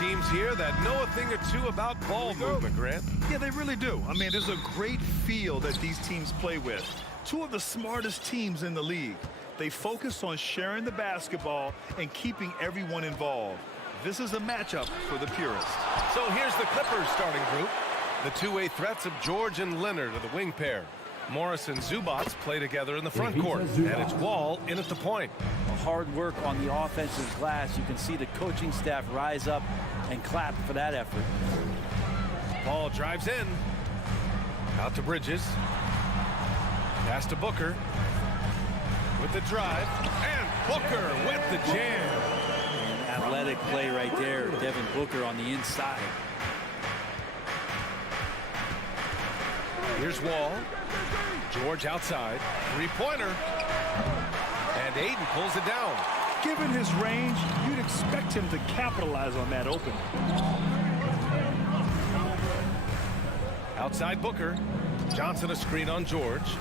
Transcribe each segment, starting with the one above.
teams here that know a thing or two about ball movement, Grant. Yeah, they really do. I mean, there's a great feel that these teams play with. Two of the smartest teams in the league. They focus on sharing the basketball and keeping everyone involved. This is a matchup for the purists. So here's the Clippers starting group. The two-way threats of George and Leonard are the wing pair. Morris and Zubats play together in the front court, and it's Wall in at the point. Hard work on the offensive glass. You can see the coaching staff rise up and clap for that effort. Paul drives in. Out to Bridges. Pass to Booker. With the drive. And Booker with the jam. An athletic play right there. Devin Booker on the inside. Here's Wall. George outside. Three-pointer. And Aiden pulls it down. Given his range, you'd expect him to capitalize on that opening. Outside Booker. Johnson a screen on George.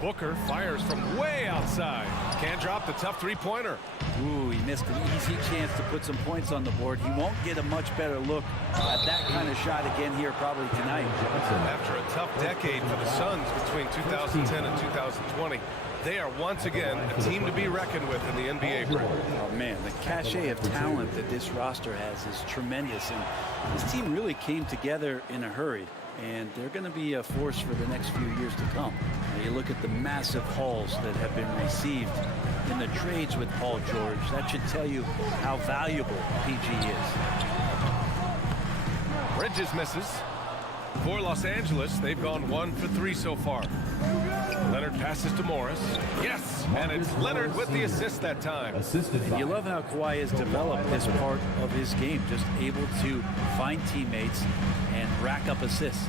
Booker fires from way outside. Can't drop the tough three-pointer. Ooh, he missed an easy chance to put some points on the board. He won't get a much better look at that kind of shot again here probably tonight. After a tough decade for the Suns between 2010 and 2020, they are once again a team to be reckoned with in the NBA. Oh, man, the cachet of talent that this roster has is tremendous. And this team really came together in a hurry. And they're going to be a force for the next few years to come. Now you look at the massive hauls that have been received in the trades with Paul George. That should tell you how valuable PG is. Bridges misses. For Los Angeles, they've gone 1 for 3 so far. Leonard passes to Morris. Yes, and it's Leonard with the assist that time. And you love how Kawhi has developed this part of his game, just able to find teammates and rack up assists.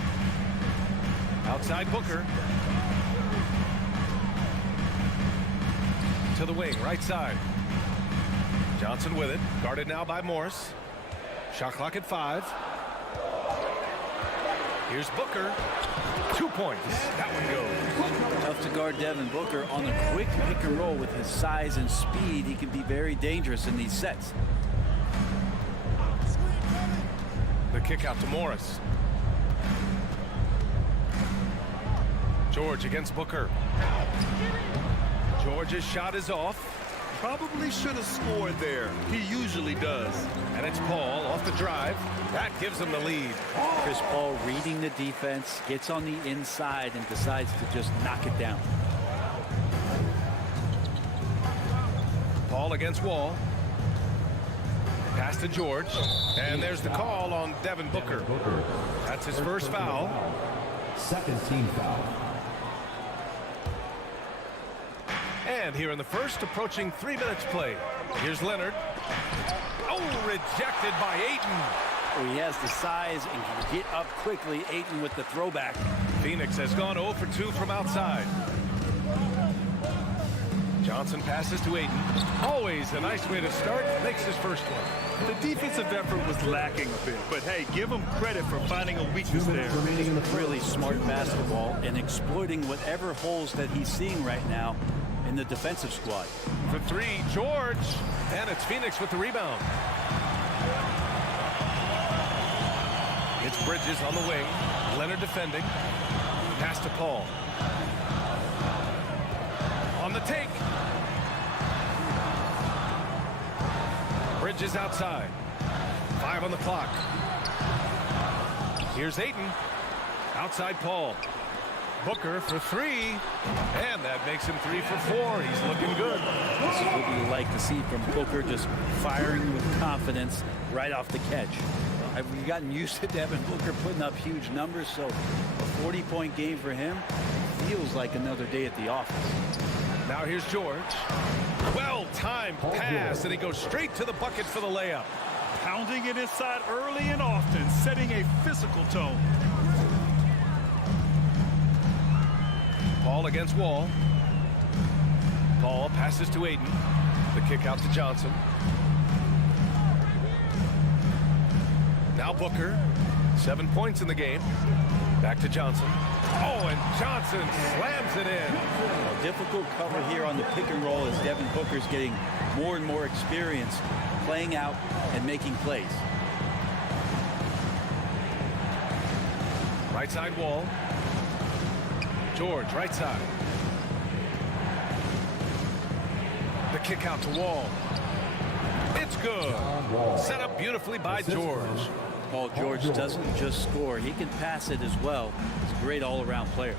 Outside Booker. To the wing, right side. Johnson with it, guarded now by Morris. Shot clock at 5. Here's Booker. 2 points. That one goes. Tough to guard Devin Booker on the quick pick and roll with his size and speed. He can be very dangerous in these sets. The kick out to Morris. George against Booker. George's shot is off. Probably should have scored there. He usually does. And it's Paul off the drive. That gives him the lead. Chris Paul reading the defense, gets on the inside and decides to just knock it down. Paul against Wall. Pass to George. And there's the call on Devin Booker. That's his first foul. Second team foul. And here in the first, approaching 3 minutes play. Here's Leonard. Oh, rejected by Ayton. Oh, he has the size and can get up quickly. Ayton with the throwback. Phoenix has gone 0 for 2 from outside. Johnson passes to Ayton. Always a nice way to start. Makes his first one. The defensive effort was lacking a bit, but hey, give him credit for finding a weakness there. Really smart basketball and exploiting whatever holes that he's seeing right now in the defensive squad. For 3, George. And it's Phoenix with the rebound. It's Bridges on the wing. Leonard defending. Pass to Paul. On the take. Bridges outside. 5 on the clock. Here's Ayton. Outside Paul. Booker for 3. And that makes him 3 for 4. He's looking good. This is what we like to see from Booker, just firing with confidence right off the catch. We've gotten used to Devin Booker putting up huge numbers, so a 40-point game for him feels like another day at the office. Now here's George. Well-timed pass, and he goes straight to the bucket for the layup. Pounding it inside early and often, setting a physical tone. Paul against Wall. Paul passes to Ayton. The kick out to Johnson. Now Booker. 7 points in the game. Back to Johnson. Oh, and Johnson slams it in. A difficult cover here on the pick and roll as Devin Booker's getting more and more experience playing out and making plays. Right side Wall. George, right side. The kick out to Wall. It's good. Set up beautifully by George. Paul George doesn't just score. He can pass it as well. He's a great all-around player.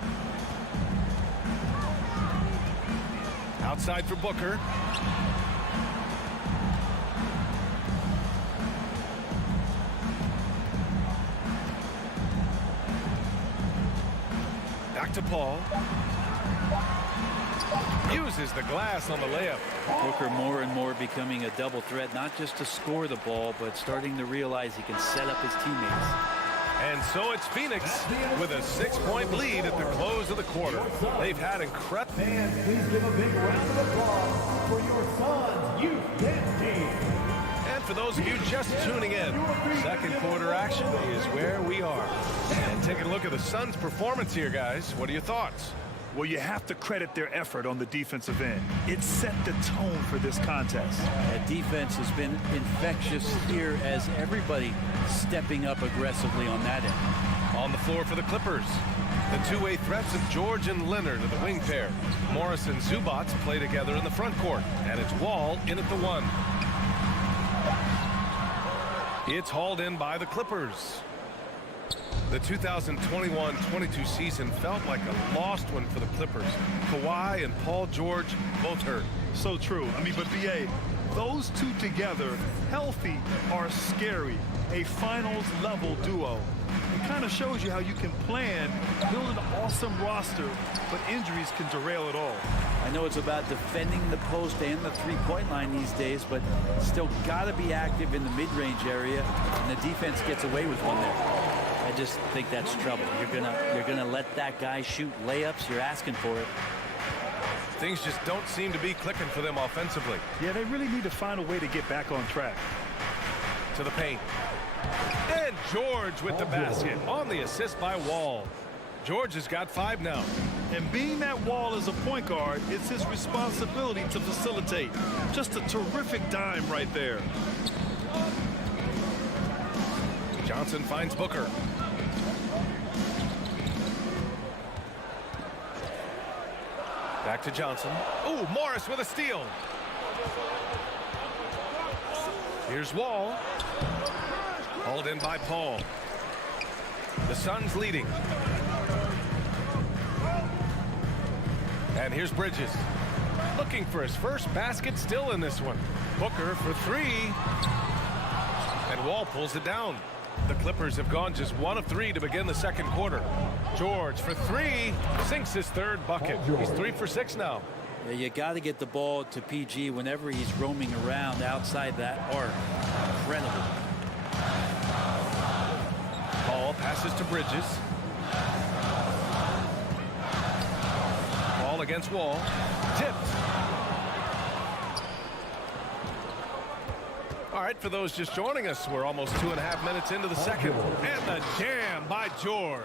Outside for Booker. Back to Paul. Uses the glass on the layup. Booker more and more becoming a double threat, not just to score the ball, but starting to realize he can set up his teammates. And so it's Phoenix with a 6-point lead at the close of the quarter. They've had incredible. Fans, please give a big round of applause for your Suns youth dance team. And for those of you just tuning in, second quarter action is where we are. And taking a look at the Suns' performance here, guys. What are your thoughts? Well, you have to credit their effort on the defensive end. It set the tone for this contest. That defense has been infectious here as everybody stepping up aggressively on that end. On the floor for the Clippers, the two-way threats of George and Leonard are the wing pair. Morris and Zubac play together in the front court, and it's Wall in at the one. It's hauled in by the Clippers. The 2021-22 season felt like a lost one for the Clippers. Kawhi and Paul George both hurt. So true. I mean, but BA, those two together, healthy, are scary. A finals-level duo. It kind of shows you how you can plan, build an awesome roster, but injuries can derail it all. I know it's about defending the post and the three-point line these days, but still got to be active in the mid-range area, and the defense gets away with one there. I just think that's trouble. You're gonna let that guy shoot layups. You're asking for it. Things just don't seem to be clicking for them offensively. Yeah, they really need to find a way to get back on track. To the paint. And George with the basket on the assist by Wall. George has got 5 now. And being that Wall is a point guard, it's his responsibility to facilitate. Just a terrific dime right there. Johnson finds Booker. Back to Johnson. Ooh, Morris with a steal. Here's Wall. Hauled in by Paul. The Suns leading. And here's Bridges. Looking for his first basket still in this one. Booker for 3. And Wall pulls it down. The Clippers have gone just 1 of 3 to begin the second quarter. George for 3. Sinks his third bucket. He's 3 for 6 now. Yeah, you got to get the ball to PG whenever he's roaming around outside that arc. Incredible. Paul passes to Bridges. Ball against Wall. Tipped. All right, for those just joining us, we're almost 2.5 minutes into the second. And the jam by George.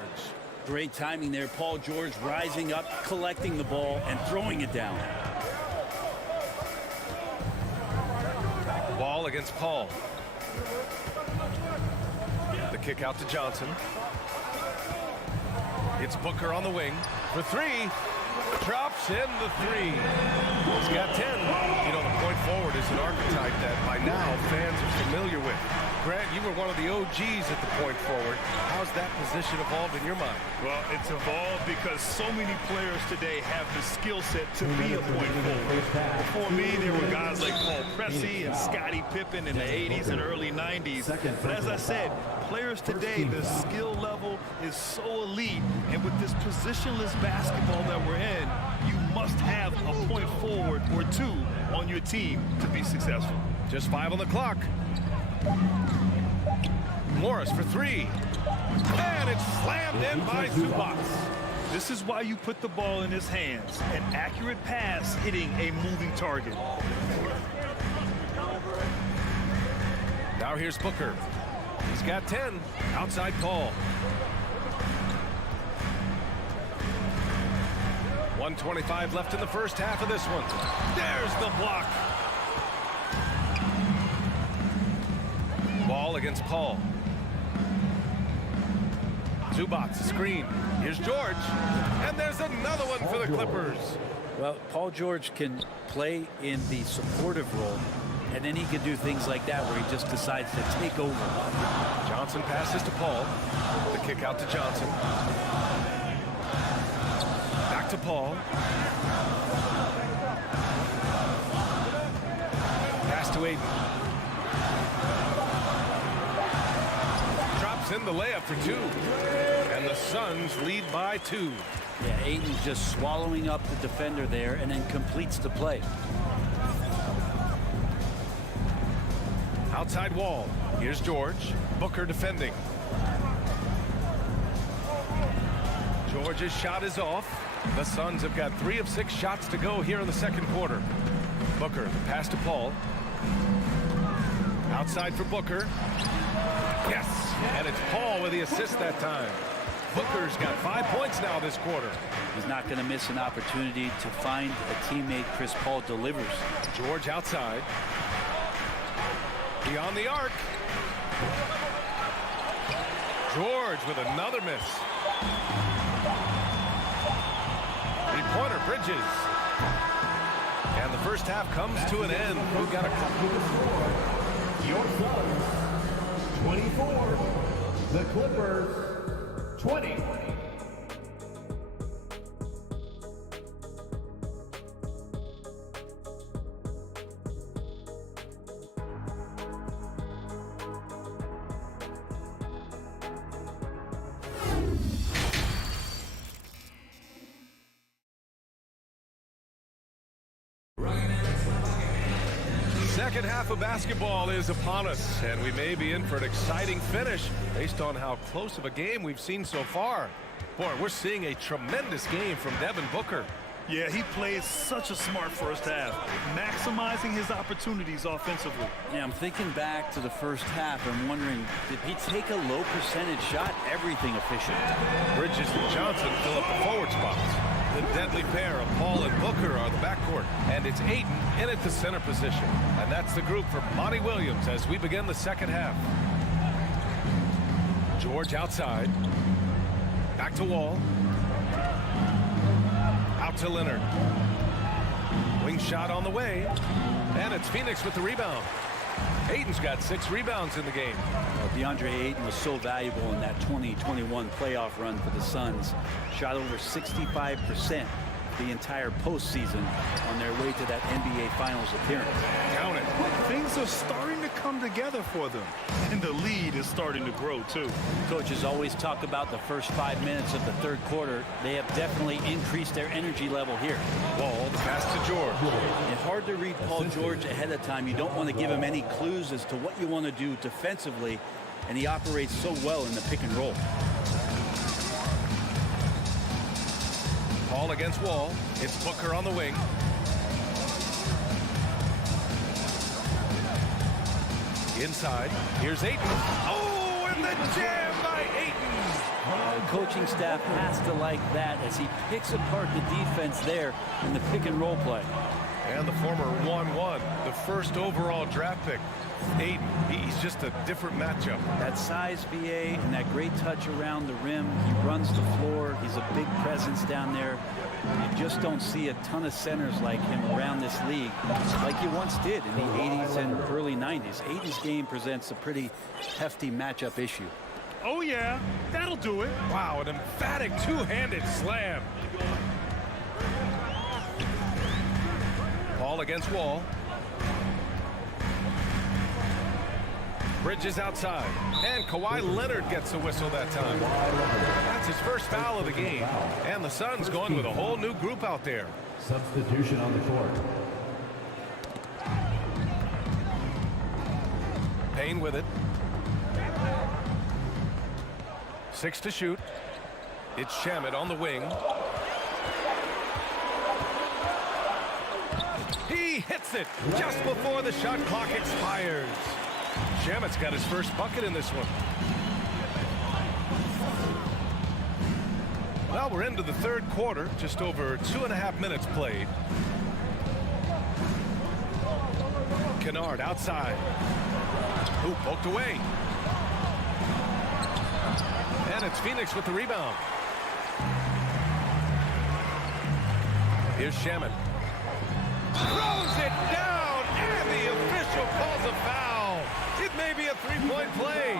Great timing there. Paul George rising up, collecting the ball, and throwing it down. Wall against Paul. The kick out to Johnson. It's Booker on the wing for 3. Drops in the 3. He's got 10. You know, the point forward is an archetype that by now fans are familiar with. Grant, you were one of the OGs at the point forward. How's that position evolved in your mind? Well, it's evolved because so many players today have the skill set to be a point forward. Before me, there were guys like Paul Pressey and Scottie Pippen in the 80s and early 90s. But as I said, players today, the skill level is so elite. And with this positionless basketball that we're in, you must have a point forward or 2 on your team to be successful. Just 5 on the clock. Morris for 3. And it's slammed in by Zubac. This is why you put the ball in his hands. An accurate pass hitting a moving target. Now here's Booker. He's got 10. Outside Paul. 1:25 left in the first half of this one. There's the block. Ball against Paul. Zubats, screen. Here's George. And there's another one for the Clippers. Well, Paul George can play in the supportive role, and then he can do things like that where he just decides to take over. Johnson passes to Paul. The kick out to Johnson. Back to Paul. Pass to Aiden. Drops in the layup for 2. And the Suns lead by 2. Yeah, Aiden's just swallowing up the defender there and then completes the play. Outside Wall. Here's George. Booker defending. George's shot is off. The Suns have got 3 of 6 shots to go here in the second quarter. Booker, the pass to Paul. Outside for Booker. Yes, and it's Paul with the assist that time. Booker's got 5 points now this quarter. He's not going to miss an opportunity to find a teammate. Chris Paul delivers. George outside. Beyond the arc. George with another miss. Three-pointer, Bridges. And the first half comes to an end. We've got a Your Suns, 24. The Clippers, 20. Second half of basketball is upon us, and we may be in for an exciting finish based on how close of a game we've seen so far. Boy, we're seeing a tremendous game from Devin Booker. Yeah, he played such a smart first half, maximizing his opportunities offensively. Yeah, I'm thinking back to the first half. I'm wondering, did he take a low percentage shot? Everything efficient. Bridges and Johnson fill up the forward spots. The deadly pair of Paul and Booker are the backcourt, and it's Aiden in at the center position. And that's the group for Monty Williams as we begin the second half. George outside. Back to Wall. Out to Leonard. Wing shot on the way. And it's Phoenix with the rebound. Aiden's got 6 rebounds in the game. DeAndre Ayton was so valuable in that 2021 playoff run for the Suns. Shot over 65% the entire postseason on their way to that NBA Finals appearance. Count it. Things are starting to come together for them, and the lead is starting to grow too. Coaches always talk about the first 5 minutes of the third quarter. They have definitely increased their energy level here. Wall, the pass to George. It's hard to read Paul George ahead of time. You don't want to give him any clues as to what you want to do defensively, and he operates so well in the pick and roll. Paul against Wall. It's Booker on the wing. Inside. Here's Ayton. Oh, and the jam by Ayton. The coaching staff has to like that as he picks apart the defense there in the pick and roll play. And the former 1-1, the first overall draft pick. Ayton, he's just a different matchup. That size VA and that great touch around the rim. He runs the floor. He's a big presence down there. You just don't see a ton of centers like him around this league like you once did in the 80s and early 90s. Ayton's game presents a pretty hefty matchup issue. Oh yeah, that'll do it. Wow, an emphatic two-handed slam. Paul against Wall. Bridges outside, and Kawhi Leonard gets a whistle that time. That's his first foul of the game, and the Suns going with a whole new group out there. Substitution on the court. Payne with it. 6 to shoot. It's Shamet on the wing. He hits it just before the shot clock expires. Shamet's got his first bucket in this one. Well, we're into the third quarter, just over 2.5 minutes played. Kennard outside. Ooh, poked away. And it's Phoenix with the rebound. Here's Shaman. Throws it down, and the official calls a foul. It may be a three-point play.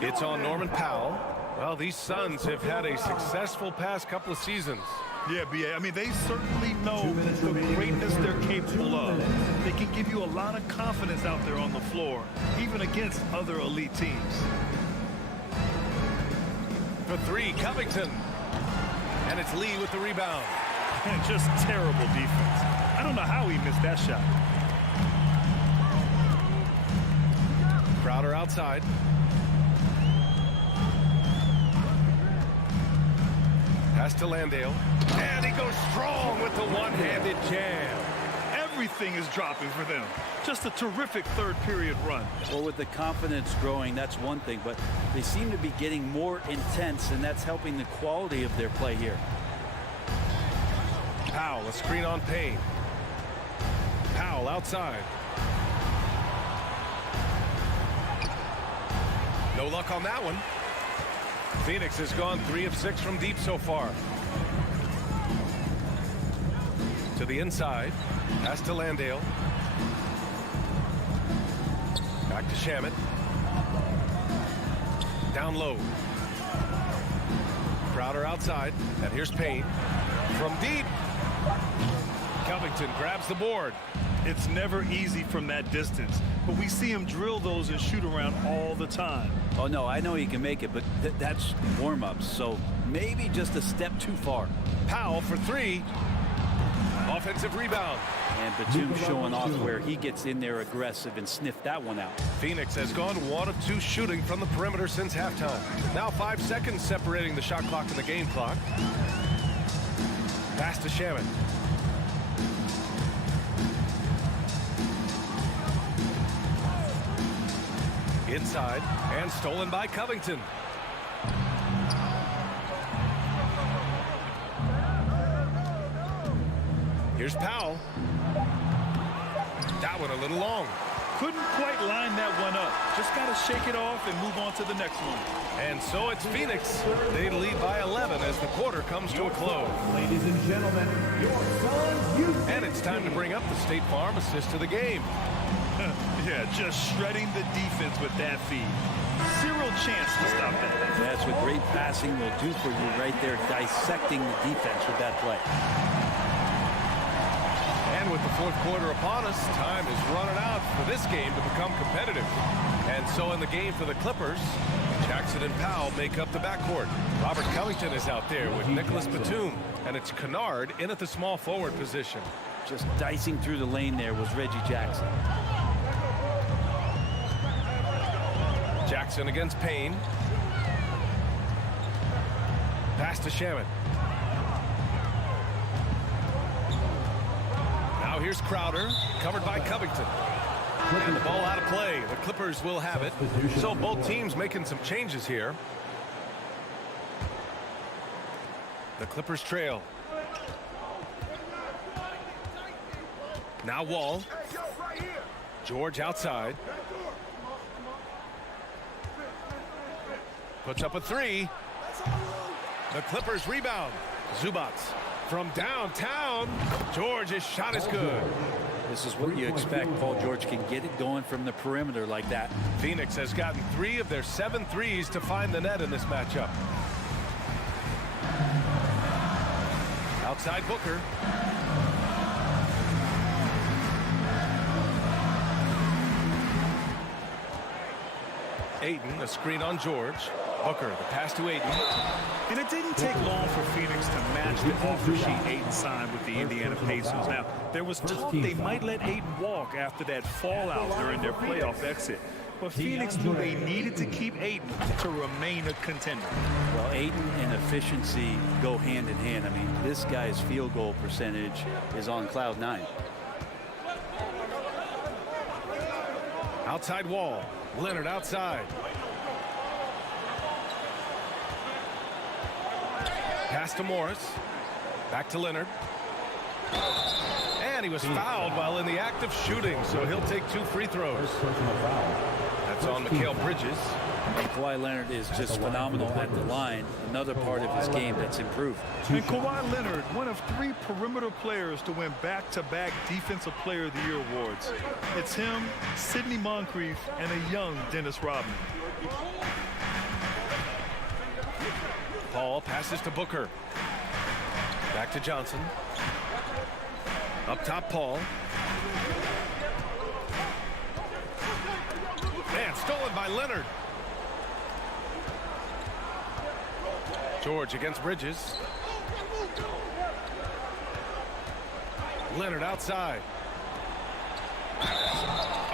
It's on Norman Powell. Well, these Suns have had a successful past couple of seasons. Yeah, B.A. I mean, they certainly know the greatness they're capable of. They can give you a lot of confidence out there on the floor, even against other elite teams. For three, Covington. And it's Lee with the rebound. And just terrible defense. I don't know how he missed that shot. Crowder outside. Pass to Landale. And he goes strong with the one-handed jam. Everything is dropping for them. Just a terrific third period run. Well, with the confidence growing, that's one thing, but they seem to be getting more intense, and that's helping the quality of their play here. Powell, a screen on Payne. Powell outside. No luck on that one. Phoenix has gone 3 of 6 from deep so far. To the inside. Pass to Landale. Back to Shaman. Down low. Crowder outside. And here's Payne. From deep. Covington grabs the board. It's never easy from that distance, but we see him drill those and shoot around all the time. Oh, no, I know he can make it, but that's warm-ups, so maybe just a step too far. Powell for three. Offensive rebound. And Batum showing off where he gets in there aggressive and sniffed that one out. Phoenix has gone 1 of 2 shooting from the perimeter since halftime. Now 5 seconds separating the shot clock and the game clock. Pass to Shaman. Inside and stolen by Covington. Here's Powell. That one a little long. Couldn't quite line that one up. Just got to shake it off and move on to the next one. And so it's Phoenix. They lead by 11 as the quarter comes to a close. Ladies and gentlemen, your Suns youth. And it's time to bring up the State Farm assist to the game. Yeah, just shredding the defense with that feed. Zero chance to stop that. That's what great passing will do for you right there, dissecting the defense with that play. And with the fourth quarter upon us, time is running out for this game to become competitive. And so in the game for the Clippers, Jackson and Powell make up the backcourt. Robert Covington is out there with Nicholas Batum, and it's Kennard in at the small forward position. Just dicing through the lane there was Reggie Jackson. Jackson against Payne. Pass to Shaman. Now here's Crowder, covered by Covington. And the ball out of play. The Clippers will have it. So both teams making some changes here. The Clippers trail. Now Wall. George outside. Puts up a three. The Clippers rebound. Zubats from downtown. George's shot is good. This is what you expect. Paul George can get it going from the perimeter like that. Phoenix has gotten 3 of their 7 threes to find the net in this matchup. Outside Booker. Ayton, a screen on George. Booker, the pass to Ayton. And it didn't take long for Phoenix to match the offer sheet Ayton signed with the Indiana Pacers. Now, there was talk they might let Ayton walk after that fallout during their playoff exit. But Phoenix knew they needed to keep Ayton to remain a contender. Well, Ayton and efficiency go hand in hand. I mean, this guy's field goal percentage is on cloud 9. Outside Wall. Leonard outside. Pass to Morris. Back to Leonard. And he was fouled while in the act of shooting, so he'll take 2 free throws. That's on Mikal Bridges. And Kawhi Leonard is just phenomenal at the line. Another part of his game that's improved. And Kawhi Leonard, one of 3 perimeter players to win back-to-back Defensive Player of the Year awards. It's him, Sidney Moncrief, and a young Dennis Rodman. Paul passes to Booker. Back to Johnson. Up top, Paul. Man, stolen by Leonard. George against Bridges. Leonard outside.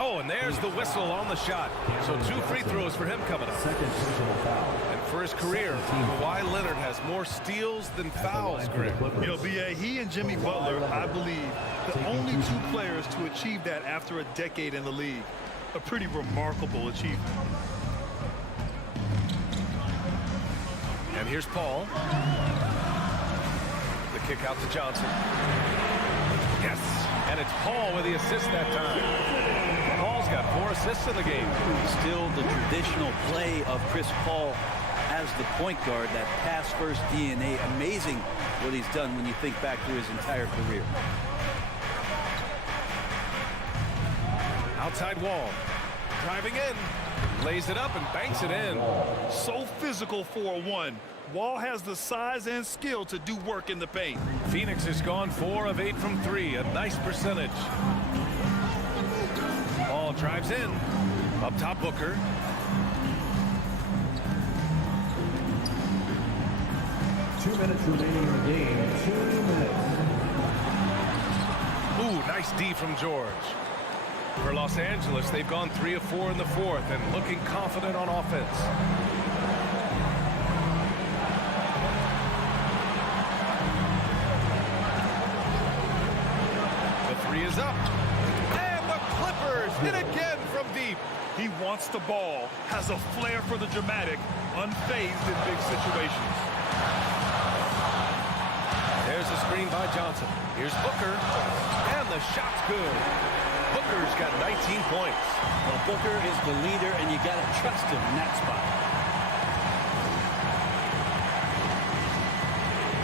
Oh, and there's the whistle on the shot. So 2 free throws for him coming up. And for his career, Kawhi Leonard has more steals than fouls, Greg. You know, B.A., he and Jimmy Butler, I believe, the only 2 players to achieve that after a decade in the league. A pretty remarkable achievement. And here's Paul. The kick out to Johnson. Yes, and it's Paul with the assist that time. Paul's got 4 assists in the game. Still the traditional play of Chris Paul as the point guard, that pass-first DNA. Amazing what he's done when you think back through his entire career. Outside Wall. Driving in. Lays it up and banks it in. So physical for a 1. Wall has the size and skill to do work in the paint. Phoenix has gone 4 of 8 from 3. A nice percentage. Ball drives in. Up top, Booker. Two minutes remaining in the game. 2 minutes. Ooh, nice D from George. For Los Angeles, they've gone 3 of 4 in the 4th and looking confident on offense. The 3 is up. And the Clippers hit again from deep. He wants the ball, has a flair for the dramatic, unfazed in big situations. There's a screen by Johnson. Here's Booker. And the shot's good. Booker's got 19 points. Well, Booker is the leader, and you got to trust him in that spot.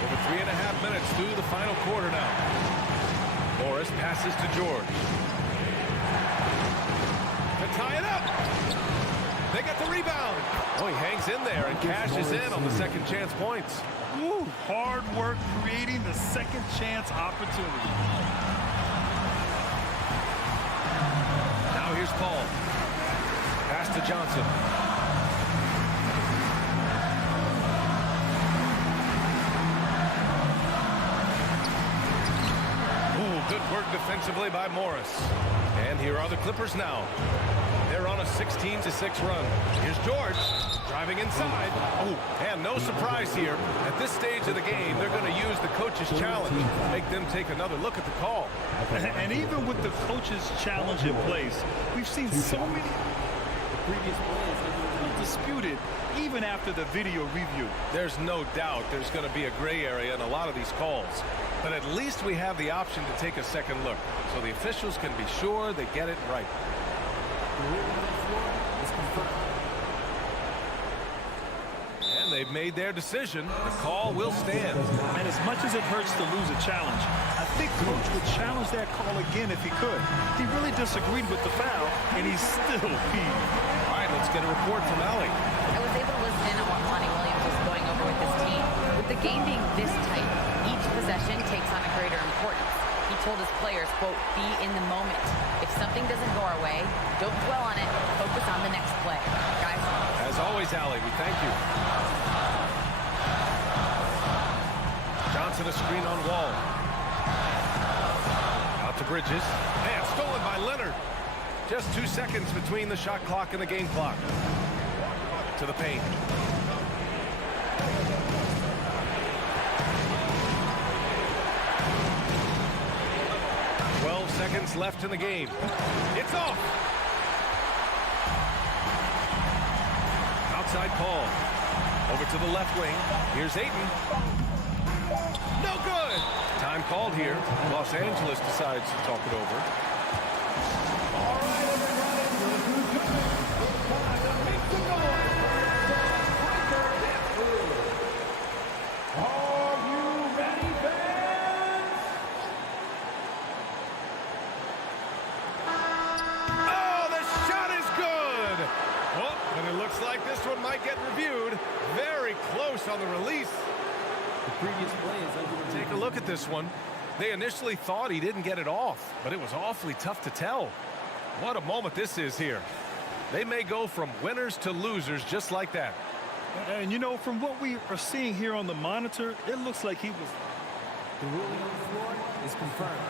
Over 3.5 minutes through the final quarter now. Morris passes to George. To tie it up. They got the rebound. Oh, he hangs in there and cashes in on the second chance points. Woo, hard work creating the second chance opportunity. Now here's Paul. Pass to Johnson. Ooh, good work defensively by Morris. And here are the Clippers now. They're on a 16-6 run. Here's George driving inside. Oh, and no surprise here. At this stage of the game, they're going to use the coach's challenge. Make them take another look at the call. And even with the coach's challenge in place, we've seen so many previous plays disputed even after the video review. There's no doubt there's going to be a gray area in a lot of these calls. But at least we have the option to take a second look, so the officials can be sure they get it right. And they've made their decision. The call will stand. And as much as it hurts to lose a challenge, I think Coach would challenge that call again if he could. He really disagreed with the foul, and he's still peeved. All right, let's get a report from Allie. I was able to listen in on what Monty Williams was going over with his team. With the game being this tight, each possession takes on a greater importance. He told his players, quote, be in the moment. If something doesn't go our way, don't dwell on it. Focus on the next play. Guys. As always, Allie, we thank you. Johnson a screen on Wall. Out to Bridges. Man, stolen by Leonard. Just 2 seconds between the shot clock and the game clock. To the paint. 12 seconds left in the game. It's off. Outside Paul. Over to the left wing. Here's Ayton. No good. Time called here. Los Angeles decides to talk it over. All right, everybody. Look who's coming. It's time to make some noise for the Are you ready, fans? Oh, the shot is good. Oh, and it looks like this one might get reviewed. Very close on the release. The previous play is under the Take a look at this one. They initially thought he didn't get it off, but it was awfully tough to tell. What a moment this is here. They may go from winners to losers just like that. And you know, from what we are seeing here on the monitor, it looks like he was... The ruling on the floor is confirmed.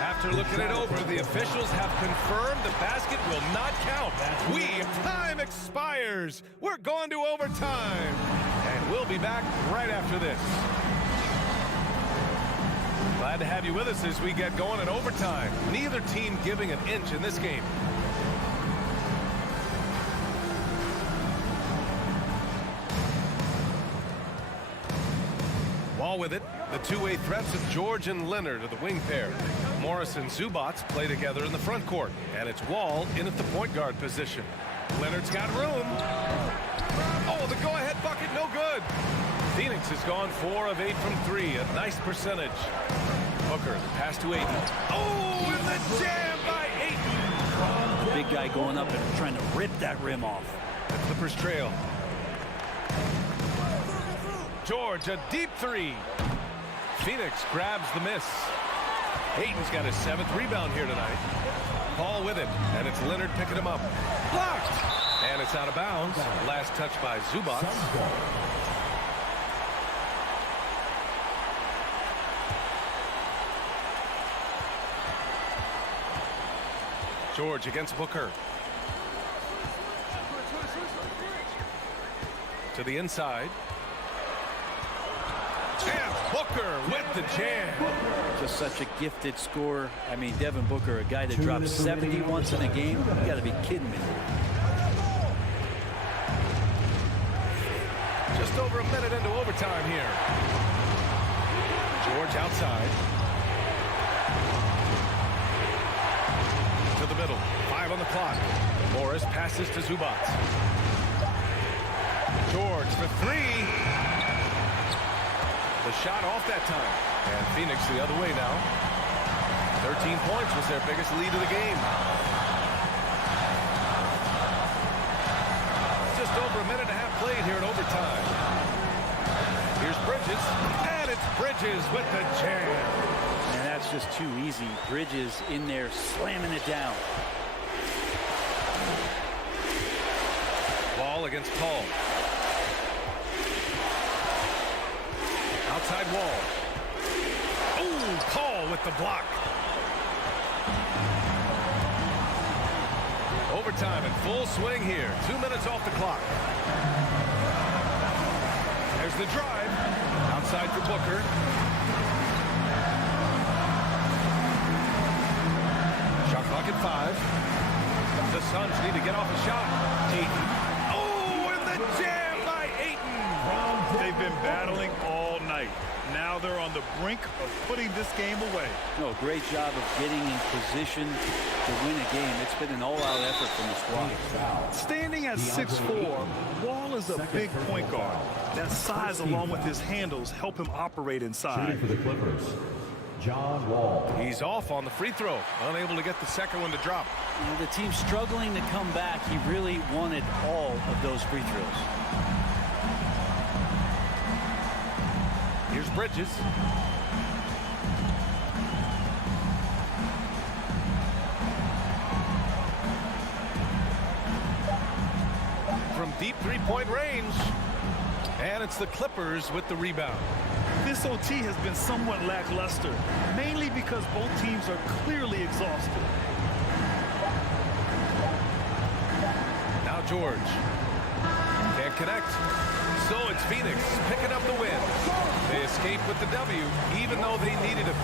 After looking it over, the officials have confirmed the basket will not count. Time expires. We're going to overtime. And we'll be back right after this. Glad to have you with us as we get going in overtime. Neither team giving an inch in this game. Wall with it. The two-way threats of George and Leonard are the wing pair. Morris and Zubats play together in the front court. And it's Wall in at the point guard position. Leonard's got room. Oh, the go-ahead bucket, no good. Phoenix has gone 4 of 8 from 3, a nice percentage. Booker, the pass to Ayton. Oh, and the jam by Ayton. Big guy going up and trying to rip that rim off. The Clippers trail. George, a deep 3. Phoenix grabs the miss. Ayton's got his 7th rebound here tonight. Ball with it, and it's Leonard picking him up. Blocked! And it's out of bounds. Last touch by Zubats. George against Booker. To the inside. And Booker with the jam. Just such a gifted scorer. I mean, Devin Booker, a guy that drops 70 once in a game. You got to be kidding me. Just over a minute into overtime here. George outside. To the middle. 5 on the clock. Morris passes to Zubats. George for 3. The shot off that time. And Phoenix the other way now. 13 points was their biggest lead of the game. Just over a minute and a half played here in overtime. Here's Bridges. And it's Bridges with the jam. And that's just too easy. Bridges in there slamming it down. Wall against Paul. Outside Wall. Oh, Paul with the block. Overtime in full swing here. 2 minutes off the clock. There's the drive. Outside for Booker. Shot clock at 5. The Suns need to get off a shot. Ayton. Oh, and the jam by Ayton. They've been battling all night. Now they're on the brink of putting this game away. No, great job of getting in position to win a game. It's been an all-out effort from the squad. Standing at 6'4", Wall is a big point guard. That size, along with his handles, help him operate inside. Shooting for the Clippers, John Wall. He's off on the free throw. Unable to get the second one to drop. You know, the team struggling to come back. He really wanted all of those free throws. Here's Bridges. From deep three-point range. And it's the Clippers with the rebound. This OT has been somewhat lackluster, mainly because both teams are clearly exhausted. Now George. Can't connect. So it's Phoenix picking up the win. They escape with the W, even though they needed it.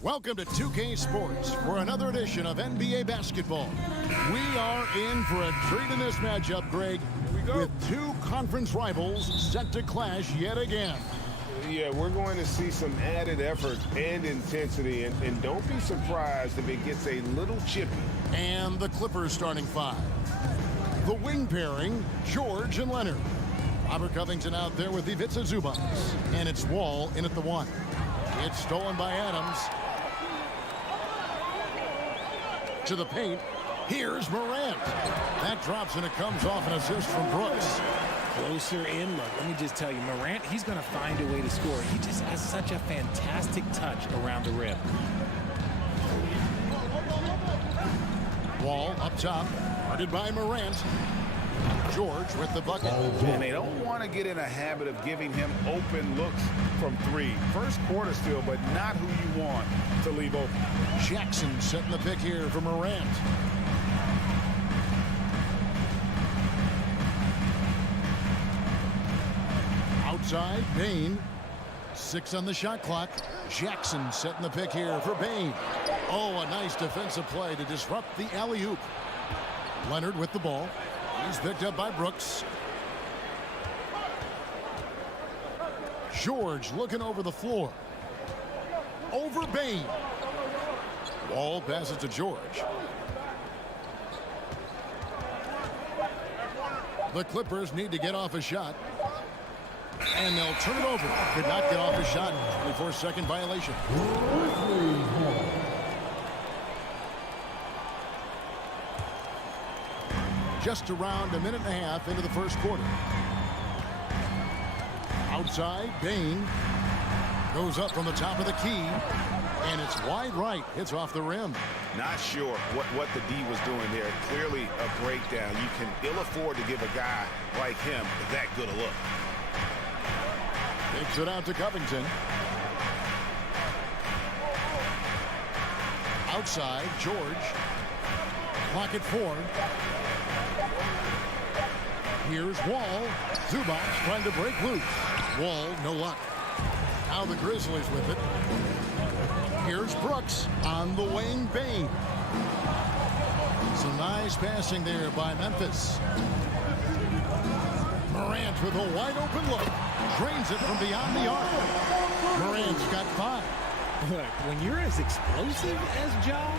Welcome to 2K Sports for another edition of NBA basketball. We are in for a treat in this matchup, Greg, with two conference rivals set to clash yet again. Yeah, we're going to see some added effort and intensity, and don't be surprised if it gets a little chippy. And the Clippers starting five. The wing pairing, George and Leonard. Robert Covington out there with Ivica Zubac. And it's Wall in at the one. It's stolen by Adams. To the paint. Here's Morant. That drops and it comes off an assist from Brooks. Closer in look. Let me just tell you, Morant, he's going to find a way to score. He just has such a fantastic touch around the rim. Wall up top. Guarded by Morant. George with the bucket. And they don't want to get in a habit of giving him open looks from three. First quarter still, but not who you want to leave open. Jackson setting the pick here for Morant. Outside, Bain. 6 on the shot clock. Jackson setting the pick here for Bain. Oh, a nice defensive play to disrupt the alley-oop. Leonard with the ball. He's picked up by Brooks. George looking over the floor. Over Bain. Wall passes to George. The Clippers need to get off a shot. And they'll turn it over. Could not get off a shot. 24-second violation. Just around a minute and a half into the first quarter. Outside, Bain goes up from the top of the key, and it's wide right. Hits off the rim. Not sure what the D was doing there. Clearly a breakdown. You can ill afford to give a guy like him that good a look. Takes it out to Covington. Outside, George. Clock at 4. Here's Wall. Zubac trying to break loose. Wall, no luck. Now the Grizzlies with it. Here's Brooks on the wing. Bain. Some nice passing there by Memphis. Morant with a wide open look. Drains it from beyond the arc. Morant's got 5. Look, when you're as explosive as Ja,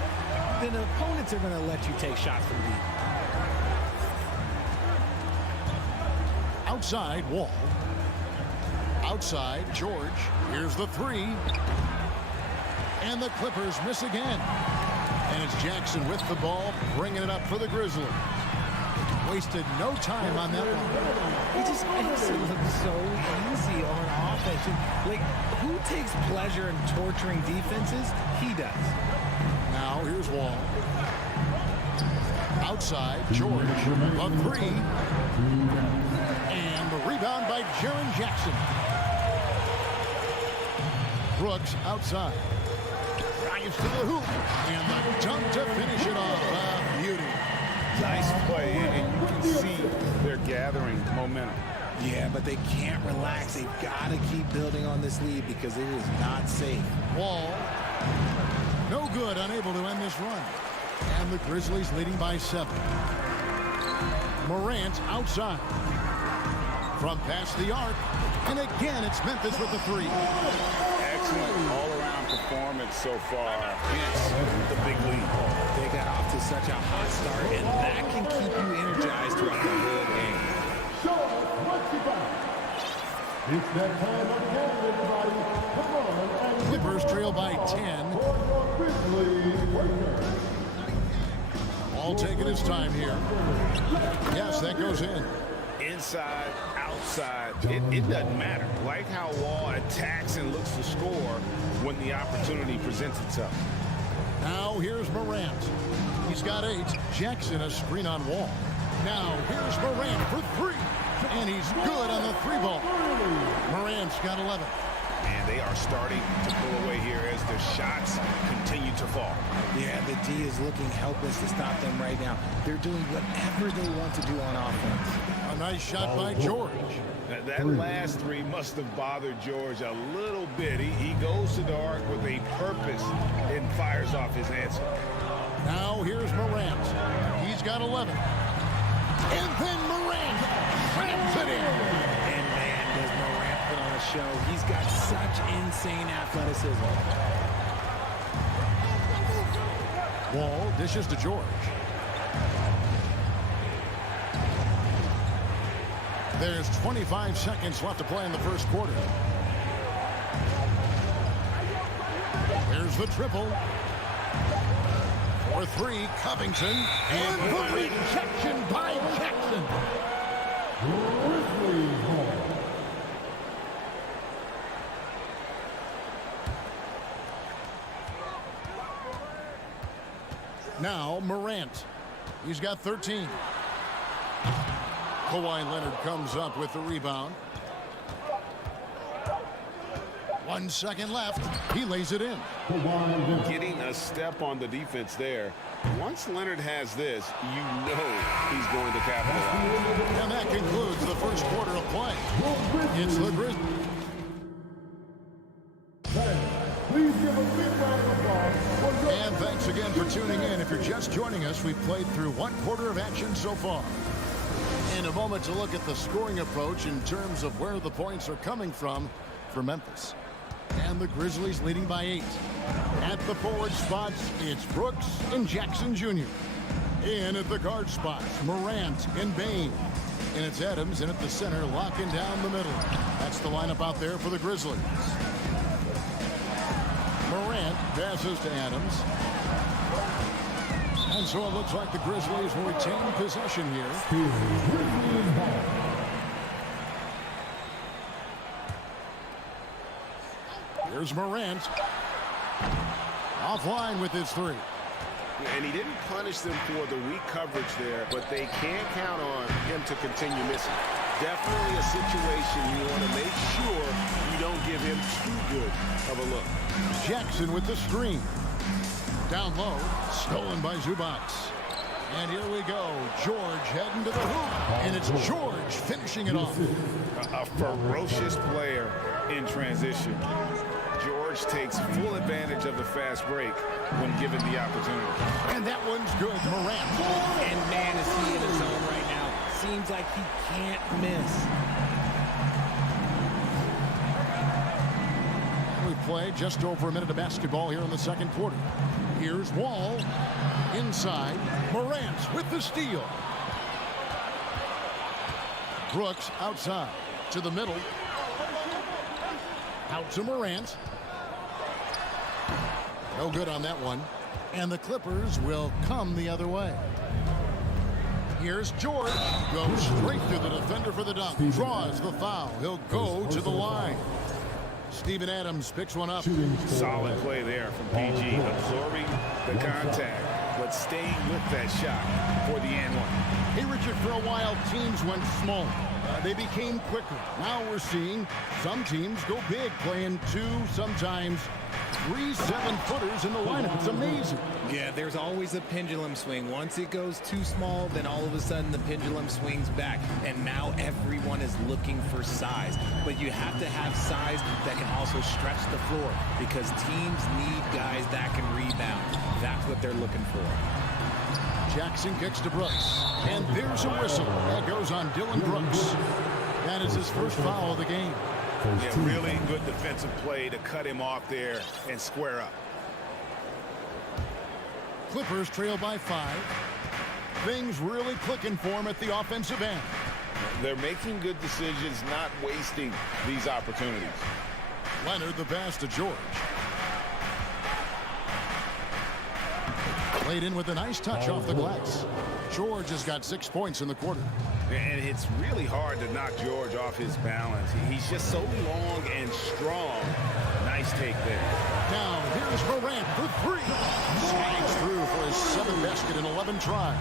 then opponents are going to let you take shots from deep. Outside, Wall. Outside, George. Here's the 3. And the Clippers miss again. And it's Jackson with the ball, bringing it up for the Grizzlies. Wasted no time on that one. He just makes it look so easy on offense. Like, who takes pleasure in torturing defenses? He does. Now, here's Wall. Outside, George. A 3. And the rebound by Jaren Jackson. Brooks outside. Drives to the hoop. And the dunk to finish it off. Beauty. Nice play, and you can see they're gathering momentum. Yeah, but they can't relax. They've got to keep building on this lead because it is not safe. Wall. No good, unable to end this run. And the Grizzlies leading by 7. Morant outside. From past the arc. And again, it's Memphis with the 3. Excellent all-around performance so far. Hence the big lead. They got off to such a hot start, and that can keep you energized throughout the whole game. Show us what you got. It's that time again, everybody. Come on. And Clippers trail by 10. All taking his time here. Yes, that goes in. inside, outside, it doesn't matter. Like how Wall attacks and looks to score when the opportunity presents itself. Now here's Morant. He's got 8. Jackson a screen on Wall. Now here's Morant for 3. And he's good on the 3-ball. Morant's got 11. And they are starting to pull away here as their shots continue to fall. Yeah, the D is looking helpless to stop them right now. They're doing whatever they want to do on offense. A nice shot by George. That last 3 must have bothered George a little bit. He goes to the arc with a purpose and fires off his answer. Now here's Morant. He's got 11. And then Morant slams it in. And man, does Morant put on a show. He's got such insane athleticism. Wall dishes to George. There's 25 seconds left to play in the first quarter. There's the triple. For 3, Covington. And the rejection by Jackson. Now Morant. He's got 13. Kawhi Leonard comes up with the rebound. 1 second left. He lays it in. Getting a step on the defense there. Once Leonard has this, you know he's going to capitalize. And that concludes the first quarter of play. It's the Grizzlies. Please give a big round of applause. And thanks again for tuning in. If you're just joining us, we've played through 1 quarter of action so far. In a moment to look at the scoring approach in terms of where the points are coming from for Memphis. And the Grizzlies leading by 8. At the forward spots, it's Brooks and Jackson Jr. In at the guard spots, Morant and Bane. And it's Adams in at the center, locking down the middle. That's the lineup out there for the Grizzlies. Morant passes to Adams. And so it looks like the Grizzlies will retain possession here. Here's Morant. Offline with his 3. And he didn't punish them for the weak coverage there, but they can't count on him to continue missing. Definitely a situation you want to make sure you don't give him too good of a look. Jackson with the screen. Down low, stolen by Zubac. And here we go. George heading to the hoop. And it's George finishing it off. A ferocious player in transition. George takes full advantage of the fast break when given the opportunity. And that one's good, Morant. And man, is he in his zone right now. Seems like he can't miss. We've played just over a minute of basketball here in the second quarter. Here's Wall. Inside. Morant with the steal. Brooks outside. To the middle. Out to Morant. No good on that one. And the Clippers will come the other way. Here's George. Goes straight to the defender for the dunk. Draws the foul. He'll go to the line. Steven Adams picks one up. Solid play there from PG, absorbing the contact, but staying with that shot for the and one. Hey, Richard, for a while, teams went small. They became quicker. Now we're seeing some teams go big, playing 2, sometimes 3 7-footers in the lineup. It's amazing. Yeah, there's always a pendulum swing. Once it goes too small, then all of a sudden the pendulum swings back. And now everyone is looking for size. But you have to have size that can also stretch the floor because teams need guys that can rebound. That's what they're looking for. Jackson kicks to Brooks. And there's a whistle. That goes on Dylan Brooks. That is his first foul of the game. Yeah, really good defensive play to cut him off there and square up. Clippers trail by 5. Things really clicking for him at the offensive end. They're making good decisions, not wasting these opportunities. Leonard the pass to George. Played in with a nice touch off the glass. George has got 6 points in the quarter. And it's really hard to knock George off his balance. He's just so long and strong. Nice take there. Now here's Morant for 3. Slides through for his 7th basket in 11 tries.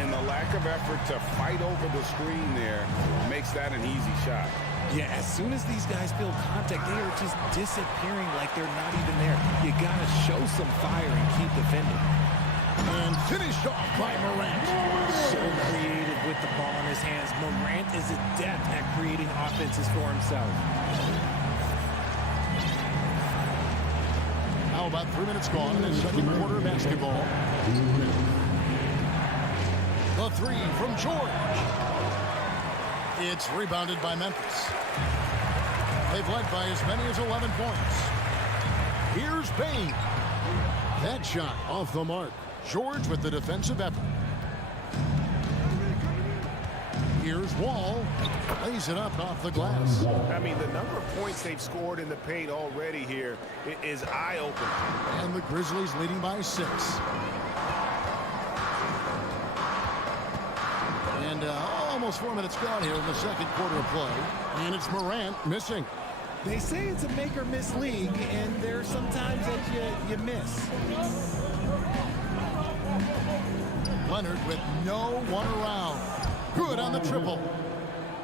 And the lack of effort to fight over the screen there makes that an easy shot. Yeah, as soon as these guys feel contact, they are just disappearing like they're not even there. You got to show some fire and keep defending. And finished off by Morant. So creative with the ball in his hands. Morant is adept at creating offenses for himself. Now about 3 minutes gone in the second quarter of basketball. The 3 from George. It's rebounded by Memphis. They've led by as many as 11 points. Here's Bain. That shot off the mark. George with the defensive effort. Here's Wall. Lays it up off the glass. I mean, the number of points they've scored in the paint already here is eye-opening. And the Grizzlies leading by 6. And almost 4 minutes gone here in the second quarter of play. And it's Morant missing. They say it's a make or miss league, and there's sometimes that you miss. Leonard with no one around. Good on the triple.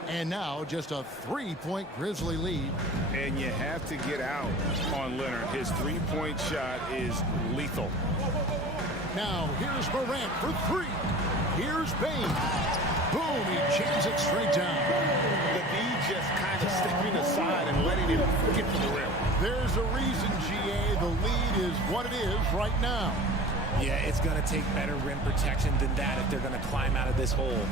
And now just a 3-point Grizzly lead. And you have to get out on Leonard. His 3-point shot is lethal. Now here's Morant for 3. Here's Bain. Boom, he jams it straight down. The D just kind of stepping aside and letting him get to the rim. There's a reason, GA, the lead is what it is right now. Yeah, it's going to take better rim protection than that if they're going to climb out of this hole.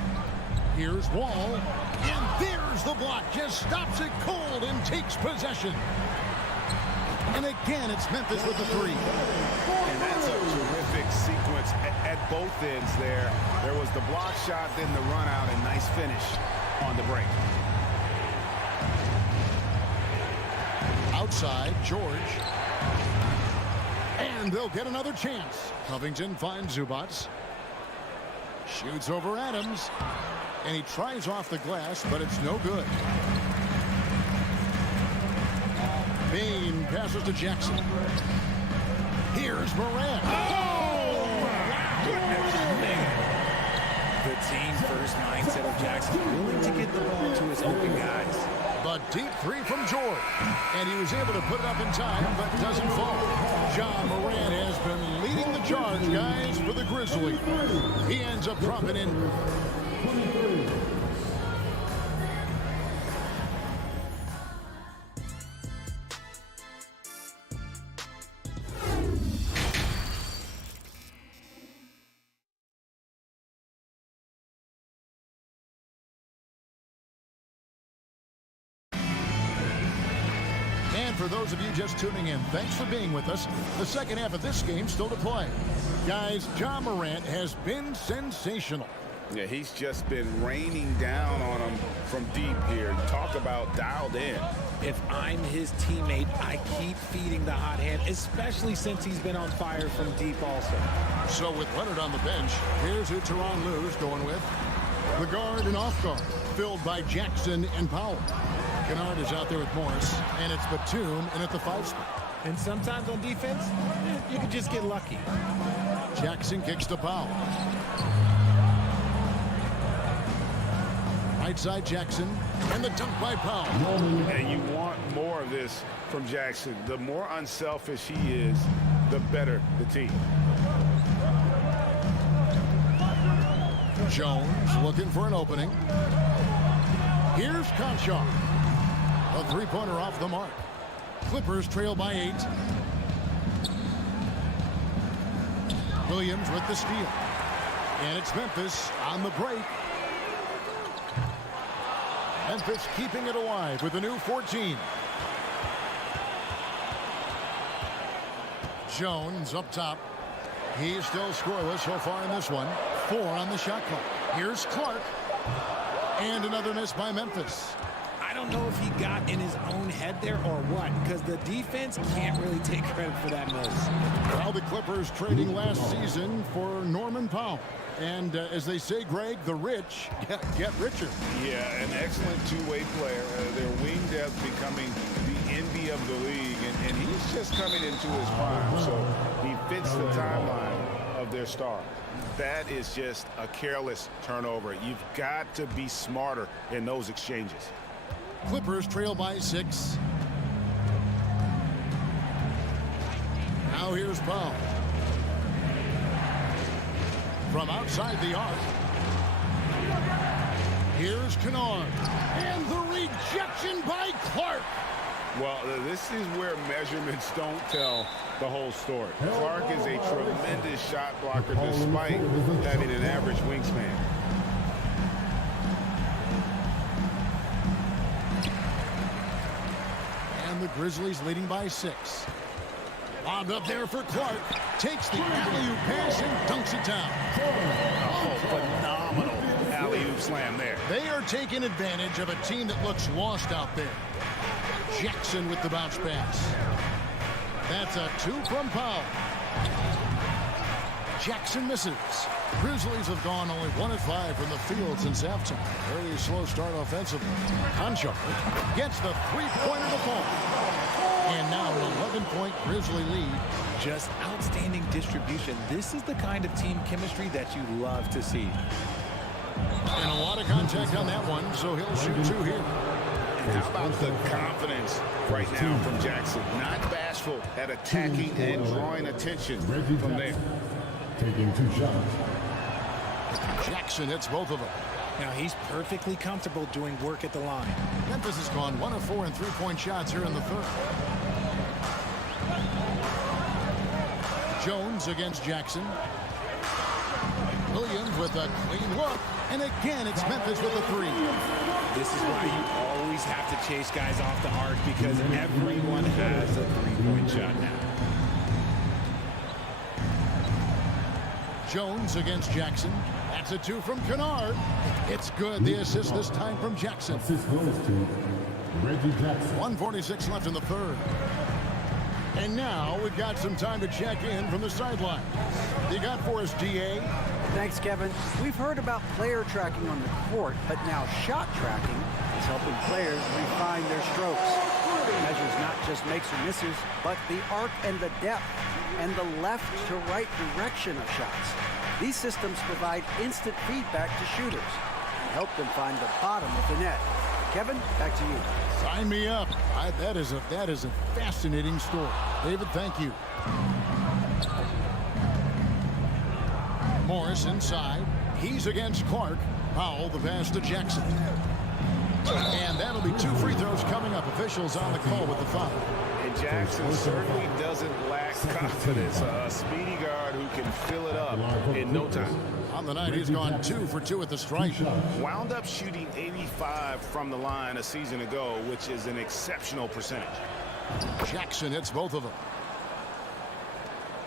Here's Wall. And there's the block. Just stops it cold and takes possession. And again, it's Memphis with the 3. And that's a terrific sequence at both ends there. There was the block shot, then the run out, and nice finish on the break. Outside, George. And they'll get another chance. Covington finds Zubac. Shoots over Adams. And he tries off the glass, but it's no good. Bain passes to Jackson. Here's Morant. Oh, goodness, man. The team first mindset of Jackson, willing to get the ball to his open guys. The deep 3 from George. And he was able to put it up in time, but doesn't fall. John Morant has been leading the charge, guys, for the Grizzlies. He ends up dropping in. For those of you just tuning in, thanks for being with us. The second half of this game still to play. Guys, John Morant has been sensational. Yeah, he's just been raining down on him from deep here. Talk about dialed in. If I'm his teammate, I keep feeding the hot hand, especially since he's been on fire from deep also. So with Leonard on the bench, here's who Tyronn Lue's going with. The guard and off guard, filled by Jackson and Powell. Kennard is out there with Morris, and it's Batum in at the 5 spot. And sometimes on defense, you can just get lucky. Jackson kicks to Powell. Right side Jackson, and the dunk by Powell. And you want more of this from Jackson. The more unselfish he is, the better the team. Jones looking for an opening. Here's Conchar. A 3-pointer off the mark. Clippers trail by 8. Williams with the steal. And it's Memphis on the break. Memphis keeping it alive with a new 14. Jones up top. He's still scoreless so far in this one. 4 on the shot clock. Here's Clark. And another miss by Memphis. I I don't know if he got in his own head there or what, because the defense can't really take credit for that miss. Well, the Clippers trading last season for Norman Powell. And as they say, Greg, the rich get richer. Yeah, an excellent two-way player. Their wing depth becoming the envy of the league, and he's just coming into his prime, so he fits the timeline of their star. That is just a careless turnover. You've got to be smarter in those exchanges. Clippers trail by 6. Now here's Powell. From outside the arc. Here's Kennard. And the rejection by Clark. Well, this is where measurements don't tell the whole story. Clark is a tremendous shot blocker despite having an average wingspan. And the Grizzlies leading by 6. Lobbed up there for Clark. Takes the alley-oop pass and dunks it down. Oh, phenomenal alley-oop slam there. They are taking advantage of a team that looks lost out there. Jackson with the bounce pass. That's a 2 from Powell. Jackson misses. Grizzlies have gone only 1 of 5 from the field since halftime. Very slow start offensively. Concho gets the three-pointer to fall. And now an 11-point Grizzly lead. Just outstanding distribution. This is the kind of team chemistry that you love to see. And a lot of contact on that one, so he'll shoot 2 here. And how about the confidence right now from Jackson? Not bashful at attacking and drawing attention from there. Taking 2 shots. Jackson hits both of them. Now he's perfectly comfortable doing work at the line. Memphis has gone 1 of 4 in 3-point shots here in the third. Jones against Jackson. Williams with a clean look. And again, it's Memphis with a 3. This is why you always have to chase guys off the arc, because everyone has a 3-point shot now. Jones against Jackson. That's a 2 from Kennard. It's good. The assist this time from Jackson. Assist goes to Reggie Jackson. 1:46 left in the third. And now we've got some time to check in from the sideline. You got for us, DA? Thanks, Kevin. We've heard about player tracking on the court, but now shot tracking is helping players refine their strokes. It measures not just makes or misses, but the arc and the depth and the left to right direction of shots. These systems provide instant feedback to shooters and help them find the bottom of the net. Kevin, back to you. Sign me up. That is a fascinating story. David, thank you. Morris inside. He's against Clark. Powell, the pass to Jackson. And that'll be 2 free throws coming up. Officials on the call with the foul. And Jackson certainly doesn't lack confidence. A speedy guard who can fill it up in no time. On the night, he's gone 2 for 2 at the stripe. Wound up shooting 85 from the line a season ago, which is an exceptional percentage. Jackson hits both of them.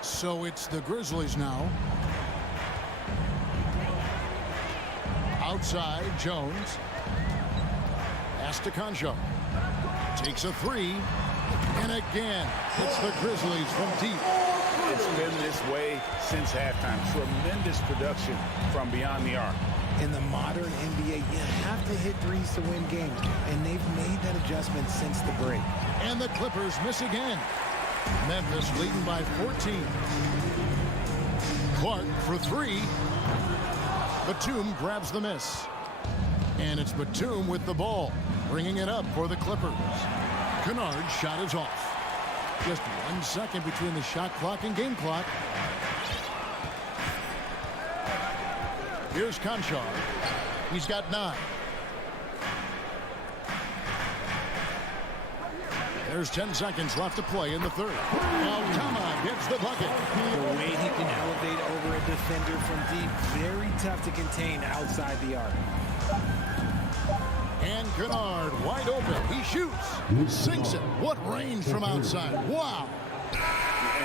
So it's the Grizzlies now. Outside, Jones. Pass to Concho. Takes a 3. And again, it's the Grizzlies from deep. It's been this way since halftime. Tremendous production from beyond the arc. In the modern NBA, you have to hit threes to win games, and they've made that adjustment since the break. And the Clippers miss again. Memphis leading by 14. Clark for 3. Batum grabs the miss. And it's Batum with the ball, bringing it up for the Clippers. Kennard's shot is off. Just 1 second between the shot clock and game clock. Here's Conchar. He's got 9. There's 10 seconds left to play in the third. Altama gets the bucket. The way he can elevate over a defender from deep, very tough to contain outside the arc. And Kennard wide open. He shoots. Sinks it. What range from outside. Wow.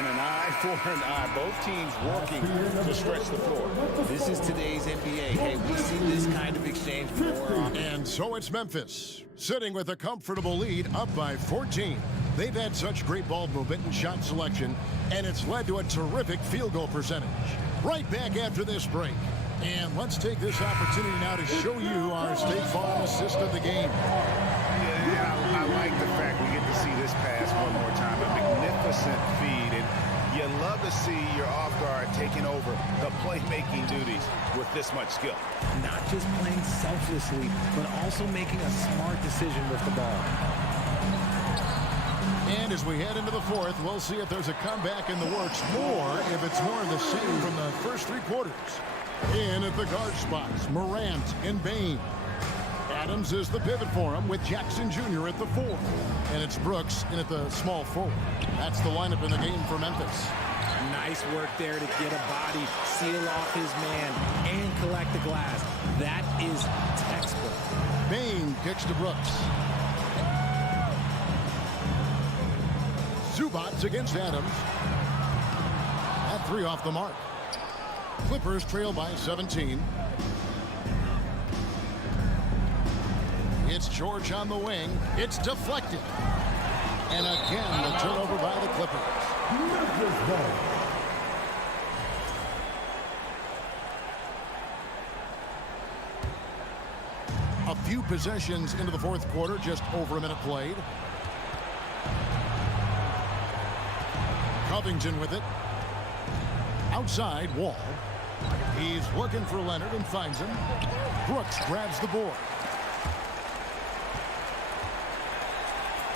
and an eye for an eye. Both teams working to stretch the floor. This is today's NBA. Hey, we see this kind of exchange more often. And so it's Memphis, sitting with a comfortable lead, up by 14. They've had such great ball movement and shot selection, and it's led to a terrific field goal percentage. Right back after this break. And let's take this opportunity now to show you our State Farm assist of the game. Yeah, I like the fact we get to see this pass one more time. A magnificent feed, and you love to see your off guard taking over the playmaking duties with this much skill. Not just playing selflessly, but also making a smart decision with the ball. And as we head into the fourth, we'll see if there's a comeback in the works, or if it's more of the same from the first three quarters. In at the guard spots, Morant and Bain. Adams is the pivot for him with Jackson Jr. at the 4. And it's Brooks in at the small forward. That's the lineup in the game for Memphis. Nice work there to get a body, seal off his man, and collect the glass. That is textbook. Bain kicks to Brooks. Zubats against Adams. That 3 off the mark. Clippers trail by 17. It's George on the wing. It's deflected. And again, the turnover by the Clippers. A few possessions into the fourth quarter, just over a minute played. Covington with it. Outside, Wall. He's looking for Leonard and finds him. Brooks grabs the board.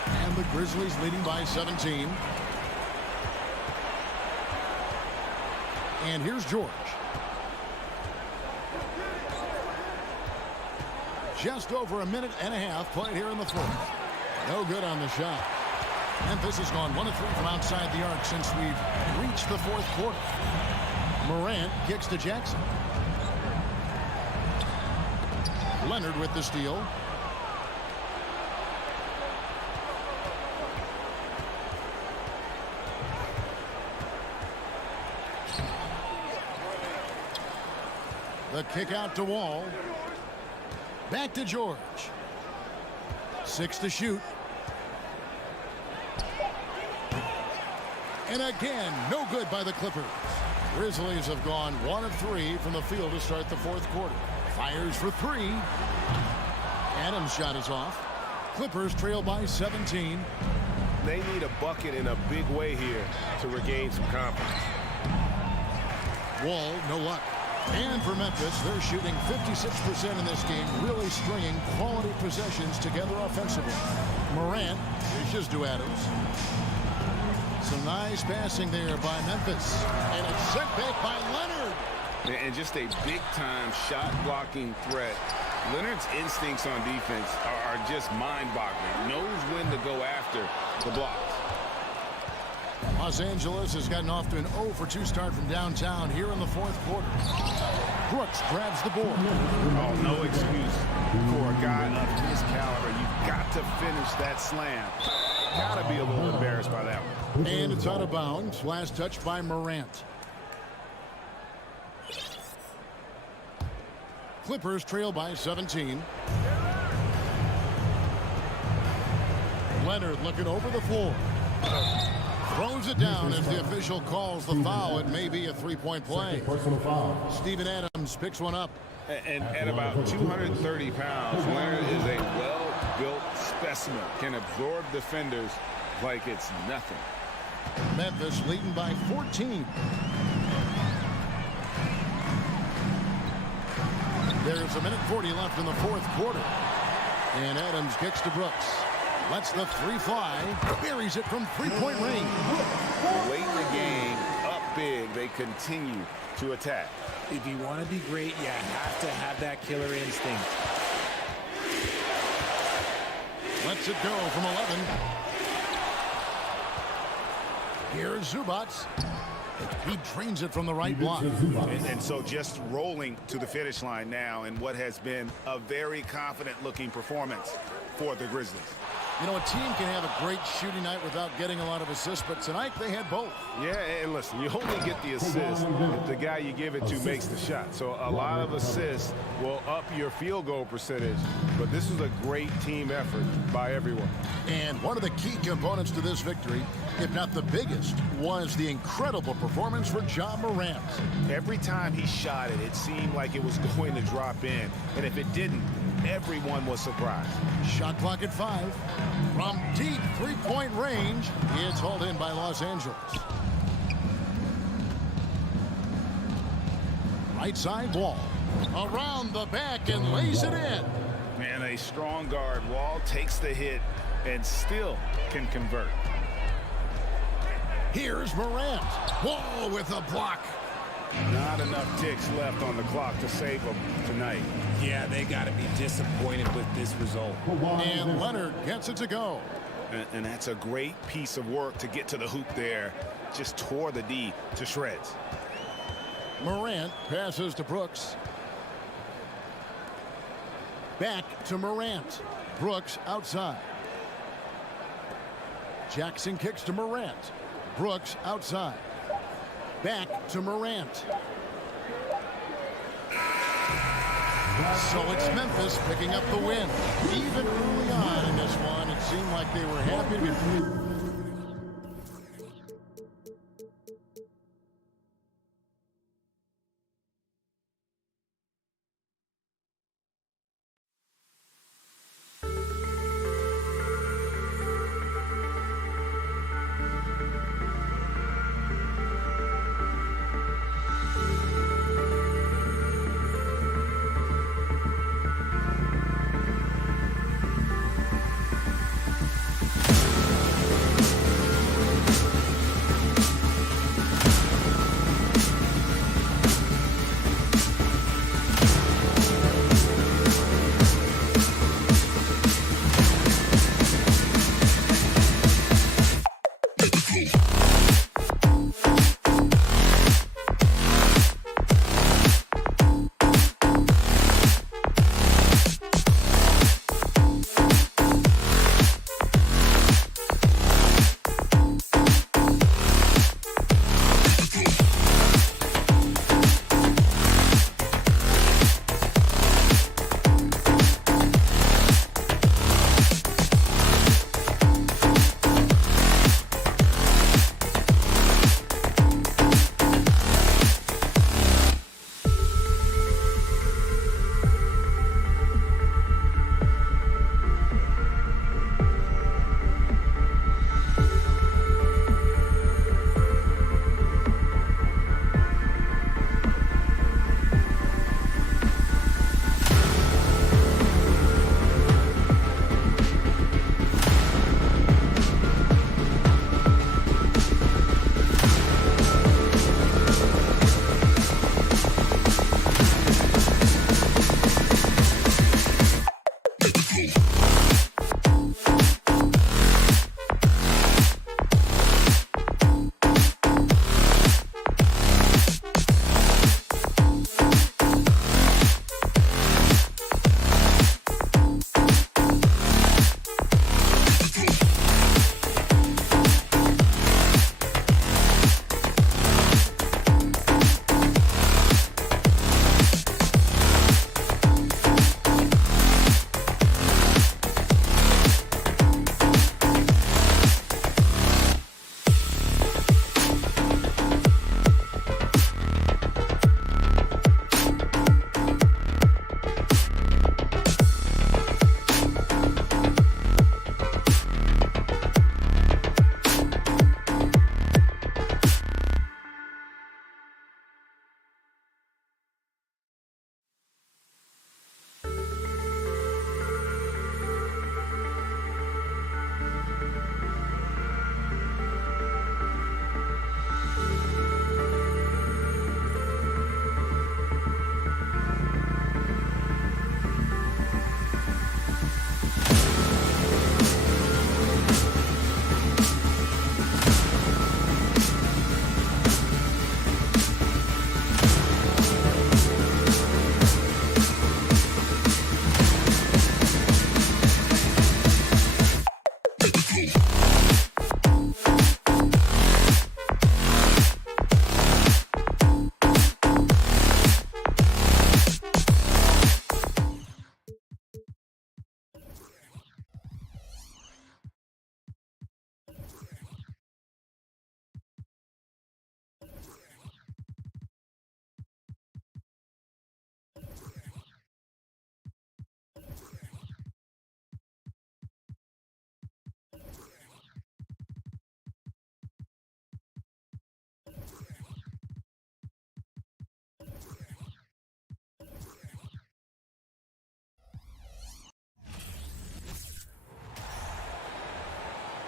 And the Grizzlies leading by 17. And here's George. Just over a minute and a half played here in the fourth. No good on the shot. Memphis has gone 1 of 3 from outside the arc since we've reached the fourth quarter. Morant kicks to Jackson. Leonard with the steal. The kick out to Wall. Back to George. 6 to shoot. And again, no good by the Clippers. Grizzlies have gone 1 of 3 from the field to start the fourth quarter. Fires for 3. Adams' shot is off. Clippers trail by 17. They need a bucket in a big way here to regain some confidence. Wall, no luck. And for Memphis, they're shooting 56% in this game, really stringing quality possessions together offensively. Morant dishes to Adams. Some nice passing there by Memphis. And it's sent back by Leonard. And just a big-time shot-blocking threat. Leonard's instincts on defense are just mind-boggling. Knows when to go after the blocks. Los Angeles has gotten off to an 0 for 2 start from downtown here in the fourth quarter. Brooks grabs the board. Oh, no excuse for a guy of his caliber. You've got to finish that slam. Got to be a little embarrassed by that one. And it's out of bounds. Last touch by Morant. Clippers trail by 17. Leonard looking over the floor. Throws it down as the official calls the foul. It may be a 3-point play. Steven Adams picks one up. And at about 230 pounds, Leonard is a well-built specimen. Can absorb defenders like it's nothing. Memphis leading by 14. There's a minute 40 left in the fourth quarter. And Adams kicks to Brooks. Lets the 3 fly. Buries it from 3-point range. Late in the game, up big, they continue to attack. If you want to be great, you have to have that killer instinct. Lets it go from 11. Here's Zubats. He drains it from the right block. And so just rolling to the finish line now in what has been a very confident-looking performance for the Grizzlies. You know, a team can have a great shooting night without getting a lot of assists, but tonight they had both. Yeah, and listen, you only get the assist if the guy you give it to makes the shot. So a lot of assists will up your field goal percentage, but this was a great team effort by everyone. And one of the key components to this victory, if not the biggest, was the incredible performance for Ja Morant. Every time he shot it, it seemed like it was going to drop in, and if it didn't, everyone was surprised. Shot clock at 5. From deep three-point range, it's hauled in by Los Angeles. Right side, Wall. Around the back and lays it in. Man, a strong guard. Wall takes the hit and still can convert. Here's Morant. Wall with a block. Not enough ticks left on the clock to save them tonight. Yeah, they got to be disappointed with this result. And Leonard gets it to go. And that's a great piece of work to get to the hoop there. Just tore the D to shreds. Morant passes to Brooks. Back to Morant. Brooks outside. Jackson kicks to Morant. Brooks outside. Back to Morant. So it's Memphis picking up the win. Even early on in this one, it seemed like they were happy to be...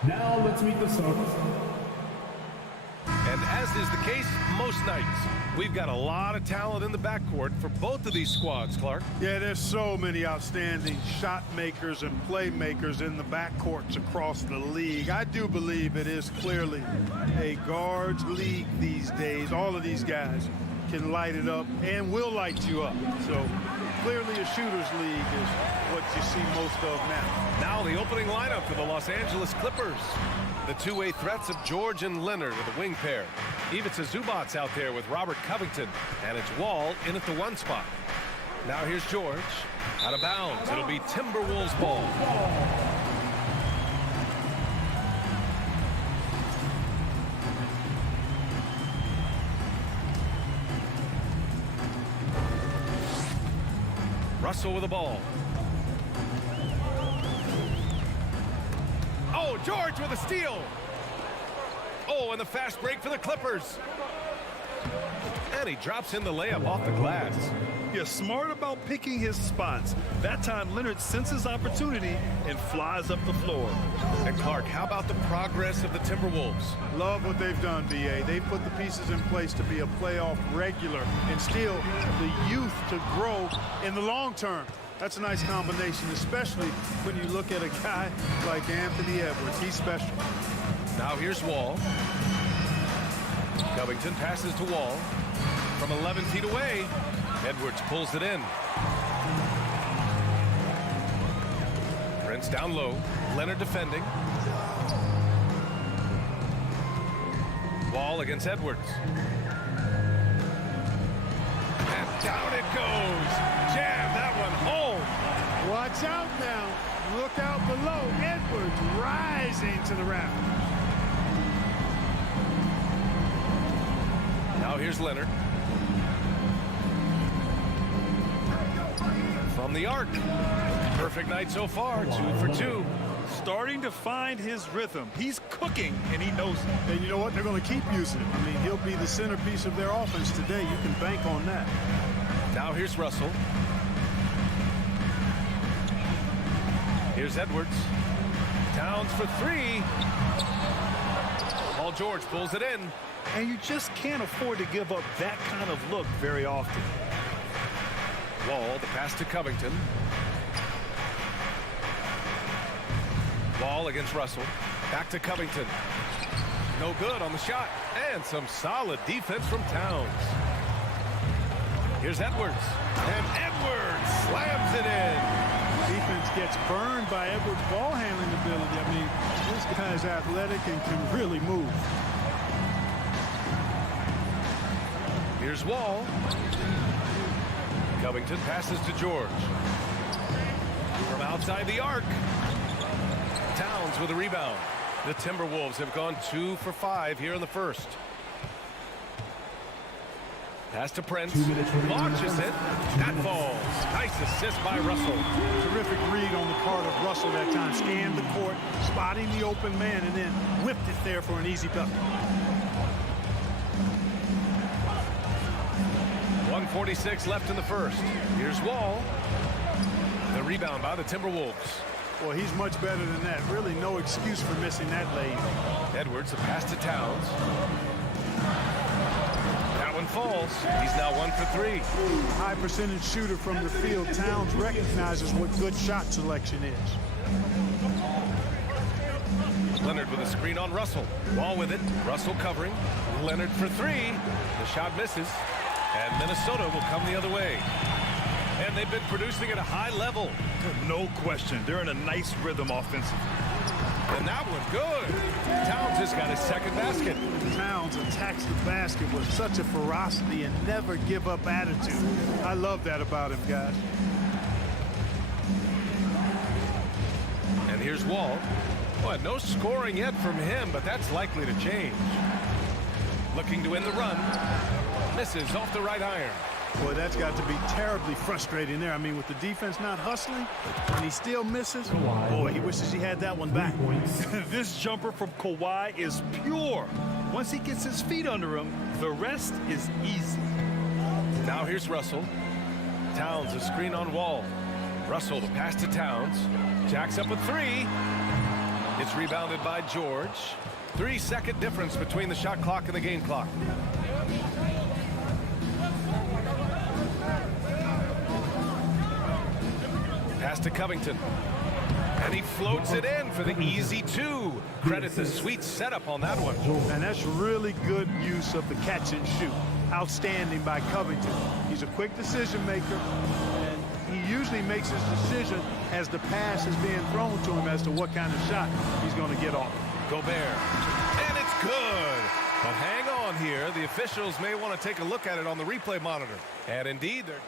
Now let's meet the starters. And as is the case most nights, we've got a lot of talent in the backcourt for both of these squads, Clark. Yeah, there's so many outstanding shot makers and playmakers in the backcourts across the league. I do believe it is clearly a guards league these days. All of these guys can light it up and will light you up. So clearly a shooter's league is what you see most of now. Now the opening lineup for the Los Angeles Clippers. The two-way threats of George and Leonard are the wing pair. Ivica Zubac's out there with Robert Covington, and it's Wall in at the 1 spot. Now here's George. Out of bounds. It'll be Timberwolves ball. Russell with the ball. Oh, George with a steal. Oh, and the fast break for the Clippers. And he drops in the layup off the glass. Yeah, smart about picking his spots. That time, Leonard senses opportunity and flies up the floor. And Clark, how about the progress of the Timberwolves? Love what they've done, B.A. They've put the pieces in place to be a playoff regular and still the youth to grow in the long term. That's a nice combination, especially when you look at a guy like Anthony Edwards. He's special. Now here's Wall. Covington passes to Wall. From 11 feet away, Edwards pulls it in. Prince down low. Leonard defending. Wall against Edwards. And down it goes. Jam that one home. Watch out now. Look out below. Edwards rising to the rafters. Now here's Leonard. From the arc. Perfect night so far. 2 for 2. Starting to find his rhythm. He's cooking, and he knows it. And you know what? They're going to keep using him. I mean, he'll be the centerpiece of their offense today. You can bank on that. Now here's Russell. Here's Edwards. Towns for 3. Paul George pulls it in. And you just can't afford to give up that kind of look very often. Wall, the pass to Covington. Wall against Russell. Back to Covington. No good on the shot. And some solid defense from Towns. Here's Edwards. And Edwards slams it in. Defense gets burned by Edwards' ball handling ability. I mean, this guy's athletic and can really move. Here's Wall. Covington passes to George. From outside the arc. Towns with a rebound. The Timberwolves have gone 2 for 5 here in the first. Pass to Prince. Launches it. That falls. Nice assist by Russell. Terrific read on the part of Russell that time. Scanned the court, spotting the open man, and then whipped it there for an easy bucket. 1:46 left in the first. Here's Wall. The rebound by the Timberwolves. Well, he's much better than that. Really no excuse for missing that lane. Edwards, a pass to Towns. That one falls. He's now 1 for 3. High percentage shooter from the field. Towns recognizes what good shot selection is. Leonard with a screen on Russell. Wall with it. Russell covering. Leonard for 3. The shot misses. And Minnesota will come the other way. And they've been producing at a high level. No question. They're in a nice rhythm offensively. And that one good. Towns has got his second basket. Towns attacks the basket with such a ferocity and never give up attitude. I love that about him, guys. And here's Wall. Boy, no scoring yet from him, but that's likely to change. Looking to win the run. Misses off the right iron. Boy, that's got to be terribly frustrating there. I mean, with the defense not hustling, and he still misses. Boy, he wishes he had that one back. This jumper from Kawhi is pure. Once he gets his feet under him, the rest is easy. Now here's Russell. Towns, a screen on Wall. Russell, the pass to Towns. Jacks up a 3. It's rebounded by George. 3-second difference between the shot clock and the game clock. Pass to Covington. And he floats it in for the easy two. Credit the sweet setup on that one. And that's really good use of the catch and shoot. Outstanding by Covington. He's a quick decision maker, and he usually makes his decision as the pass is being thrown to him as to what kind of shot he's going to get off. Gobert. And it's good. But hang on here. The officials may want to take a look at it on the replay monitor. And indeed, they're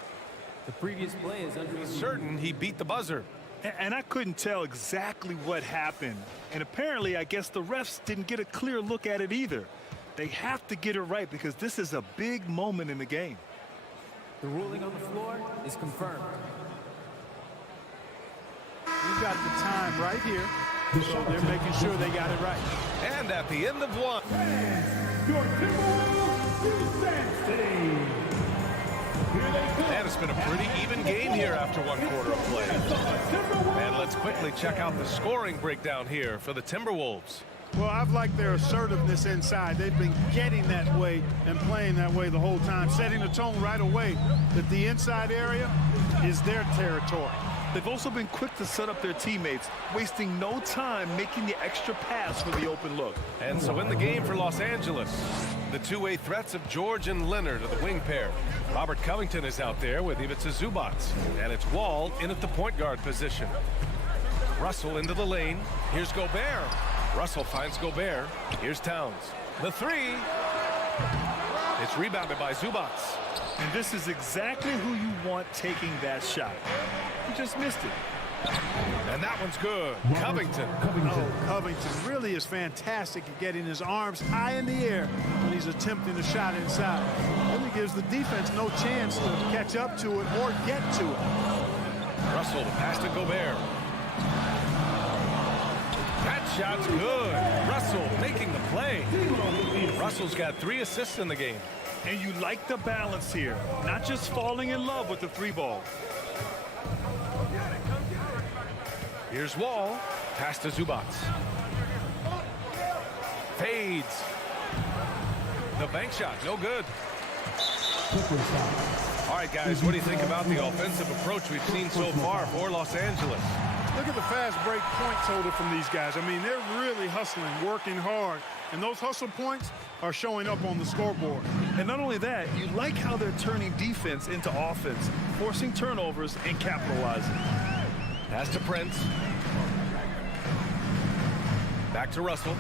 The previous play is under certain he beat the buzzer. And I couldn't tell exactly what happened. And apparently, I guess the refs didn't get a clear look at it either. They have to get it right because this is a big moment in the game. The ruling on the floor is confirmed. We've got the time right here, so they're making sure they got it right. And at the end of one. Your Timberwolves defense team. Here they come. And it's been a pretty even game here after one quarter of play. And let's quickly check out the scoring breakdown here for the Timberwolves. Well, I've liked their assertiveness inside. They've been getting that way and playing that way the whole time, setting the tone right away that the inside area is their territory. They've also been quick to set up their teammates, wasting no time making the extra pass for the open look. And so in the game for Los Angeles, the two-way threats of George and Leonard are the wing pair. Robert Covington is out there with Ivica Zubac. And it's Wall in at the point guard position. Russell into the lane. Here's Gobert. Russell finds Gobert. Here's Towns. The three. It's rebounded by Zubac. And this is exactly who you want taking that shot. He just missed it. And that one's good. Covington. Oh, Covington really is fantastic at getting his arms high in the air when he's attempting a shot inside. Really gives the defense no chance to catch up to it or get to it. Russell, the pass to Gobert. That shot's good. Russell making the play. Russell's got 3 assists in the game. And you like the balance here, not just falling in love with the three ball. Here's Wall. Pass to Zubac. Fades. The bank shot, no good. All right, guys, what do you think about the offensive approach we've seen so far for Los Angeles? Look at the fast break point total from these guys. I mean, they're really hustling, working hard. And those hustle points are showing up on the scoreboard. And not only that, you like how they're turning defense into offense, forcing turnovers and capitalizing. Pass to Prince. Back to Russell.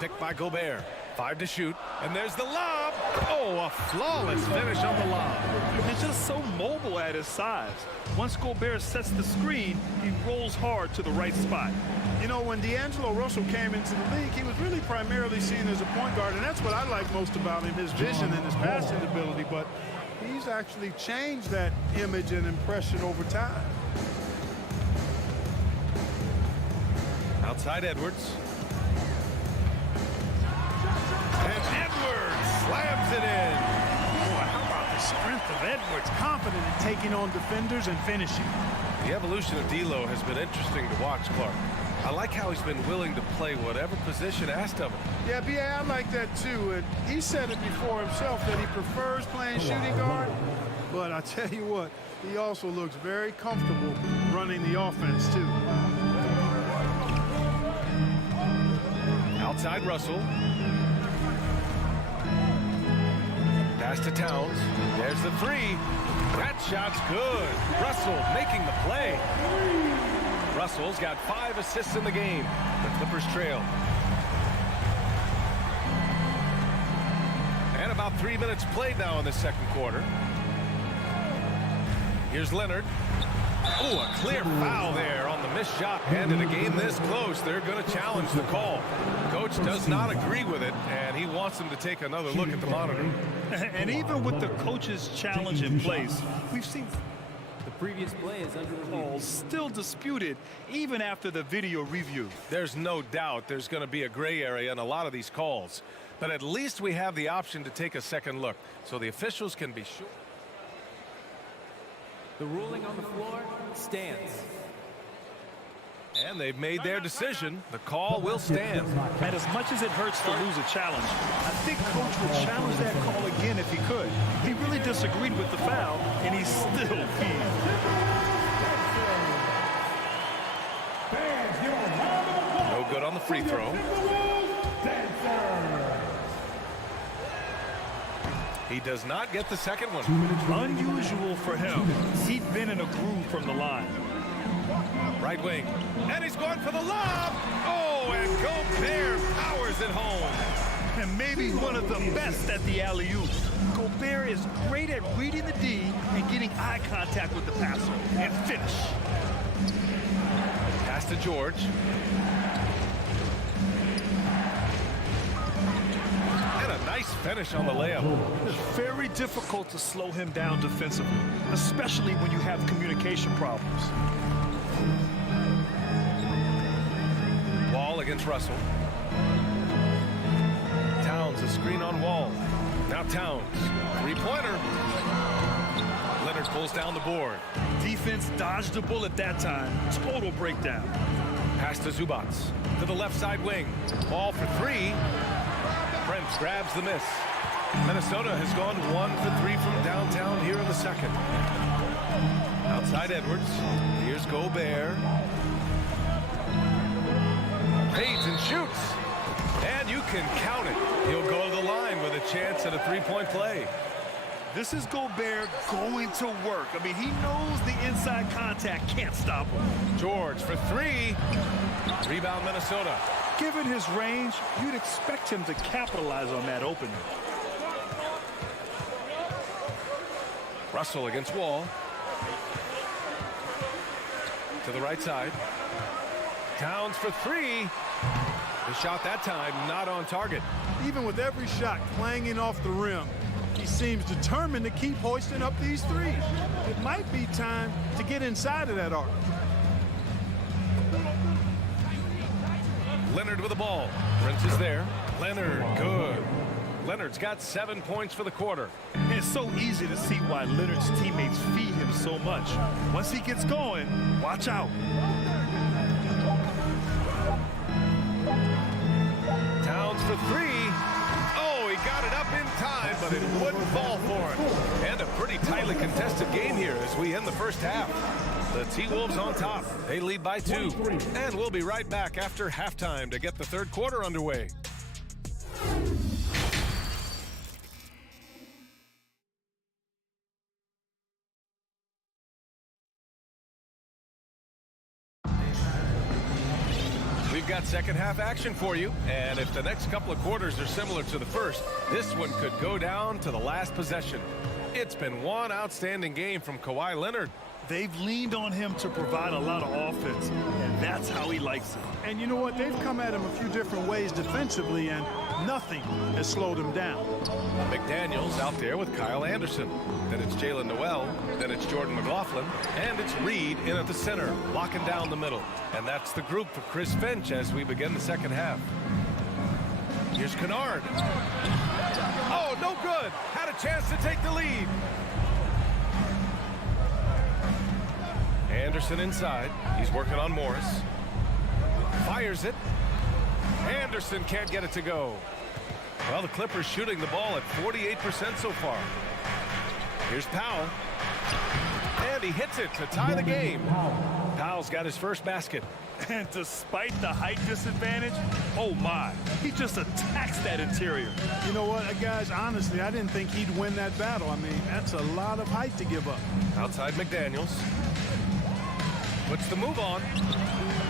Picked by Gobert. 5 to shoot. And there's the lob. Oh, a flawless finish on the lob. He's just so mobile at his size. Once Gobert sets the screen, he rolls hard to the right spot. You know, when D'Angelo Russell came into the league, he was really primarily seen as a point guard, and that's what I like most about him, his vision and his passing ability. But he's actually changed that image and impression over time. Outside Edwards. And Edwards slams it in. Boy, how about the strength of Edwards, confident in taking on defenders and finishing. The evolution of D'Lo has been interesting to watch, Clark. I like how he's been willing to play whatever position asked of him. Yeah, B.A., I like that too. And he said it before himself that he prefers playing shooting guard. But I tell you what, he also looks very comfortable running the offense too. Outside Russell. Pass to Towns. There's the three. That shot's good. Russell making the play. Russell's got 5 assists in the game. The Clippers trail. And about 3 minutes played now in the second quarter. Here's Leonard. Oh, a clear foul there on the missed shot. And in a game this close, they're going to challenge the call. Coach does not agree with it, and he wants them to take another look at the monitor. And even with the coach's challenge in place, we've seen The previous play is under review. calls still disputed even after the video review. There's no doubt there's going to be a gray area in a lot of these calls. But at least we have the option to take a second look, so the officials can be sure. The ruling on the floor stands. And they've made their decision. The call will stand. And as much as it hurts to lose a challenge, I think Coach would challenge that call again if he could. He really disagreed with the foul, and he's still peeved. No good on the free throw. He does not get the second one. Unusual for him. He's been in a groove from the line. Right wing. And he's going for the lob. Oh, and Gobert powers it home. And maybe one of the best at the alley-oop. Gobert is great at reading the D and getting eye contact with the passer and finish. Pass to George. And a nice finish on the layup. It's very difficult to slow him down defensively, especially when you have communication problems. Wall against Russell. Towns a screen on Wall. Now Towns. Three-pointer. Leonard pulls down the board. Defense dodged the bullet that time. Total breakdown. Pass to Zubac. To the left side wing. Ball for three. Brent grabs the miss. Minnesota has gone 1 for 3 from downtown here in the second. Outside Edwards. Here's Gobert. Fades and shoots. And you can count it. He'll go to the line with a chance at a three-point play. This is Gobert going to work. I mean, he knows the inside contact can't stop him. George for three. Rebound Minnesota. Given his range, you'd expect him to capitalize on that opening. Russell against Wall. To the right side. Towns for three. The shot that time not on target. Even with every shot clanging off the rim, he seems determined to keep hoisting up these threes. It might be time to get inside of that arc. Leonard with the ball. Prince is there. Leonard, good. Leonard's got 7 points for the quarter. It's so easy to see why Leonard's teammates feed him so much. Once he gets going, watch out. Towns for three. Oh, he got it up in time, but it wouldn't fall for him. And a pretty tightly contested game here as we end the first half. The T-Wolves on top. They lead by 2. And we'll be right back after halftime to get the third quarter underway. We've got second half action for you, and if the next couple of quarters are similar to the first, this one could go down to the last possession. It's been one outstanding game from Kawhi Leonard. They've leaned on him to provide a lot of offense, and that's how he likes it. And you know what? They've come at him a few different ways defensively, and nothing has slowed him down. McDaniels out there with Kyle Anderson. Then it's Jalen Noel. Then it's Jordan McLaughlin. And it's Reed in at the center, locking down the middle. And that's the group for Chris Finch as we begin the second half. Here's Kennard. Oh, no good. Had a chance to take the lead. Anderson inside. He's working on Morris. Fires it. Anderson can't get it to go. Well, the Clippers shooting the ball at 48% so far. Here's Powell. And he hits it to tie the game. Powell's got his first basket. And despite the height disadvantage, oh my, he just attacks that interior. You know what, guys, honestly, I didn't think he'd win that battle. I mean, that's a lot of height to give up. Outside McDaniels. Puts the move on.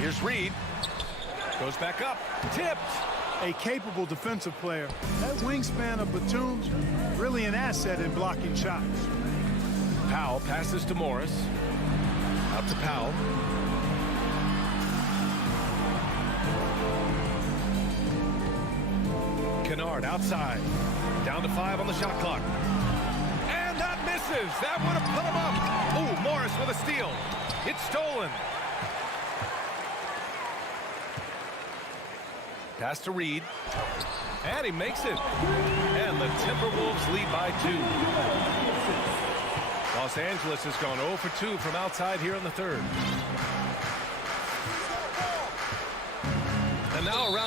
Here's Reed. Goes back up. Tipped. A capable defensive player. That wingspan of Batum's really an asset in blocking shots. Powell passes to Morris. Out to Powell. Kennard outside. Down to 5 on the shot clock. And that misses. That would have put him up. Ooh, Morris with a steal. It's stolen. Pass to Reed. And he makes it. And the Timberwolves lead by 2. Los Angeles has gone 0 for 2 from outside here in the third.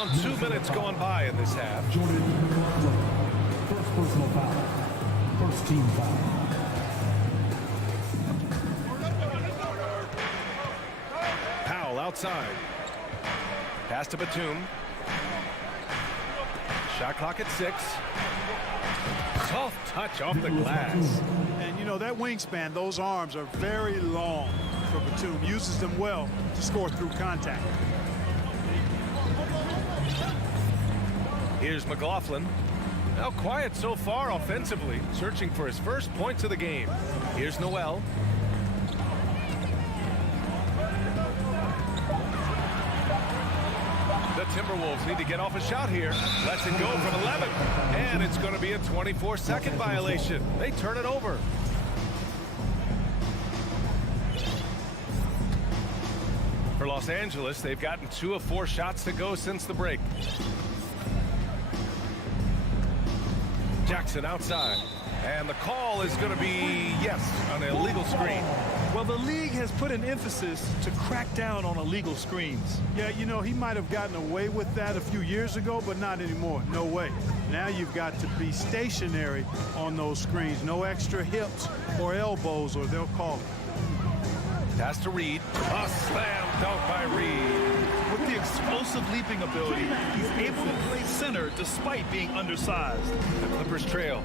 around 2 minutes gone by in this half. First personal foul. First team foul. Powell outside. Pass to Batum. Shot clock at 6. Soft touch off the glass. And you know, that wingspan, those arms are very long for Batum. Uses them well to score through contact. Here's McLaughlin. Now quiet so far offensively, searching for his first points of the game. Here's Noel. The Timberwolves need to get off a shot here. Lets it go from 11. And it's going to be a 24-second violation. They turn it over. For Los Angeles, they've gotten 2 of 4 shots to go since the break. Jackson outside. And the call is going to be, yes, an illegal screen. Well, the league has put an emphasis to crack down on illegal screens. Yeah, you know, he might have gotten away with that a few years ago, but not anymore. No way. Now you've got to be stationary on those screens. No extra hips or elbows, or they'll call it. Pass to Reed. A slam dunk by Reed. With the explosive leaping ability, he's able to play center despite being undersized. The Clippers trail.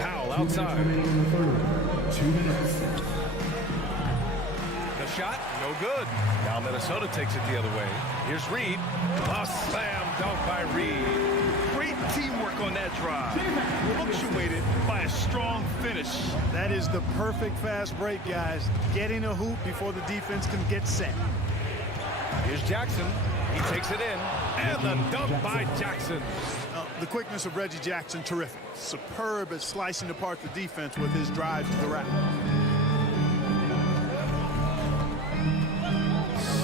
Powell outside. 2 minutes. The shot, no good. Now Minnesota takes it the other way. Here's Reed. A slam dunk by Reed. Great teamwork on that drive. Punctuated by a strong finish. That is the perfect fast break, guys. Getting a hoop before the defense can get set. Here's Jackson. He takes it in. And the dunk by Jackson. The quickness of Reggie Jackson, terrific. Superb at slicing apart the defense with his drive to the rack.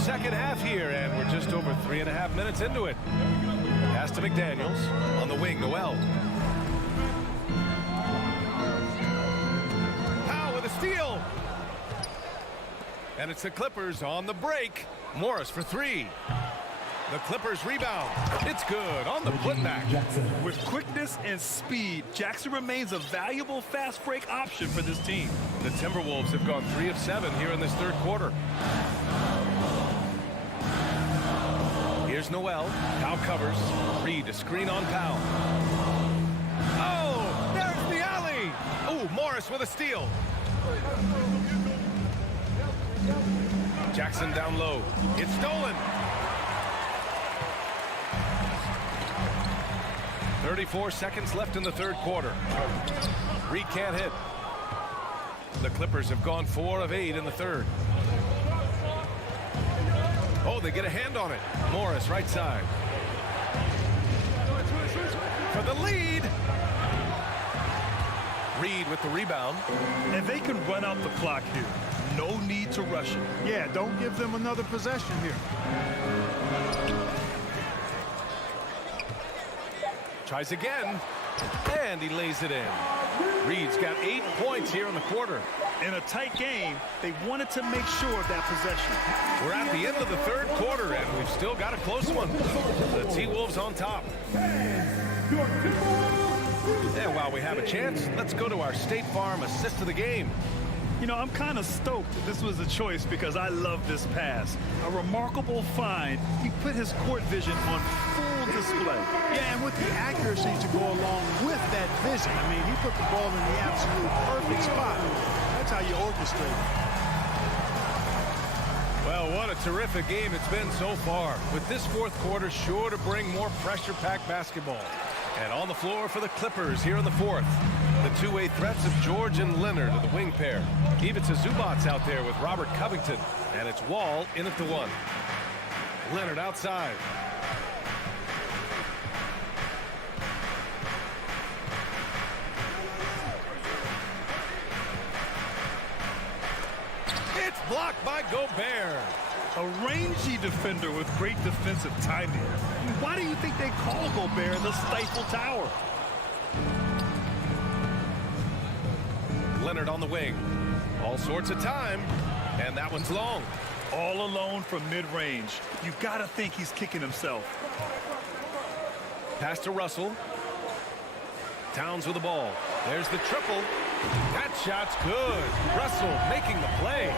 Second half here, and we're just over 3.5 minutes into it. Pass to McDaniels. On the wing, Noel. Powell with a steal. And it's the Clippers on the break. Morris for 3. The Clippers rebound. It's good on the putback. With quickness and speed, Jackson remains a valuable fast break option for this team. The Timberwolves have gone 3 of 7 here in this third quarter. Here's Noel. Powell covers. Reed a screen on Powell. Oh, there's the alley. Oh, Morris with a steal. Jackson down low. It's stolen. 34 seconds left in the third quarter. Reed can't hit. The Clippers have gone 4 of 8 in the third. Oh, they get a hand on it. Morris right side. For the lead. Reed with the rebound. And they can run out the clock here. No need to rush it. Yeah, don't give them another possession here. Tries again, and he lays it in. Reed's got 8 points here in the quarter. In a tight game, they wanted to make sure of that possession. We're at the end of the third quarter, and we've still got a close one. The T-Wolves on top. And while we have a chance, let's go to our State Farm assist of the game. You know, I'm kind of stoked that this was a choice because I love this pass. A remarkable find. He put his court vision on full display. Yeah, and with the accuracy to go along with that vision. I mean, he put the ball in the absolute perfect spot. That's how you orchestrate it. Well, what a terrific game it's been so far. With this fourth quarter sure to bring more pressure-packed basketball. And on the floor for the Clippers here in the fourth. The two-way threats of George and Leonard are the wing pair. Ivica Zubac's out there with Robert Covington. And it's Wall in at the 1. Leonard outside. It's blocked by Gobert. A rangy defender with great defensive timing. Why do you think they call Gobert the Stifle Tower? Leonard on the wing. All sorts of time. And that one's long. All alone from mid-range. You got to think he's kicking himself. Pass to Russell. Towns with the ball. There's the triple. That shot's good. Russell making the play.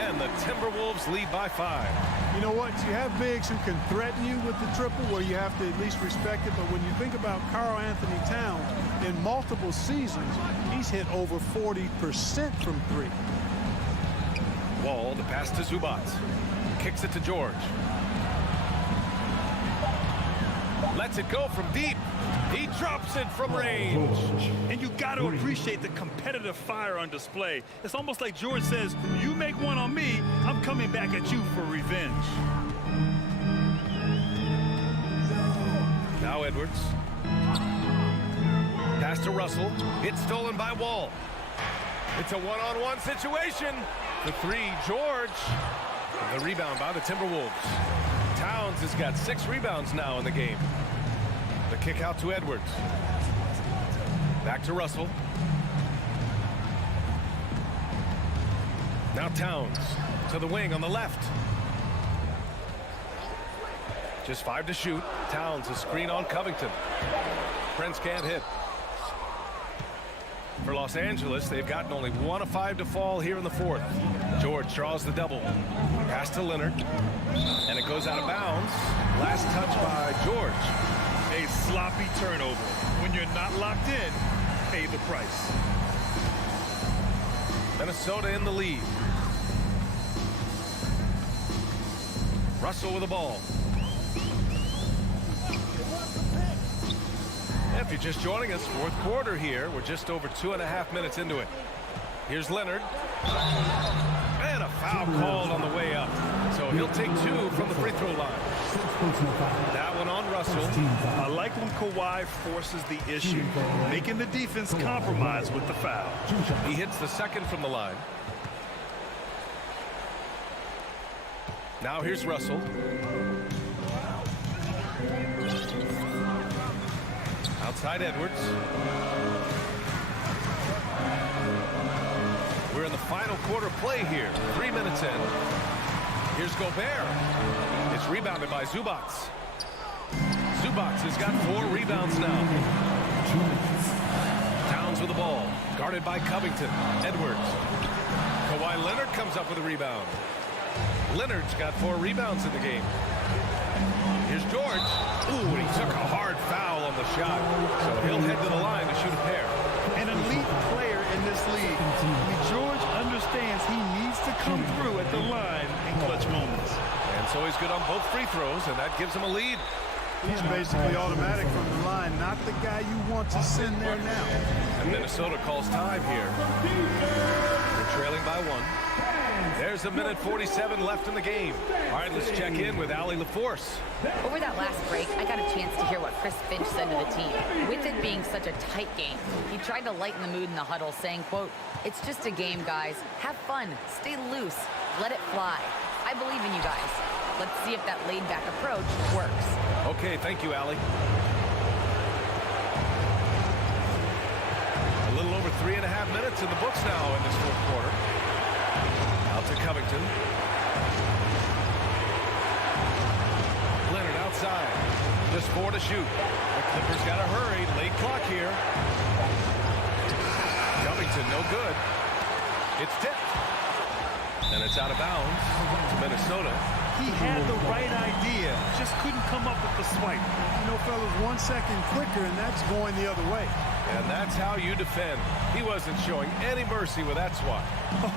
And the Timberwolves lead by 5. You know what? You have bigs who can threaten you with the triple where you have to at least respect it. But when you think about Karl Anthony Towns, in multiple seasons, he's hit over 40% from 3. Wall, the pass to Zubac. Kicks it to George. Lets it go from deep. He drops it from range. And you got to appreciate the competitive fire on display. It's almost like George says, you make one on me, I'm coming back at you for revenge. Now Edwards. Pass to Russell. It's stolen by Wall. It's a one-on-one situation. The 3, George. The rebound by the Timberwolves. Towns has got 6 rebounds now in the game. The kick out to Edwards. Back to Russell. Now Towns to the wing on the left. Just 5 to shoot. Towns a screen on Covington. Prince can't hit. For Los Angeles, they've gotten only 1 of 5 to fall here in the 4th. George draws the double. Pass to Leonard. And it goes out of bounds. Last touch by George. A sloppy turnover. When you're not locked in, pay the price. Minnesota in the lead. Russell with the ball. If you're just joining us, 4th quarter here. We're just over 2.5 minutes into it. Here's Leonard. And a foul called on the way up. So he'll take 2 from the free throw line. That one on Russell. I like when Kawhi forces the issue, making the defense compromise with the foul. He hits the 2nd from the line. Now here's Russell. Outside Edwards. We're in the final quarter play here. 3 minutes in. Here's Gobert. It's rebounded by Zubac. Zubac has got 4 rebounds now. Towns with the ball. Guarded by Covington. Edwards. Kawhi Leonard comes up with a rebound. Leonard's got 4 rebounds in the game. Here's George. Ooh, and he took a hard foul on the shot. So he'll head to the line to shoot a pair. An elite player in this league. George understands he needs to come through at the line in clutch moments. And so he's good on both free throws, and that gives him a lead. He's basically automatic from the line, not the guy you want to send there now. And Minnesota calls time here. They're trailing by 1. There's 1:47 left in the game. All right, let's check in with Allie LaForce. Over that last break, I got a chance to hear what Chris Finch said to the team. With it being such a tight game, he tried to lighten the mood in the huddle, saying, quote, "It's just a game, guys. Have fun. Stay loose. Let it fly. I believe in you guys. Let's see if that laid-back approach works." Okay, thank you, Allie. A little over 3.5 minutes in the books now in this 4th quarter. Out to Covington. Leonard outside. Just 4 to shoot. The Clippers got to hurry. Late clock here. Covington, no good. It's tipped. And it's out of bounds to Minnesota. He had the right idea, just couldn't come up with the swipe. You know, fellas, 1 second quicker, and that's going the other way. And that's how you defend. He wasn't showing any mercy with that swat.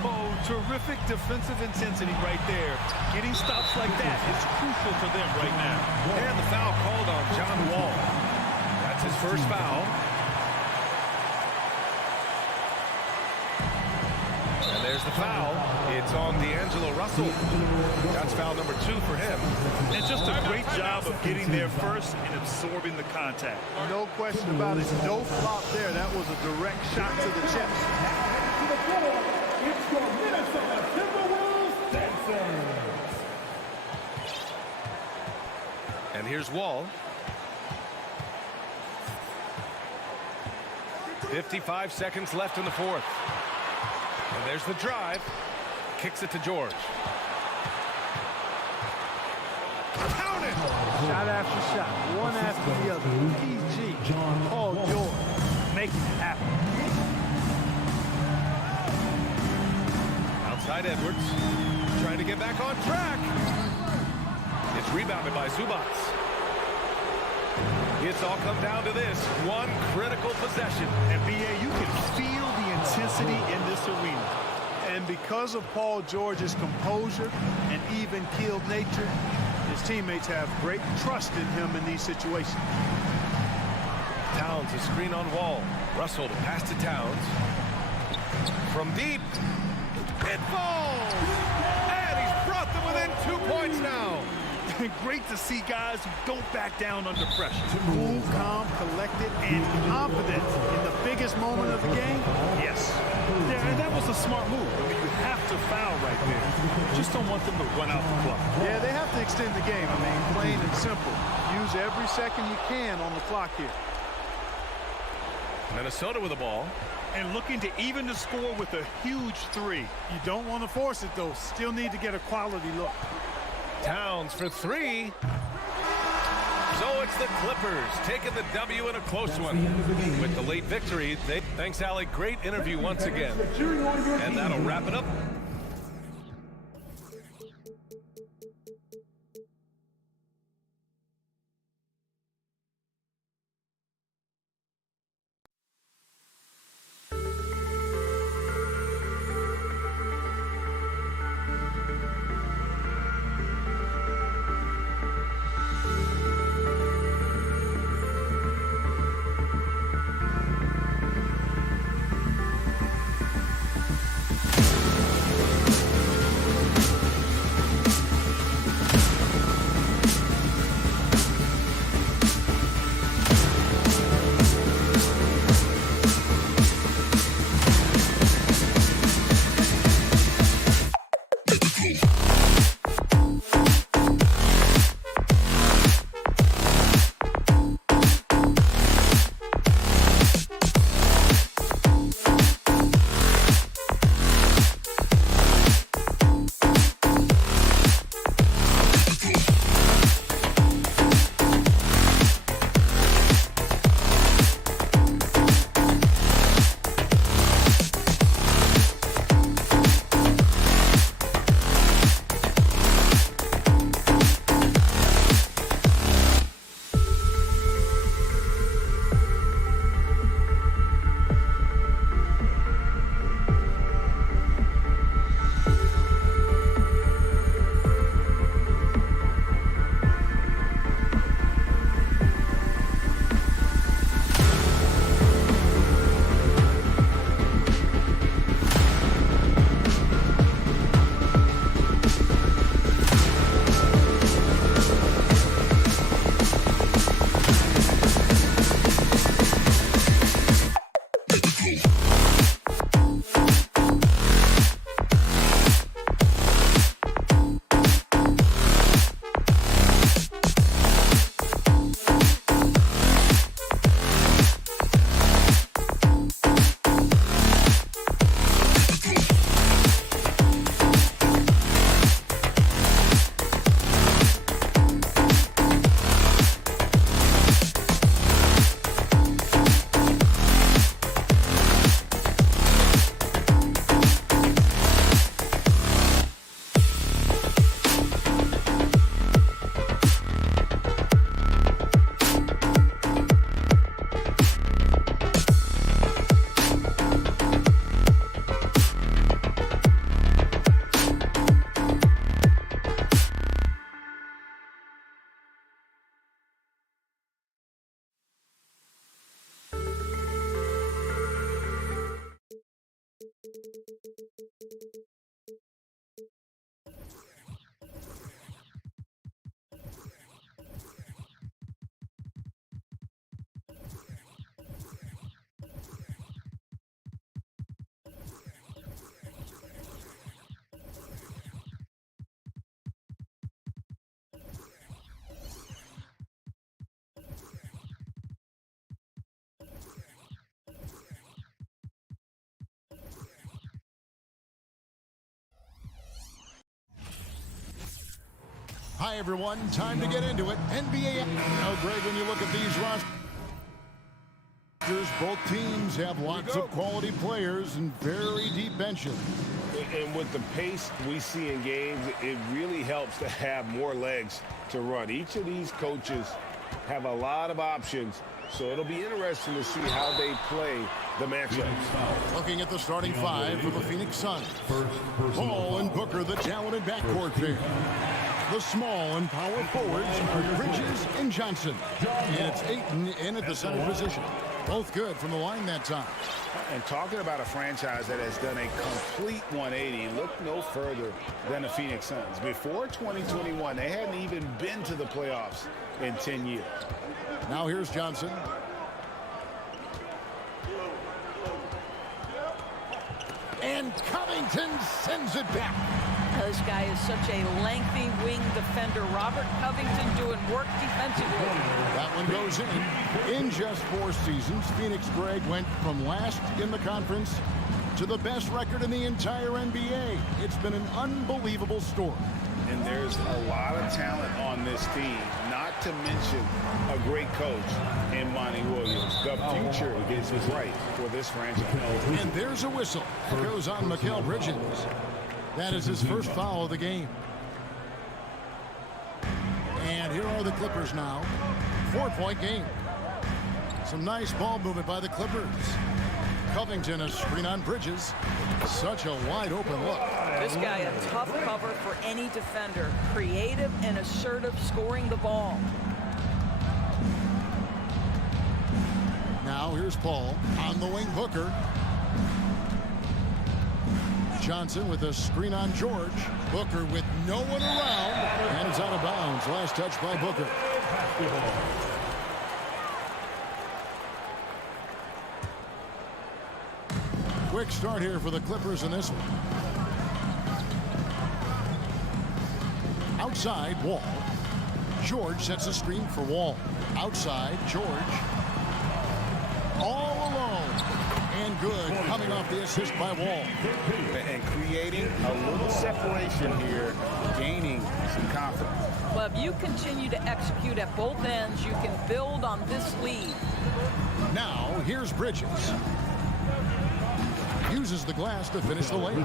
Oh, terrific defensive intensity right there. Getting stops like that is crucial for them right now. And the foul called on John Wall. That's his first foul. And there's the foul. It's on D'Angelo Russell. That's foul number 2 for him. And just a great job of getting there first and absorbing the contact. No question about it. No flop there. That was a direct shot to the chest. To the floor, it's your Minnesota Timberwolves dancers. And here's Wall. 55 seconds left in the 4th. And there's the drive. Kicks it to George. Shot after shot, one after the other. PG, Paul George, making it happen. Outside Edwards, trying to get back on track. It's rebounded by Zubac. It's all come down to this one critical possession. And BA, you can feel the intensity in this arena. And because of Paul George's composure and even-keeled nature, his teammates have great trust in him in these situations. Towns, a screen on Wall. Russell to pass to Towns. From deep. It falls! And he's brought them within 2 points now. Great to see guys who don't back down under pressure. Cool, calm, collected, and confident in the biggest moment of the game. Yes. Yeah, and that was a smart move. I mean, you have to foul right there. You just don't want them to run out the clock. Yeah, they have to extend the game. I mean, plain and simple. Use every second you can on the clock here. Minnesota with the ball. And looking to even the score with a huge three. You don't want to force it, though. Still need to get a quality look. Towns for three. So it's the Clippers taking the W in a close one. With the late victory, thanks, Allie. Great interview once again. And that'll wrap it up. Hi, everyone. Time to get into it. NBA. Now, Greg, when you look at these rosters, both teams have lots of quality players and very deep benches. And with the pace we see in games, it really helps to have more legs to run. Each of these coaches have a lot of options, so it'll be interesting to see how they play the matchups. Looking at the starting five for the Phoenix Suns. Paul and Booker, the talented backcourt pair. The small and power forwards are Bridges and Johnson. And it's Ayton in at the center position. Both good from the line that time. And talking about a franchise that has done a complete 180, look no further than the Phoenix Suns. Before 2021, they hadn't even been to the playoffs in 10 years. Now here's Johnson. And Covington sends it back. This guy is such a lengthy wing defender. Robert Covington doing work defensively. That one goes in. In just 4 seasons, Phoenix, Greg, went from last in the conference to the best record in the entire NBA. It's been an unbelievable story. And there's a lot of talent on this team, not to mention a great coach in Monty Williams. The future is bright for this franchise. And there's a whistle. It goes on Mikal Bridges. That is his first foul of the game. And here are the Clippers now. 4-point game. Some nice ball movement by the Clippers. Covington, a screen on Bridges. Such a wide open look. This guy a tough cover for any defender. Creative and assertive scoring the ball. Now here's Paul on the wing. Booker. Johnson with a screen on George. Booker with no one around. And it's out of bounds. Last touch by Booker. Quick start here for the Clippers in this one. Outside, Wall. George sets a screen for Wall. Outside, George. All alone. And good, coming off the assist by Wall. And creating a little separation here, gaining some confidence. Well, if you continue to execute at both ends, you can build on this lead. Now, here's Bridges. Uses the glass to finish the lane.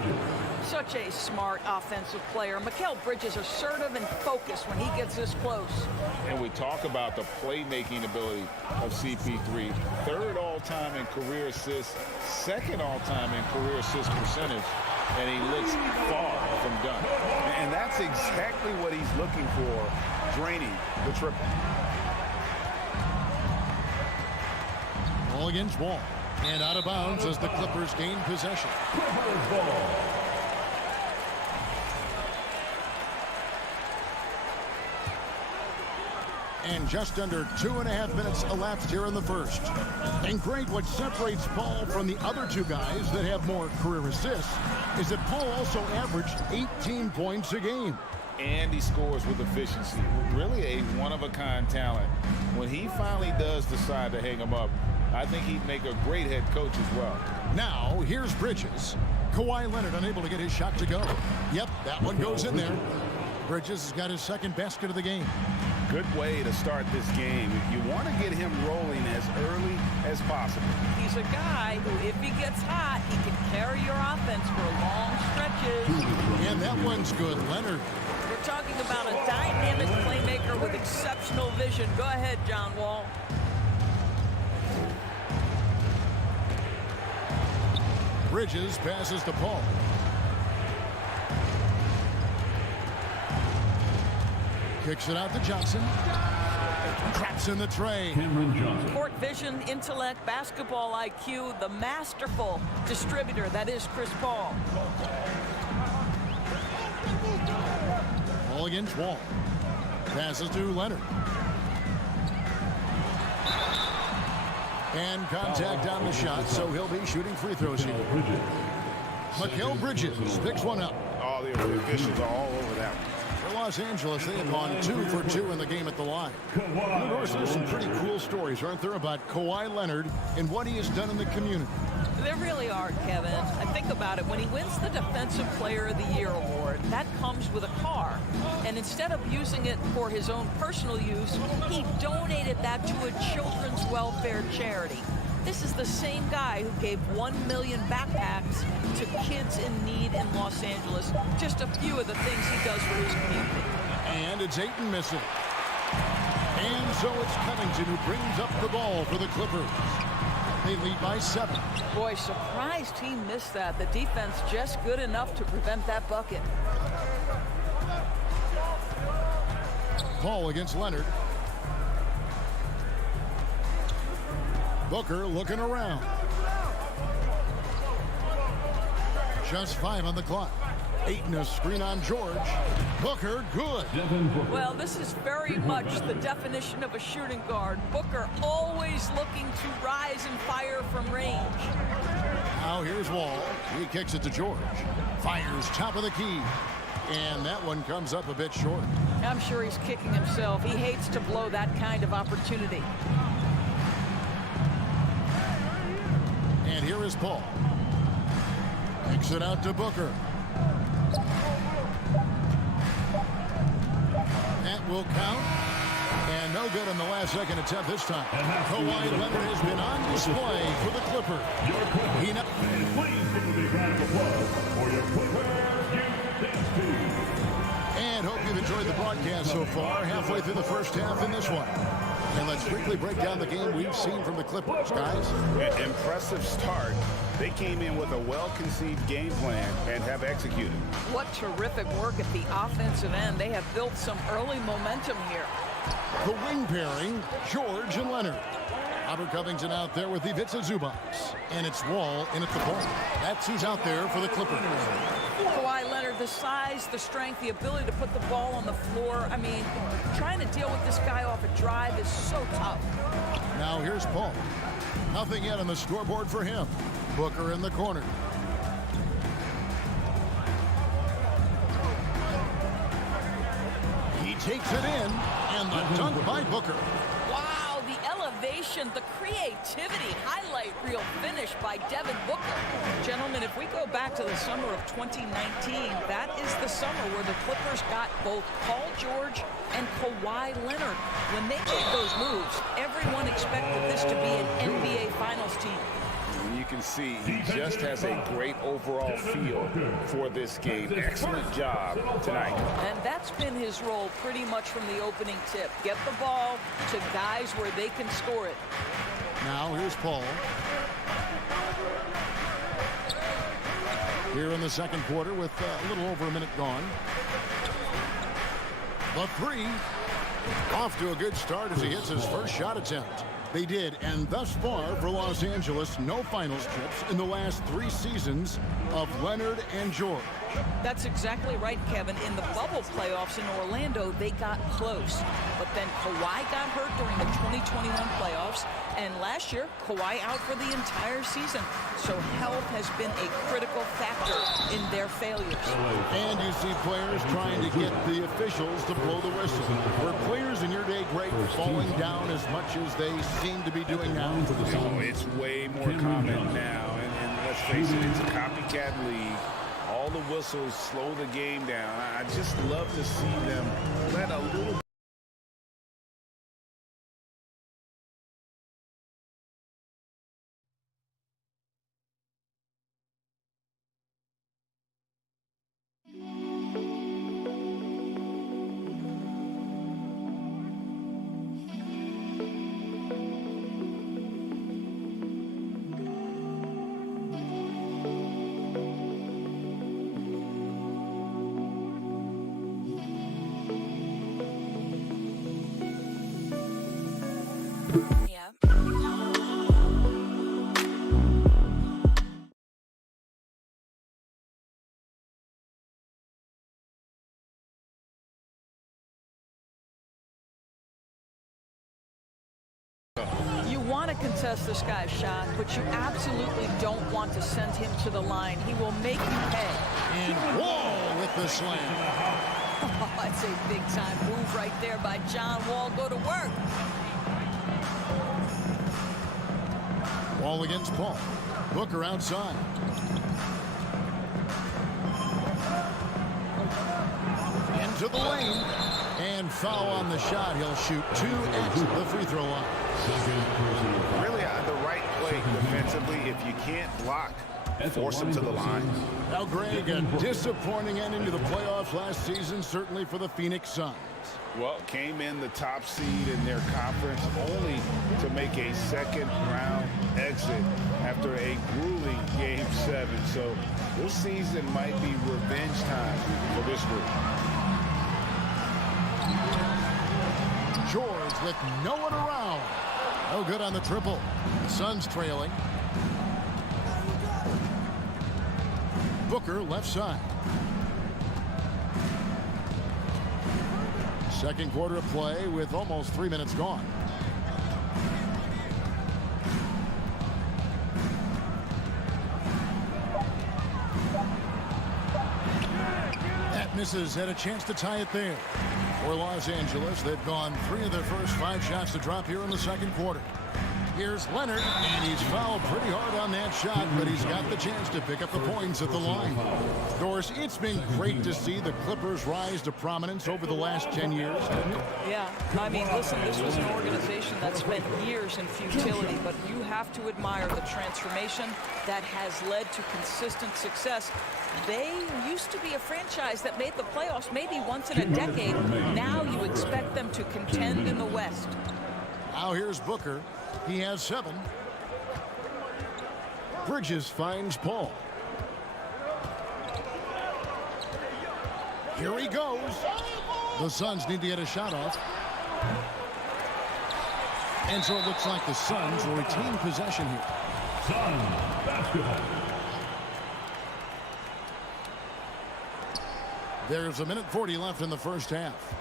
Such a smart offensive player. Mikal Bridges assertive and focused when he gets this close. And we talk about the playmaking ability of CP3. 3rd all-time in career assists, 2nd all-time in career assist percentage, and he looks far from done. And that's exactly what he's looking for, draining the triple. Ball against Wall. And out of bounds as the Clippers gain possession. And just under 2.5 minutes elapsed here in the first. And great, what separates Paul from the other 2 guys that have more career assists is that Paul also averaged 18 points a game. And he scores with efficiency. Really a one-of-a-kind talent. When he finally does decide to hang him up, I think he'd make a great head coach as well. Now, here's Bridges. Kawhi Leonard unable to get his shot to go. Yep, that one goes in there. Bridges has got his 2nd basket of the game. Good way to start this game. If you want to get him rolling as early as possible. He's a guy who, if he gets hot, he can carry your offense for long stretches. And that one's good. Leonard. We're talking about a dynamic playmaker with exceptional vision. Go ahead, John Wall. Bridges passes to Paul. Kicks it out to Johnson. Traps in the tray. Court vision, intellect, basketball IQ, the masterful distributor that is Chris Paul. Ball against Wall. Passes to Leonard. And contact on the shot, so he'll be shooting free throws here. Mikal Bridges picks one up. All the officials are all over that one. Los Angeles, they have gone 2 for 2 in the game at the line. Norris, there's some pretty cool stories, aren't there, about Kawhi Leonard and what he has done in the community? There really are, Kevin. I think about it. When he wins the Defensive Player of the Year award, that comes with a car. And instead of using it for his own personal use, he donated that to a children's welfare charity. This is the same guy who gave 1 million backpacks to kids in need in Los Angeles. Just a few of the things he does for his community. And it's Ayton missing. And so it's Covington who brings up the ball for the Clippers. They lead by 7. Boy, surprised he missed that. The defense just good enough to prevent that bucket. Paul against Leonard. Booker looking around. Just 5 on the clock. Ayton a screen on George. Booker, good. Well, this is very much the definition of a shooting guard. Booker always looking to rise and fire from range. Now here's Wall. He kicks it to George. Fires top of the key. And that one comes up a bit short. I'm sure he's kicking himself. He hates to blow that kind of opportunity. And here is Paul. Kicks it out to Booker. That will count. And no good on the last second attempt this time. Kawhi Leonard has been on display for the Clippers. And hope you've enjoyed the broadcast so far. Halfway through the first half in this one. And let's quickly break down the game we've seen from the Clippers, guys. Impressive start. They came in with a well-conceived game plan and have executed. What terrific work at the offensive end. They have built some early momentum here. The wing pairing, George and Leonard. Robert Covington out there with Ivica Zubac. And it's Wall in at the point. That's who's out there for the Clippers. Kawhi Leonard, the size, the strength, the ability to put the ball on the floor. I mean, trying to deal with this guy off a drive is so tough. Now here's Paul. Nothing yet on the scoreboard for him. Booker in the corner. He takes it in, and the dunk by Booker. Wow, the elevation, the creativity, highlight reel finish by Devin Booker. Gentlemen, if we go back to the summer of 2019, that is the summer where the Clippers got both Paul George and Kawhi Leonard. When they made those moves, everyone expected this to be an NBA Finals team. You can see he just has a great overall feel for this game. Excellent job tonight. And that's been his role pretty much from the opening tip. Get the ball to guys where they can score it. Now here's Paul. Here in the second quarter with a little over a minute gone. The three. Off to a good start as he hits his first shot attempt. They did, and thus far for Los Angeles, no finals trips in the last 3 seasons of Leonard and George. That's exactly right, Kevin. In the bubble playoffs in Orlando, they got close. But then Kawhi got hurt during the 2021 playoffs, and last year, Kawhi out for the entire season. So health has been a critical factor in their failures. And you see players trying to get the officials to blow the whistle. Were players in your day great falling down as much as they seem to be doing now? Oh, it's way more common now. And let's face it, it's a copycat league. All the whistles slow the game down. I just love to see them let a little. You want to contest this guy's shot, but you absolutely don't want to send him to the line. He will make you pay. And Wall with the slam. Oh, that's a big-time move right there by John Wall. Go to work. Wall against Paul. Booker outside. Into the lane. And foul on the shot. He'll shoot 2 at the free throw line. Really the right play defensively. If you can't block, force him to the line. Now, Greg, a disappointing ending to the playoffs last season, certainly for the Phoenix Suns. Well, came in the top seed in their conference only to make a second-round exit after a grueling Game 7. So this season might be revenge time for this group. George with no one around. No good on the triple. Suns trailing. Booker left side. Second quarter of play with almost 3 minutes gone. That misses. Had a chance to tie it there. For Los Angeles, they've gone 3 of their first 5 shots to drop here in the second quarter. Here's Leonard, and he's fouled pretty hard on that shot, but he's got the chance to pick up the points at the line. Doris, it's been great to see the Clippers rise to prominence over the last 10 years. Yeah, I mean, listen, this was an organization that spent years in futility, but you have to admire the transformation that has led to consistent success. They used to be a franchise that made the playoffs maybe once in a decade. Now you expect them to contend in the West. Now here's Booker. He has 7. Bridges finds Paul. Here he goes. The Suns need to get a shot off. And so it looks like the Suns will retain possession here. Suns basketball. There's 1:40 left in the first half.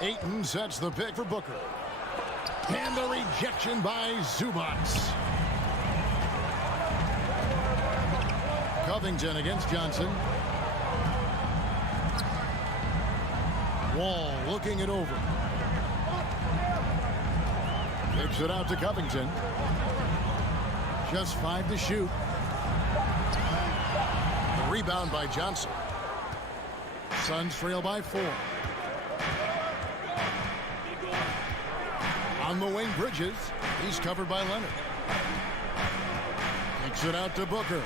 Ayton sets the pick for Booker. And the rejection by Zubac. Covington against Johnson. Wall looking it over. Kicks it out to Covington. Just 5 to shoot. The rebound by Johnson. Suns trail by 4. On the wing, Bridges. He's covered by Leonard. Kicks it out to Booker.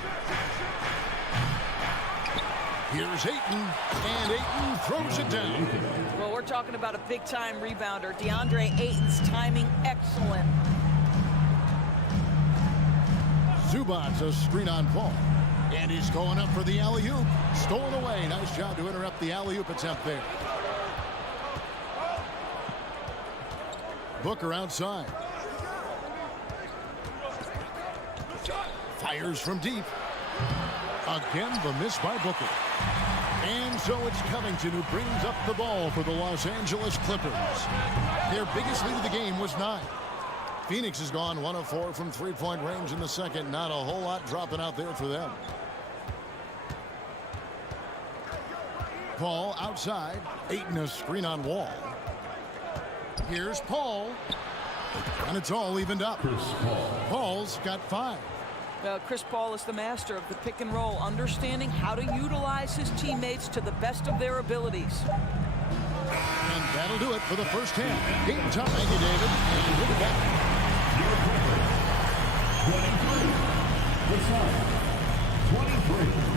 Here's Ayton, and Ayton throws it down. Well, we're talking about a big-time rebounder. DeAndre Ayton's timing, excellent. Zubac, a screen on Paul. And he's going up for the alley-oop. Stolen away. Nice job to interrupt the alley-oop attempt there. Booker outside. Fires from deep. Again, the miss by Booker. And so it's Covington who brings up the ball for the Los Angeles Clippers. Their biggest lead of the game was 9. Phoenix has gone 1 of 4 from three-point range in the second. Not a whole lot dropping out there for them. Paul outside. Ayton a screen on Wall. Here's Paul. And it's all evened up. Paul's got 5. Chris Paul is the master of the pick and roll, understanding how to utilize his teammates to the best of their abilities. And that'll do it for the first half. Game time. Thank you, David. And we'll be back. 23. The Suns, 23.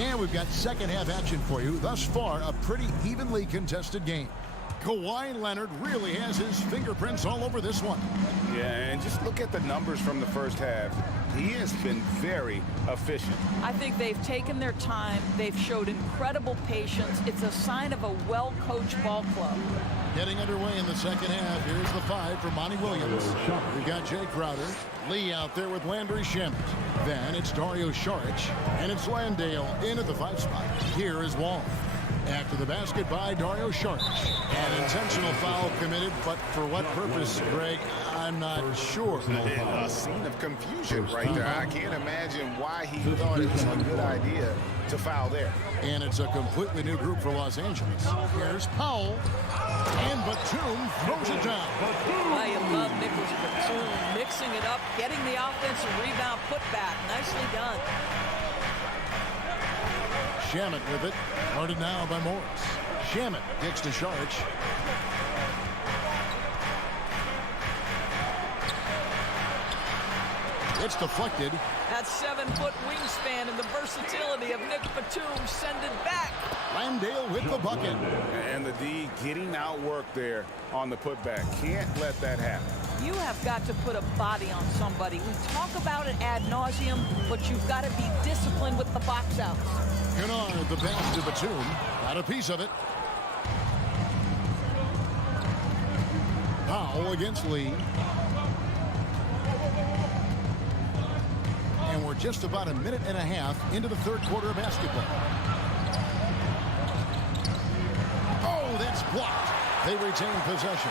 And we've got second half action for you. Thus far, a pretty evenly contested game. Kawhi Leonard really has his fingerprints all over this one. Yeah, and just look at the numbers from the first half. He has been very efficient. I think they've taken their time. They've showed incredible patience. It's a sign of a well-coached ball club. Getting underway in the second half. Here's the 5 for Monty Williams. We've got Jay Crowder. Lee out there with Landry Shamet. Then it's Dario Saric. And it's Landale in at the 5 spot. Here is Wall. After the basket by Dario Saric. An intentional foul committed, but for what purpose, Greg, I'm not sure. A scene of confusion right there. I can't imagine why he thought it was a good idea to foul there. And it's a completely new group for Los Angeles. Here's Powell. And Batum throws it down. I love Nicholas Batum mixing it up, getting the offensive rebound put back. Nicely done. Shamet with it. Guarded now by Morris. Shamet gets to Saric. It's deflected. That 7-foot wingspan and the versatility of Nick Batum send it back. Landale with the bucket. And the D getting outworked there on the putback. Can't let that happen. You have got to put a body on somebody. We talk about it ad nauseum, but you've got to be disciplined with the box outs. Kennard, the pass to Batum. Got a piece of it. Powell against Lee. And we're just about a minute and a half into the third quarter of basketball. Oh, that's blocked. They retain possession.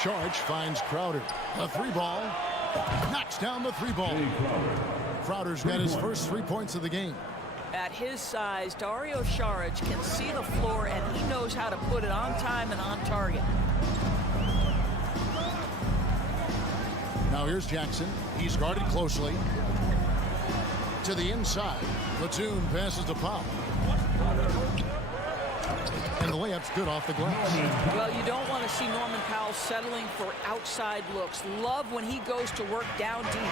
Saric finds Crowder. A three ball. Knocks down the three ball. Crowder's got his first 3 points of the game. At his size, Dario Saric can see the floor, and he knows how to put it on time and on target. Now here's Jackson. He's guarded closely. To the inside. Batum passes to Powell. And the layup's good off the glass. Well, you don't want to see Norman Powell settling for outside looks. Love when he goes to work down deep.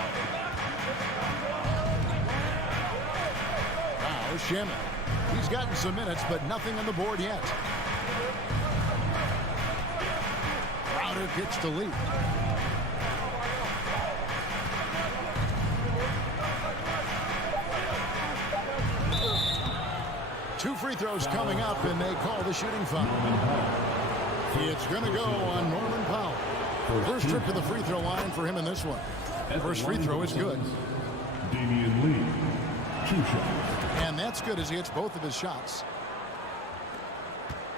Now Shamet. He's gotten some minutes, but nothing on the board yet. Crowder gets to Lee. Two free throws coming up, and they call the shooting foul. It's going to go on Norman Powell. First trip to the free throw line for him in this one. First free throw is good. Damian Lee, 2 shots. And that's good as he hits both of his shots.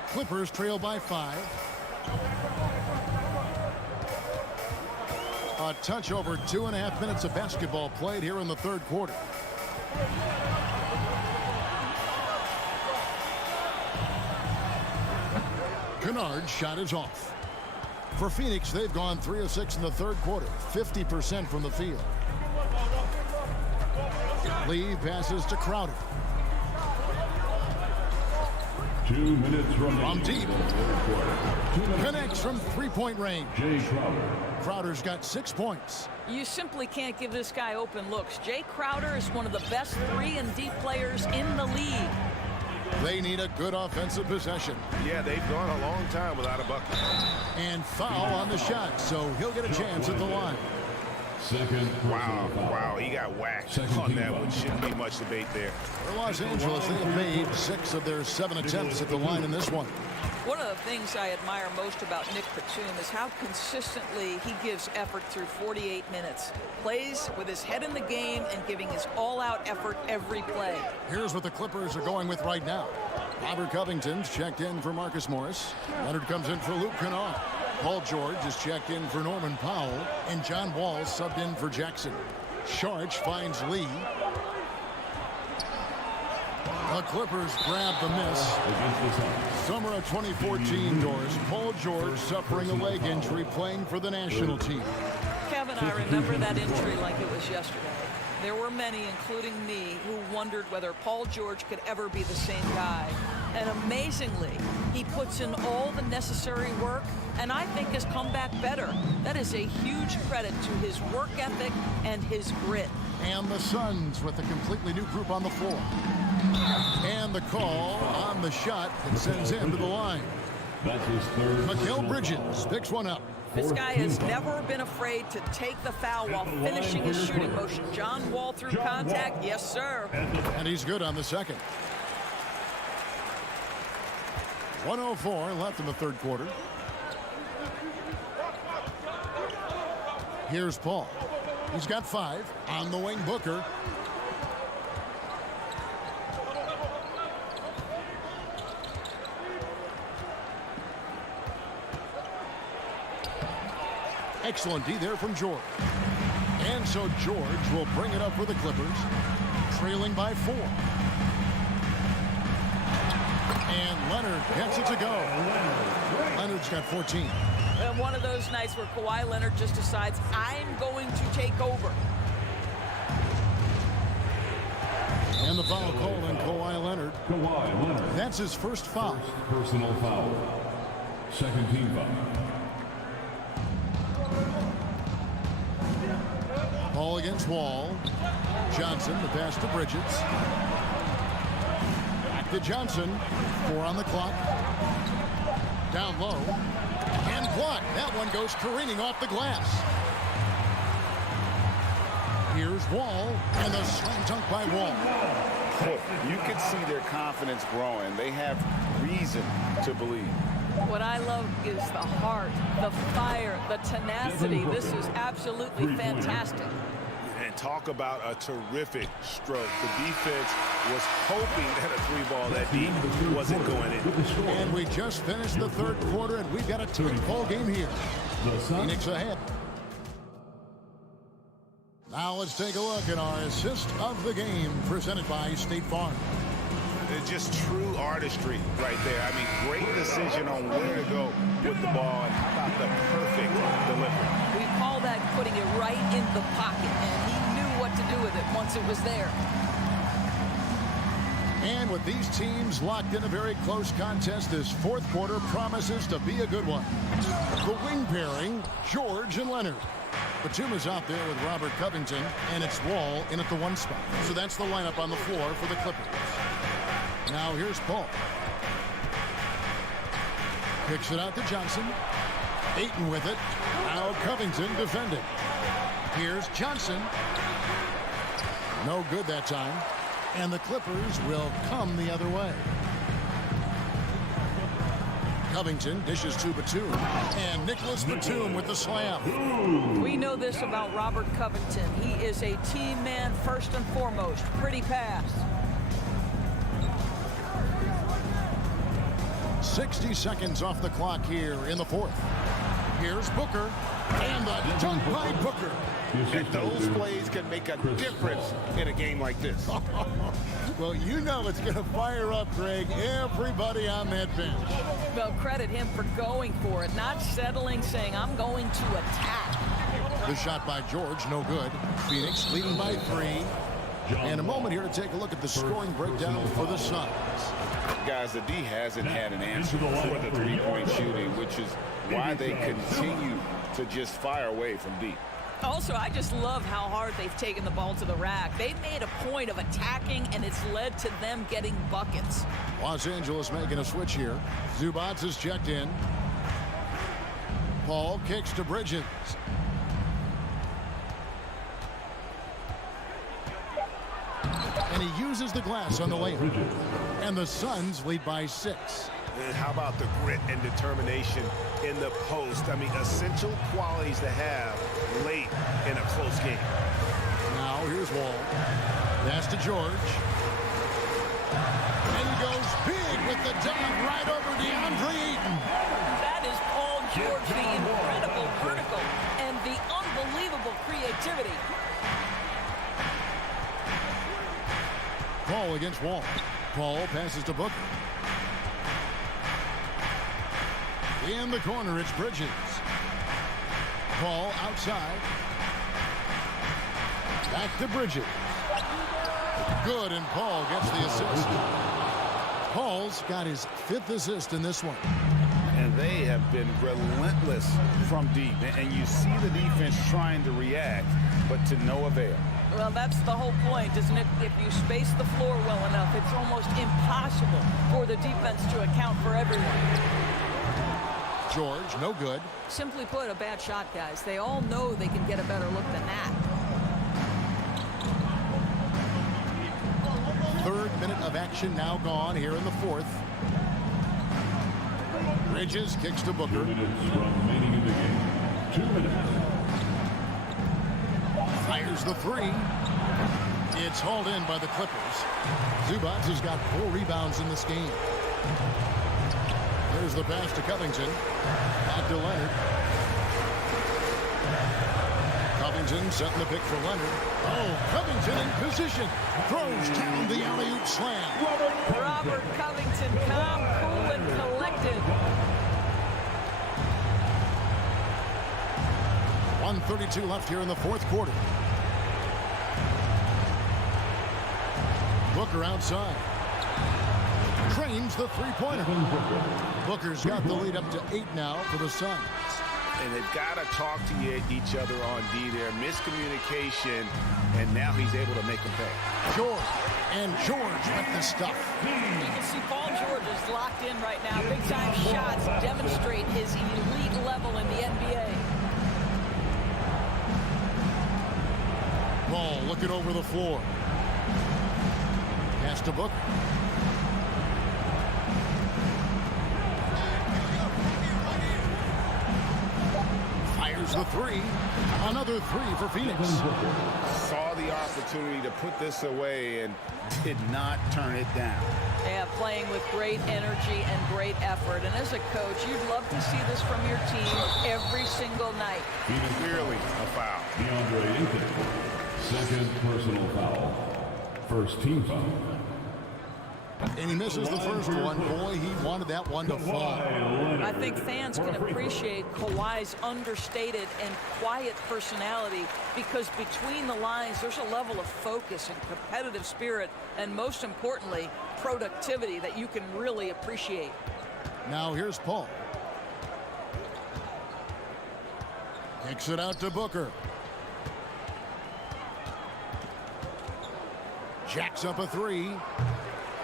Clippers trail by 5. A touch over 2.5 minutes of basketball played here in the third quarter. Kennard's shot is off. For Phoenix, they've gone 3 of 6 in the third quarter, 50% from the field. Lee passes to Crowder. 2 minutes from deep. Connects from three-point range. Jay Crowder. Crowder's got 6 points. You simply can't give this guy open looks. Jay Crowder is one of the best 3 and D players in the league. They need a good offensive possession. Yeah, they've gone a long time without a bucket. And foul on the shot, so he'll get a chance at the line. Wow, he got whacked on that one. Shouldn't be much debate there. For Los Angeles, they have made 6 of their 7 attempts at the line in this one. One of the things I admire most about Nick Batum is how consistently he gives effort through 48 minutes. Plays with his head in the game and giving his all-out effort every play. Here's what the Clippers are going with right now. Robert Covington's checked in for Marcus Morris. Leonard comes in for Luke Kennard. Paul George is checked in for Norman Powell. And John Wall subbed in for Jackson. Saric finds Lee. The Clippers grab the miss. Summer of 2014, Doris. Paul George suffering a leg injury playing for the national team. Kevin, I remember that injury like it was yesterday. There were many, including me, who wondered whether Paul George could ever be the same guy. And amazingly, he puts in all the necessary work and I think has come back better. That is a huge credit to his work ethic and his grit. And the Suns with a completely new group on the floor. And the call on the shot that sends him to the line. That's his third. Mikal Bridges picks one up. This guy has never been afraid to take the foul while finishing his shooting motion. John Wall through contact. Yes, sir. And he's good on the second. 1:04 left in the third quarter. Here's Paul. He's got 5. On the wing, Booker. Excellent D there from George. And so George will bring it up for the Clippers, trailing by 4. And Leonard gets it to go. Leonard's got 14. And one of those nights where Kawhi Leonard just decides, I'm going to take over. And the foul call on Kawhi Leonard. That's his first foul. Personal foul. Second team foul. Ball against Wall. Johnson, the pass to Bridges. Back to Johnson. 4 on the clock. Down low. And blocked. That one goes careening off the glass. Here's Wall. And the slam dunk by Wall. Look, you can see their confidence growing. They have reason to believe. What I love is the heart, the fire, the tenacity. This is absolutely fantastic. And talk about a terrific stroke. The defense was hoping that a 3-ball that deep wasn't going in. And we just finished the third quarter, and we've got a tight ball game here. Phoenix ahead. Now let's take a look at our assist of the game presented by State Farm. It's just true artistry right there. I mean, great decision on where to go with the ball, and how about the perfect delivery. We call that putting it right in the pocket, and he knew what to do with it once it was there. And with these teams locked in a very close contest, this fourth quarter promises to be a good one. The wing pairing, George and Leonard. Batum is out there with Robert Covington, and it's Wall in at the 1 spot. So that's the lineup on the floor for the Clippers. Now here's Paul. Kicks it out to Johnson. Ayton with it. Now Covington defending. Here's Johnson. No good that time. And the Clippers will come the other way. Covington dishes to Batum. And Nicholas Batum with the slam. We know this about Robert Covington. He is a team man first and foremost. Pretty pass. 60 seconds off the clock here in the fourth. Here's Booker. And the dunk by Booker. And those plays can make a difference in a game like this. Well, you know it's going to fire up, Greg, everybody on that bench. Well, credit him for going for it, not settling, saying, I'm going to attack. The shot by George, no good. Phoenix leading by 3. And a moment here to take a look at the scoring breakdown for the Suns. Guys, the D hasn't had an answer for the three-point shooting, which is why they continue to just fire away from deep. Also, I just love how hard they've taken the ball to the rack. They've made a point of attacking, and it's led to them getting buckets. Los Angeles making a switch here. Zubac is checked in. Paul kicks to Bridges. And he uses the glass on the layup. And the Suns lead by 6. And how about the grit and determination in the post? I mean, essential qualities to have late in a close game. Now here's Wall. Pass to George. And he goes big with the dunk right over DeAndre Ayton. That is Paul George, the incredible vertical and the unbelievable creativity. Paul against Wall. Paul passes to Booker. In the corner, it's Bridges. Paul outside. Back to Bridges. Good, and Paul gets the assist. Paul's got his 5th assist in this one. And they have been relentless from deep. And you see the defense trying to react, but to no avail. Well, that's the whole point, isn't it? If you space the floor well enough, it's almost impossible for the defense to account for everyone. George, no good. Simply put, a bad shot, guys. They all know they can get a better look than that. 3rd minute of action now gone here in the 4th. Bridges kicks to Booker. 2 minutes remaining in the game. 2 minutes. Fires the 3. It's hauled in by the Clippers. Zubac has got 4 rebounds in this game. There's the pass to Covington. Back to Leonard. Covington setting the pick for Leonard. Oh, Covington in position. Throws down the alley-oop slam. Robert Covington, calm, cool, and collected. 1:32 left here in the fourth quarter. Booker outside. Trains the three-pointer. Booker's got the lead up to 8 now for the Suns. And they've got to talk to each other on D there. Miscommunication, and now he's able to make them pay. George with the stuff. You can see Paul George is locked in right now. Big-time shots demonstrate his elite level in the NBA. Ball looking over the floor. Pass to Booker. Fires the three. Another three for Phoenix. Saw the opportunity to put this away and did not turn it down. Yeah, playing with great energy and great effort. And as a coach, you'd love to see this from your team every single night. Clearly a foul. DeAndre Ayton, second personal foul. First team foul. And he misses the first one. Boy, he wanted that one to fall. I think fans can appreciate Kawhi's understated and quiet personality because between the lines, there's a level of focus and competitive spirit, and most importantly, productivity that you can really appreciate. Now here's Paul. Kicks it out to Booker. Jacks up a three.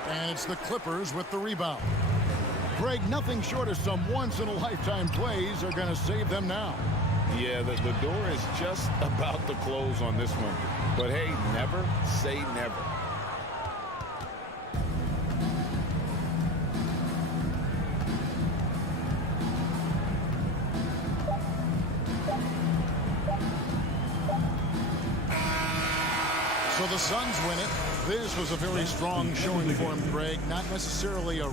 And it's the Clippers with the rebound. Greg, nothing short of some once-in-a-lifetime plays are going to save them now. Yeah, the door is just about to close on this one. But hey, never say never. So the Suns win it. This was a very strong showing for him, Greg. Not necessarily a...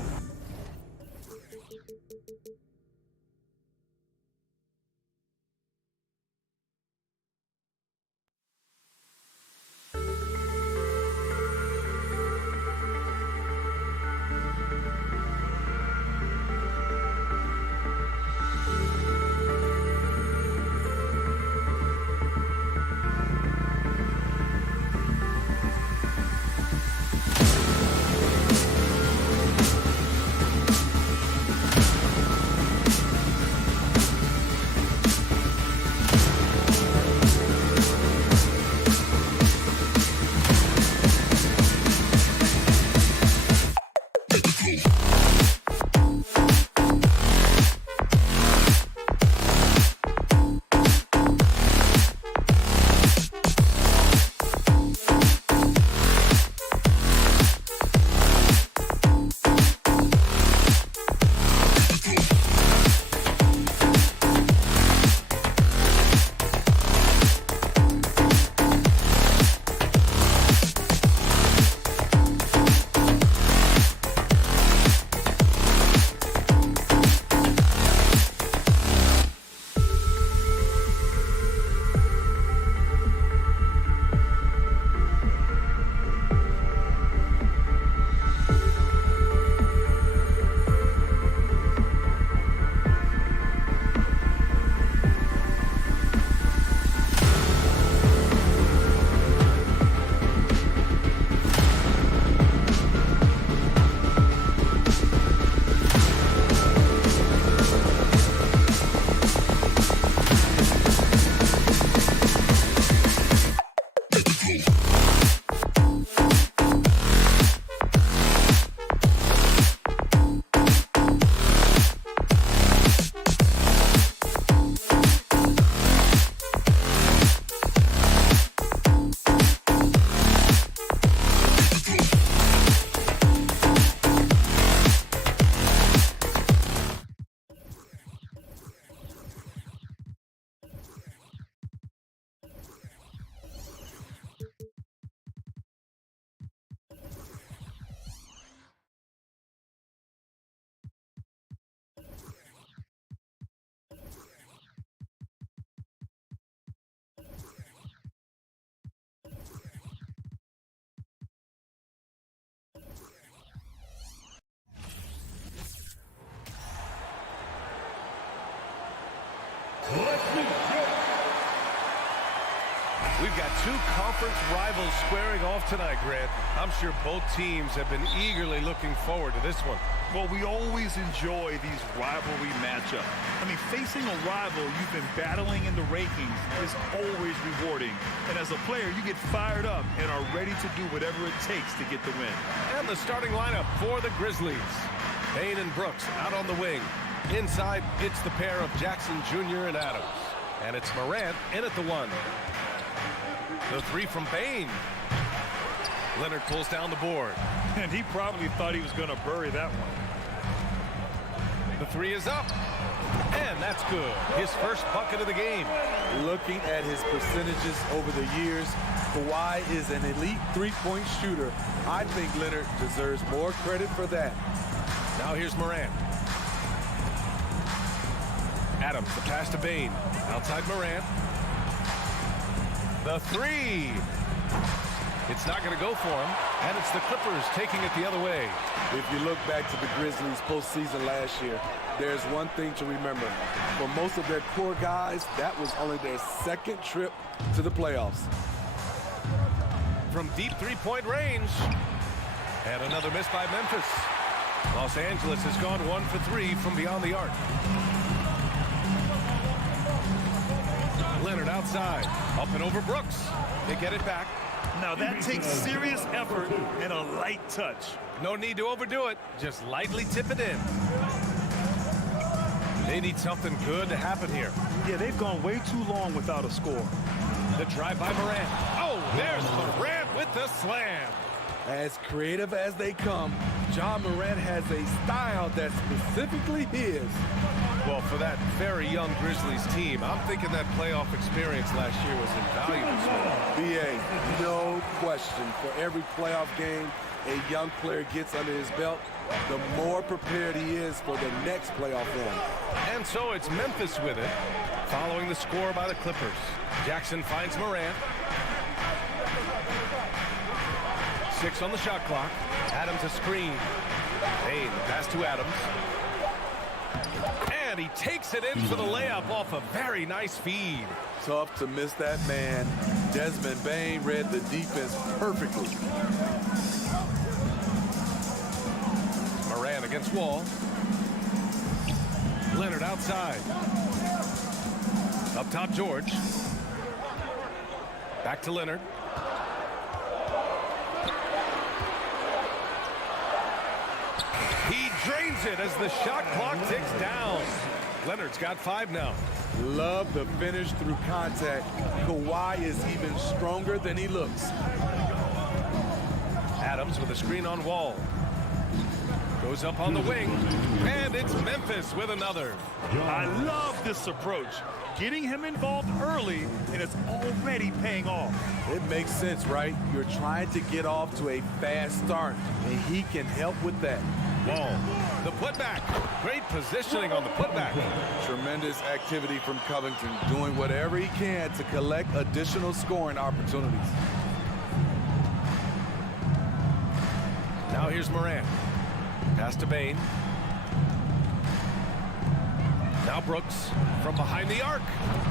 We've got two conference rivals squaring off tonight, Grant. I'm sure both teams have been eagerly looking forward to this one. Well, we always enjoy these rivalry matchups. I mean, facing a rival you've been battling in the rankings is always rewarding. And as a player, you get fired up and are ready to do whatever it takes to get the win. And the starting lineup for the Grizzlies. Bain and Brooks out on the wing. Inside, it's the pair of Jackson Jr. and Adams. And it's Morant in at the one. The three from Bain. Leonard pulls down the board. And he probably thought he was going to bury that one. The three is up. And that's good. His first bucket of the game. Looking at his percentages over the years, Kawhi is an elite three-point shooter. I think Leonard deserves more credit for that. Now here's Morant. Adams, the pass to Bain. Outside Morant. The three. It's not going to go for him, and it's the Clippers taking it the other way. If you look back to the Grizzlies postseason last year, there's one thing to remember. For most of their core guys, that was only their second trip to the playoffs. From deep three-point range. And another miss by Memphis. Los Angeles has gone 1 for 3 from beyond the arc. Leonard outside. Up and over Brooks. They get it back. Now that takes serious effort and a light touch. No need to overdo it. Just lightly tip it in. They need something good to happen here. Yeah, they've gone way too long without a score. The drive by Morant. Oh, there's Morant with the slam. As creative as they come, John Morant has a style that's specifically his. Well, for that very young Grizzlies team, I'm thinking that playoff experience last year was invaluable. B.A., no question. For every playoff game a young player gets under his belt, the more prepared he is for the next playoff run. And so it's Memphis with it, following the score by the Clippers. Jackson finds Morant. 6 on the shot clock. Adams a screen. Bain, the pass to Adams. And he takes it in for the layup off a very nice feed. Tough to miss that man. Desmond Bain read the defense perfectly. Morant against Wall. Leonard outside. Up top, George. Back to Leonard. He drains it as the shot clock ticks down. Leonard's got 5 now. Love the finish through contact. Kawhi is even stronger than he looks. Adams with a screen on Wall. Goes up on the wing. And it's Memphis with another. I love this approach. Getting him involved early, and it's already paying off. It makes sense, right? You're trying to get off to a fast start, and he can help with that. Wall, the putback. Great positioning on the putback. Tremendous activity from Covington, doing whatever he can to collect additional scoring opportunities. Now here's Morant. Pass to Bain. Now Brooks from behind the arc.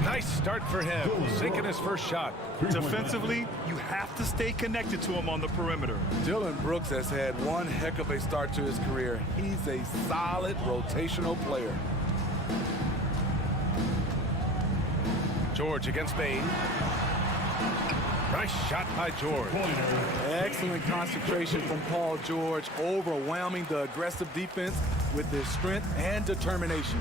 Nice start for him. Sinking his first shot. Defensively, you have to stay connected to him on the perimeter. Dillon Brooks has had one heck of a start to his career. He's a solid rotational player. George against Bain. Nice shot by George. Excellent concentration from Paul George, overwhelming the aggressive defense with his strength and determination.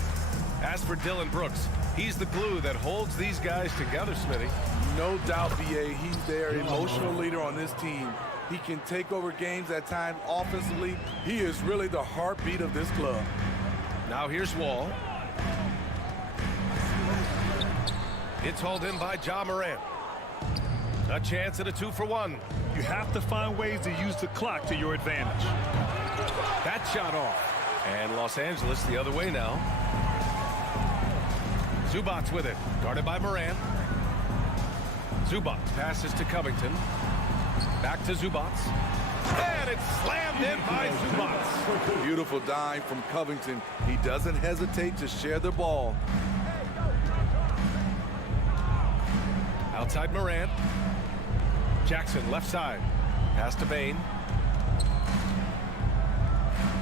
As for Dillon Brooks, he's the glue that holds these guys together, Smitty. No doubt, B.A., he's their emotional leader on this team. He can take over games at times offensively. He is really the heartbeat of this club. Now here's Wall. It's hauled in by Ja Morant. A chance at a 2-for-1. You have to find ways to use the clock to your advantage. That shot off. And Los Angeles the other way now. Zubac with it. Guarded by Morant. Zubac passes to Covington. Back to Zubac. And it's slammed in by Zubac. Beautiful dime from Covington. He doesn't hesitate to share the ball. Outside Morant. Jackson left side. Pass to Bain.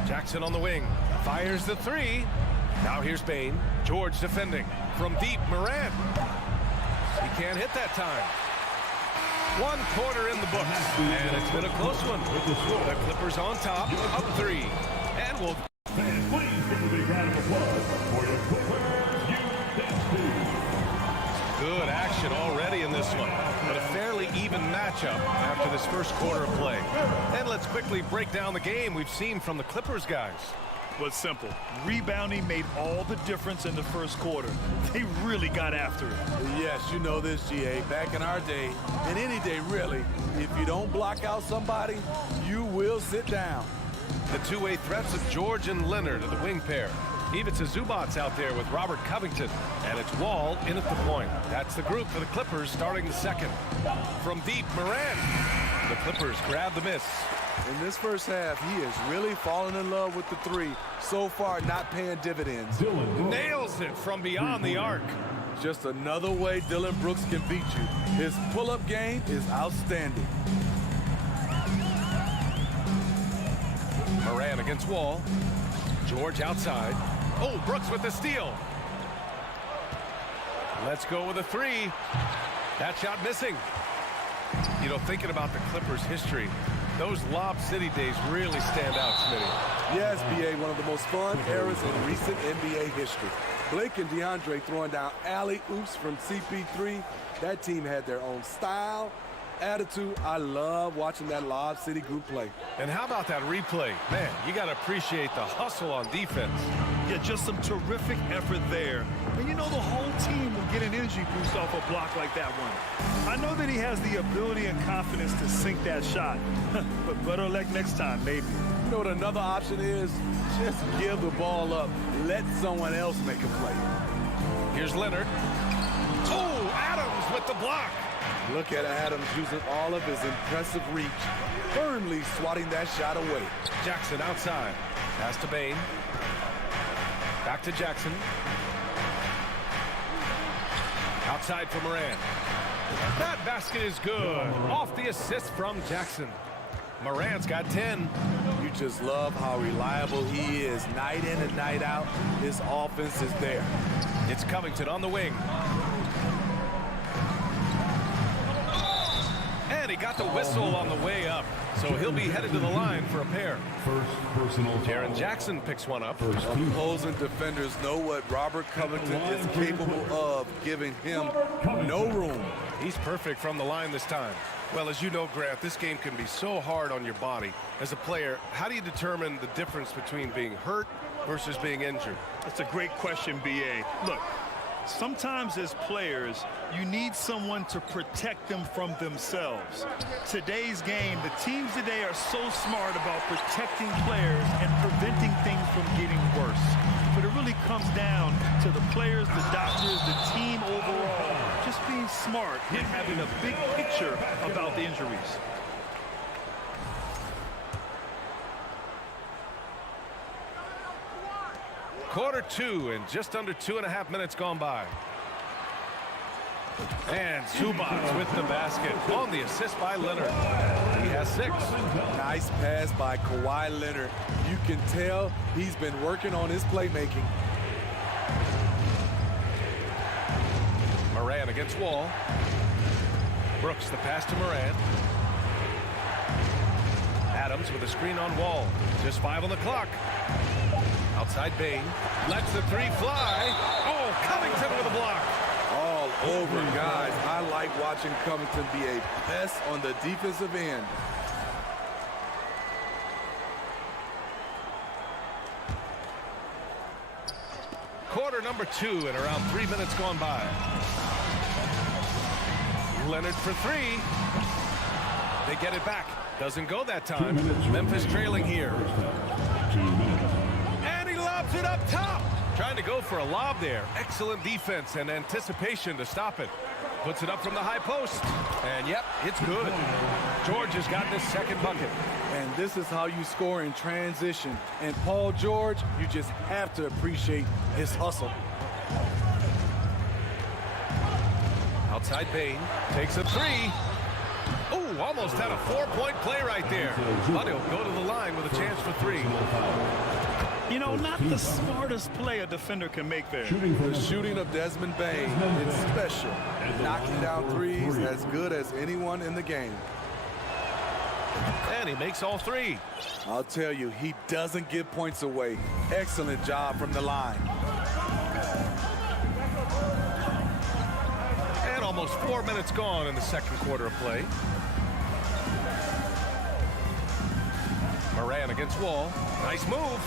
Jackson on the wing. Fires the three. Now here's Bain. George defending. From deep, Morant. He can't hit that time. 1 quarter in the books. And it's been a close one. The Clippers on top, up 3. And we'll... And please give a big round of applause for your Clippers USA. Good action already in this one, but a fairly even matchup after this first quarter of play. And let's quickly break down the game we've seen from the Clippers guys. Well, it's simple. Rebounding made all the difference in the first quarter. They really got after it. Yes, you know this, GA. Back in our day, and any day really, if you don't block out somebody, you will sit down. The two-way threats of George and Leonard are the wing pair. Even to Zubac's out there with Robert Covington. And it's Wall in at the point. That's the group for the Clippers starting the second. From deep, Morant. The Clippers grab the miss. In this first half, he is really falling in love with the three. So far, not paying dividends. Nails it from beyond the arc. Just another way Dylan Brooks can beat you. His pull-up game is outstanding. Morant against Wall. George outside. Oh, Brooks with the steal. Let's go with a three. That shot missing. You know, thinking about the Clippers' history, those Lob City days really stand out, Smitty. Yes, BA, one of the most fun eras in recent NBA history. Blake and DeAndre throwing down alley-oops from CP3. That team had their own style, attitude. I love watching that Lob City group play. And how about that replay? Man, you got to appreciate the hustle on defense. Yeah, just some terrific effort there. And you know the whole team will get an energy boost off a block like that one. I know that he has the ability and confidence to sink that shot. But better luck next time, maybe. You know what another option is? Just give the ball up. Let someone else make a play. Here's Leonard. Oh, Adams with the block. Look at Adams using all of his impressive reach, firmly swatting that shot away. Jackson outside. Pass to Bain. Back to Jackson. Outside for Morant. That basket is good. Off the assist from Jackson. Morant's got 10. You just love how reliable he is. Night in and night out, his offense is there. It's Covington on the wing. And he got the whistle on the way up. So he'll be headed to the line for a pair. First personal foul. Jaren Jackson picks one up. Opposing defenders know what Robert Covington is capable of, giving him no room. He's perfect from the line this time. Well, as you know, Grant, this game can be so hard on your body. As a player, how do you determine the difference between being hurt versus being injured? That's a great question, BA. Look, sometimes as players, you need someone to protect them from themselves. Today's game, the teams today are so smart about protecting players and preventing things from getting worse. But it really comes down to the players, the doctors, the team overall, just being smart and having a big picture about the injuries. Quarter two and just under 2.5 minutes gone by. And Zubac with the basket on the assist by Leonard. He has 6. Nice pass by Kawhi Leonard. You can tell he's been working on his playmaking. Morant against Wall. Brooks the pass to Morant. Adams with a screen on Wall. Just 5 on the clock. Outside Bain. Lets the three fly. Oh, Covington with a block. All over, guys. I like watching Covington be a pest on the defensive end. Quarter number 2 and around 3 minutes gone by. Leonard for 3. They get it back. Doesn't go that time. Memphis trailing here. And he lobs it up top. Trying to go for a lob there. Excellent defense and anticipation to stop it. Puts it up from the high post. And yep, it's good. George has gotten his second bucket. And this is how you score in transition. And Paul George, you just have to appreciate his hustle. Outside Bain takes a three. Oh, almost had a 4-point play right there. But he'll go to the line with a chance for three. You know, not the smartest play a defender can make there. The shooting of Desmond Bain is special. Knocking down threes as good as anyone in the game. And he makes all three. I'll tell you, he doesn't give points away. Excellent job from the line. And almost 4 minutes gone in the second quarter of play. Moran against Wall. Nice move.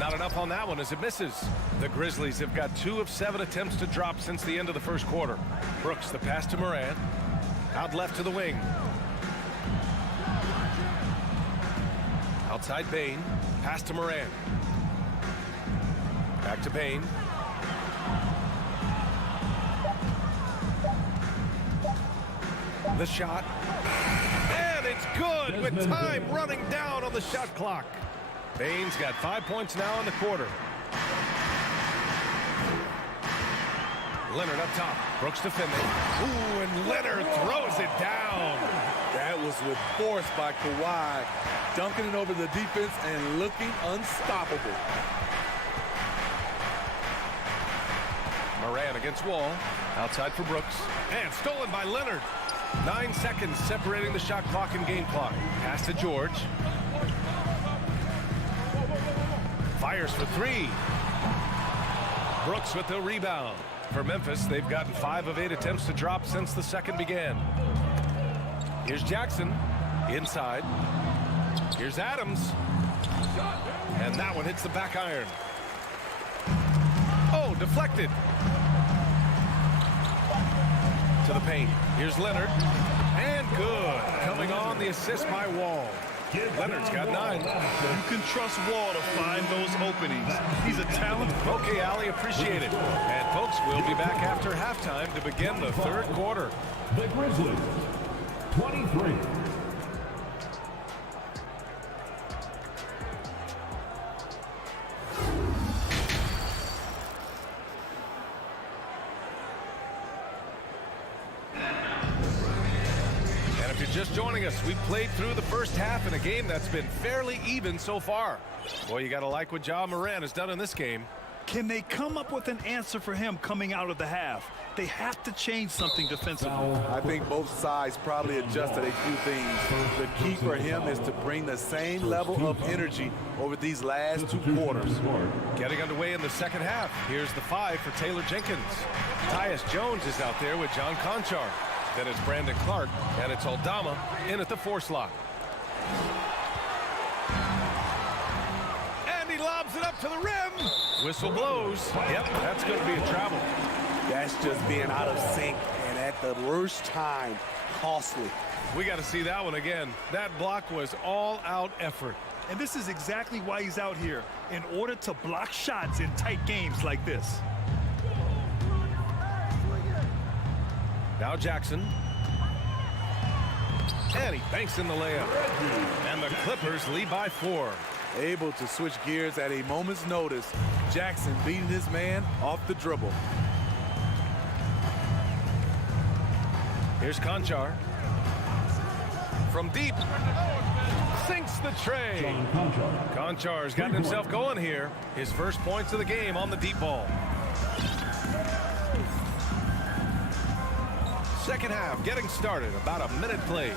Not enough on that one as it misses. The Grizzlies have got 2 of 7 attempts to drop since the end of the first quarter. Brooks, the pass to Moran. Out left to the wing. Outside Bain. Pass to Moran. Back to Bain. The shot. And it's good with time running down on the shot clock. Bain's got 5 points now in the quarter. Leonard up top. Brooks to Finley. Ooh, and Leonard throws it down. That was with force by Kawhi, dunking it over the defense and looking unstoppable. Moran against Wall. Outside for Brooks. And stolen by Leonard. 9 seconds separating the shot clock and game clock. Pass to George. Fires for three. Brooks with the rebound. For Memphis, they've gotten 5 of 8 attempts to drop since the second began. Here's Jackson. Inside. Here's Adams. And that one hits the back iron. Oh, deflected. To the paint. Here's Leonard. And good. Coming on the assist by Wall. Leonard's got 9. You can trust Wall to find those openings. He's a talent. Okay, Ali, appreciate it. And folks, we'll be back after halftime to begin the third quarter. The Grizzlies, 23. Just joining us, we played through the first half in a game that's been fairly even so far. Boy, you got to like what Ja Moran has done in this game. Can they come up with an answer for him coming out of the half? They have to change something defensively. I think both sides probably adjusted a few things. The key for him is to bring the same level of energy over these last 2 quarters. Getting underway in the second half. Here's the 5 for Taylor Jenkins. Tyus Jones is out there with John Conchar. Then it's Brandon Clark, and it's Aldama in at the 4 slot. And he lobs it up to the rim. Whistle blows. Yep, that's going to be a travel. That's just being out of sync, and at the worst time, costly. We got to see that one again. That block was all-out effort. And this is exactly why he's out here, in order to block shots in tight games like this. Now Jackson. And he banks in the layup. And the Clippers lead by 4. Able to switch gears at a moment's notice. Jackson beating his man off the dribble. Here's Conchar. From deep. Sinks the tray. Conchar's gotten himself going here. His first points of the game on the deep ball. Second half getting started. About a minute played.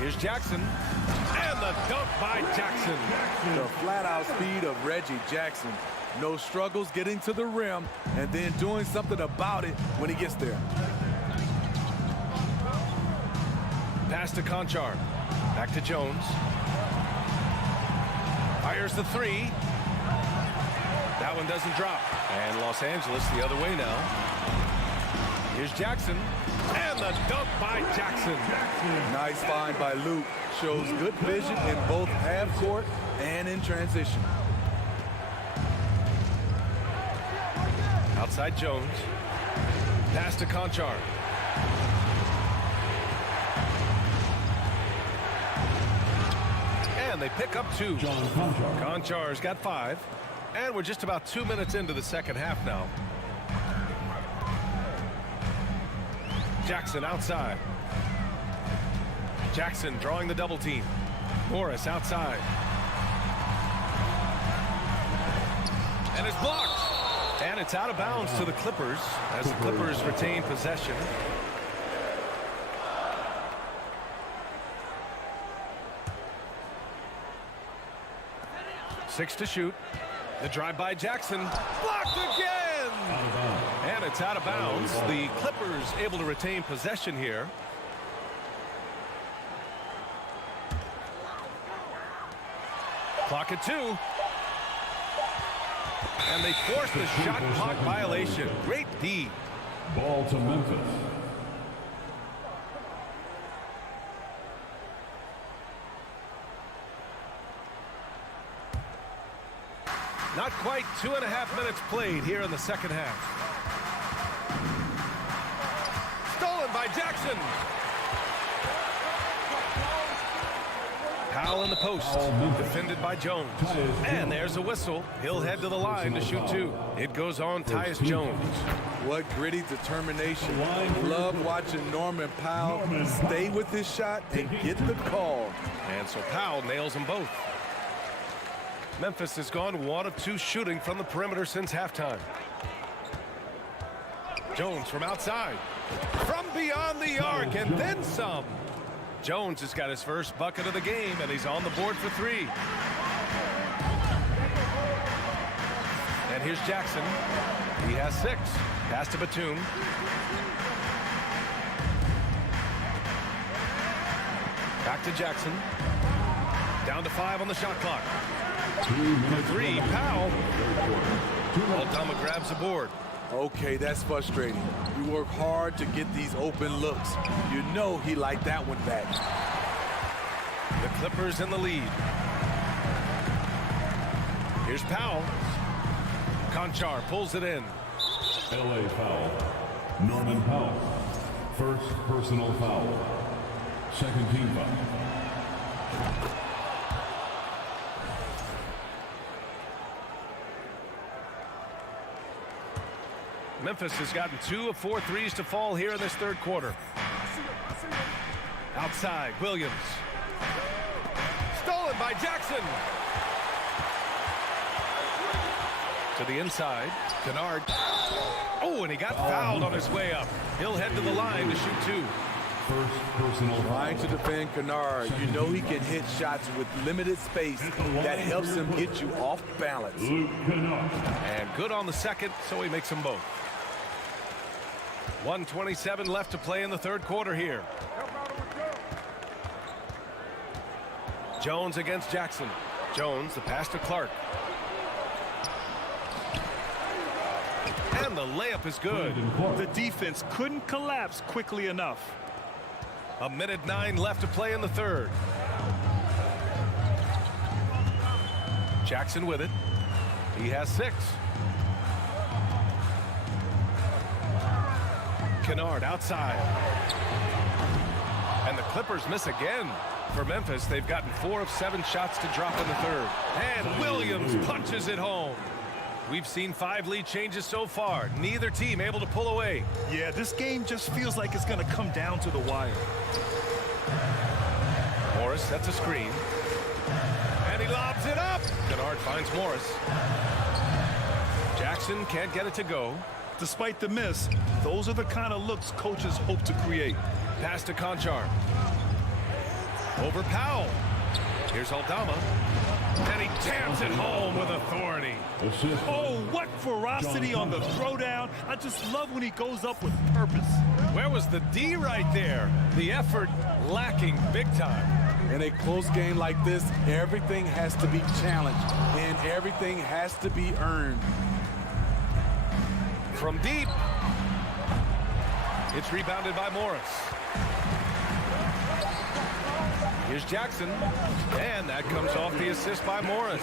Here's Jackson. And the dunk by Jackson. The flat-out speed of Reggie Jackson. No struggles getting to the rim and then doing something about it when he gets there. Pass to Conchar. Back to Jones. Fires the 3. That one doesn't drop. And Los Angeles the other way now. Here's Jackson. And the dunk by Jackson. Nice find by Luke. Shows good vision in both half court and in transition. Outside Jones. Pass to Conchar. And they pick up 2. Conchar's got 5. And we're just about 2 minutes into the second half now. Jackson outside. Jackson drawing the double team. Morris outside. And it's blocked. And it's out of bounds to the Clippers as the Clippers retain possession. Six to shoot. The drive by Jackson. Blocked again! And it's out of bounds. The Clippers able to retain possession here. Clock at 2. And they force the shot clock violation. Great D. Ball to Memphis. Not quite 2.5 minutes played here in the second half. Stolen by Jackson. Powell in the post. Defended by Jones. And there's a whistle. He'll head to the line to shoot 2. It goes on Tyus Jones. What gritty determination. Love watching Norman Powell stay with his shot and get the call. And so Powell nails them both. Memphis has gone 1 of 2 shooting from the perimeter since halftime. Jones from outside. From beyond the arc and then some. Jones has got his first bucket of the game and he's on the board for 3. And here's Jackson. He has 6. Pass to Batum. Back to Jackson. Down to 5 on the shot clock. 3, Powell. Aldama grabs the board. Okay, that's frustrating. You work hard to get these open looks. You know he liked that one back. The Clippers in the lead. Here's Powell. Conchar pulls it in. L.A. foul. Norman Powell. First personal foul. Second team foul. Memphis has gotten 2 of 4 threes to fall here in this third quarter. Outside, Williams. Stolen by Jackson. To the inside, Kennard. Oh, and he got fouled on his way up. He'll head to the line to shoot 2. First personal trying to defend Kennard. You know he can hit shots with limited space. That helps him get you off balance. And good on the second, so he makes them both. 1:27 left to play in the third quarter here. Jones against Jackson. Jones, the pass to Clark. And the layup is good. The defense couldn't collapse quickly enough. 1:09 left to play in the third. Jackson with it. He has 6. Kennard outside. And the Clippers miss again. For Memphis, they've gotten 4 of 7 shots to drop in the third. And Williams punches it home. We've seen 5 lead changes so far. Neither team able to pull away. Yeah, this game just feels like it's going to come down to the wire. Morris sets a screen. And he lobs it up. Kennard finds Morris. Jackson can't get it to go. Despite the miss, those are the kind of looks coaches hope to create. Pass to Conchar. Over Powell. Here's Aldama. And he jams it home with authority. Oh, what ferocity on the throwdown. I just love when he goes up with purpose. Where was the D right there? The effort lacking big time. In a close game like this, everything has to be challenged and everything has to be earned. From deep. It's rebounded by Morris. Here's Jackson. And that comes off the assist by Morris.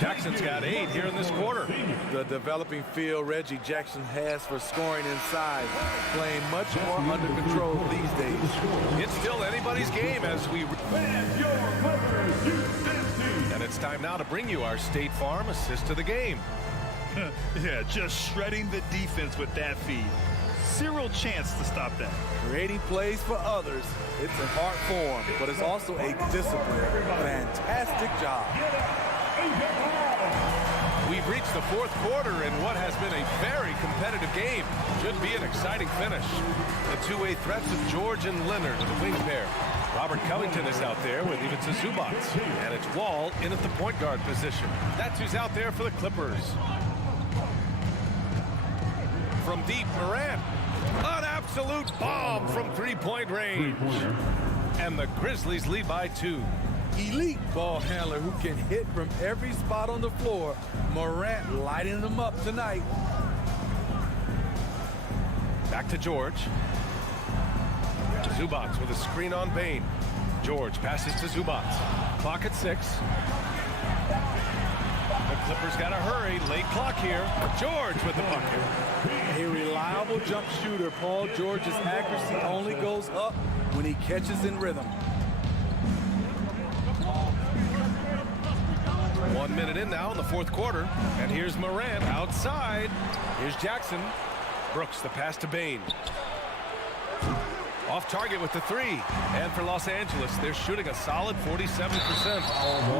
Jackson's got 8 here in this quarter. The developing feel Reggie Jackson has for scoring inside, playing much more under control these days. It's still anybody's game as we... And it's time now to bring you our State Farm assist of the game. Yeah, just shredding the defense with that feed. zero chance to stop that. Creating plays for others, it's an art form, but it's also a discipline. Fantastic job. We've reached the fourth quarter in what has been a very competitive game. Should be an exciting finish. The two-way threats of George and Leonard, the wing pair. Robert Covington is out there with Ivica Zubac. And it's Wall in at the point guard position. That's who's out there for the Clippers. From deep, Morant. An absolute bomb from three-point range. And the Grizzlies lead by 2. Elite ball handler who can hit from every spot on the floor. Morant lighting them up tonight. Back to George. Zubac with a screen on Bane. George passes to Zubac. Clock at 6. The Clippers got to hurry. Late clock here. George with the bucket. A reliable jump shooter. Paul George's accuracy only goes up when he catches in rhythm. 1 minute in now in the fourth quarter. And here's Morant outside. Here's Jackson. Brooks, the pass to Bane. Off target with the 3. And for Los Angeles, they're shooting a solid 47%.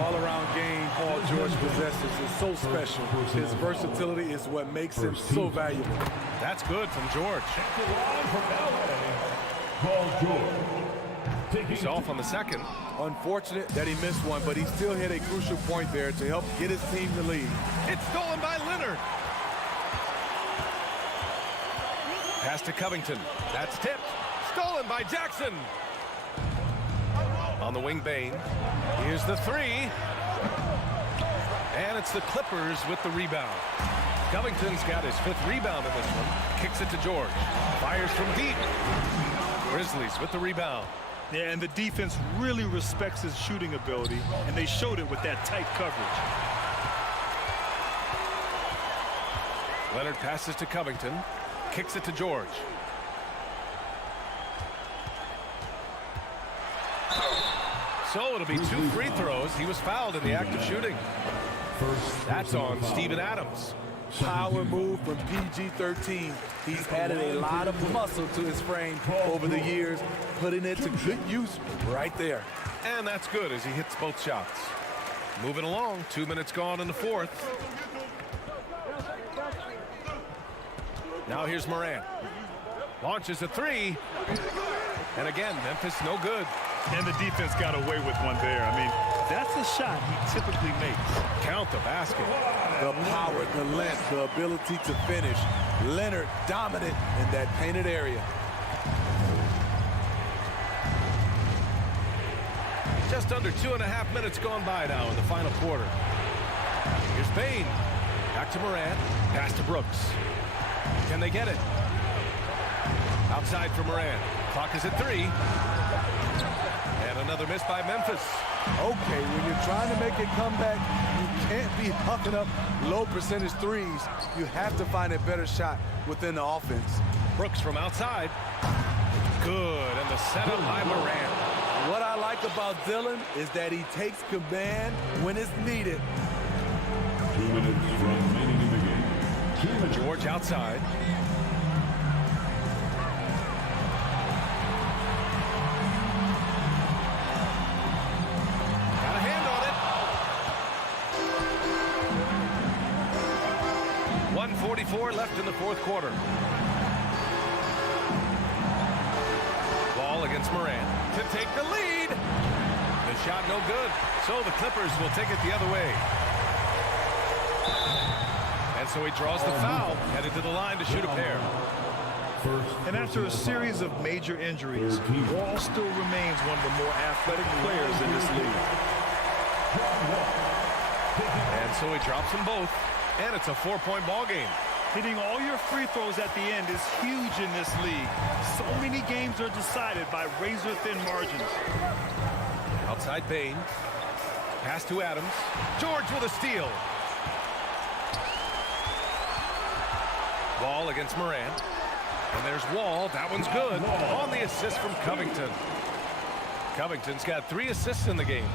All-around game Paul George possesses is so special. His versatility is what makes him so valuable. That's good from George. Paul George. He's off on the second. Unfortunate that he missed one, but he still hit a crucial point there to help get his team the lead. It's stolen by Leonard. Pass to Covington. That's tipped. Stolen by Jackson. On the wing, Bane. Here's the 3. And it's the Clippers with the rebound. Covington's got his 5th rebound in this one. Kicks it to George. Fires from deep. Grizzlies with the rebound. Yeah, and the defense really respects his shooting ability, and they showed it with that tight coverage. Leonard passes to Covington. Kicks it to George. So it'll be 2 free throws. He was fouled in the act of shooting. That's on Steven Adams. Power move from PG-13. He's added a lot of muscle to his frame over the years, putting it to good use right there. And that's good as he hits both shots. Moving along, 2 minutes gone in the fourth. Now here's Morant. Launches a 3. And again, Memphis no good. And the defense got away with one there. I mean, that's a shot he typically makes. Count the basket. The power, the length, the ability to finish. Leonard dominant in that painted area. Just under 2.5 minutes gone by now in the final quarter. Here's Bane. Back to Morant. Pass to Brooks. Can they get it? Outside for Morant. Clock is at 3. And another miss by Memphis. Okay, when you're trying to make a comeback, you can't be hucking up low percentage threes. You have to find a better shot within the offense. Brooks from outside. Good, and the setup by Morant. What I like about Dillon is that he takes command when it's needed. 2 minutes remaining in the game. George outside. Got a hand on it. 1:44 left in the fourth quarter. Ball against Morant to take the lead. The shot no good. So the Clippers will take it the other way. And so he draws the foul, headed to the line to shoot a pair. And after a series of major injuries, Wall still remains one of the more athletic players in this league. And so he drops them both, and it's a 4-point ball game. Hitting all your free throws at the end is huge in this league. So many games are decided by razor-thin margins. Outside Bane. Pass to Adams. George with a steal. Wall against Morant. And there's Wall. That one's good. On the assist from Covington. Covington's got 3 assists in the game.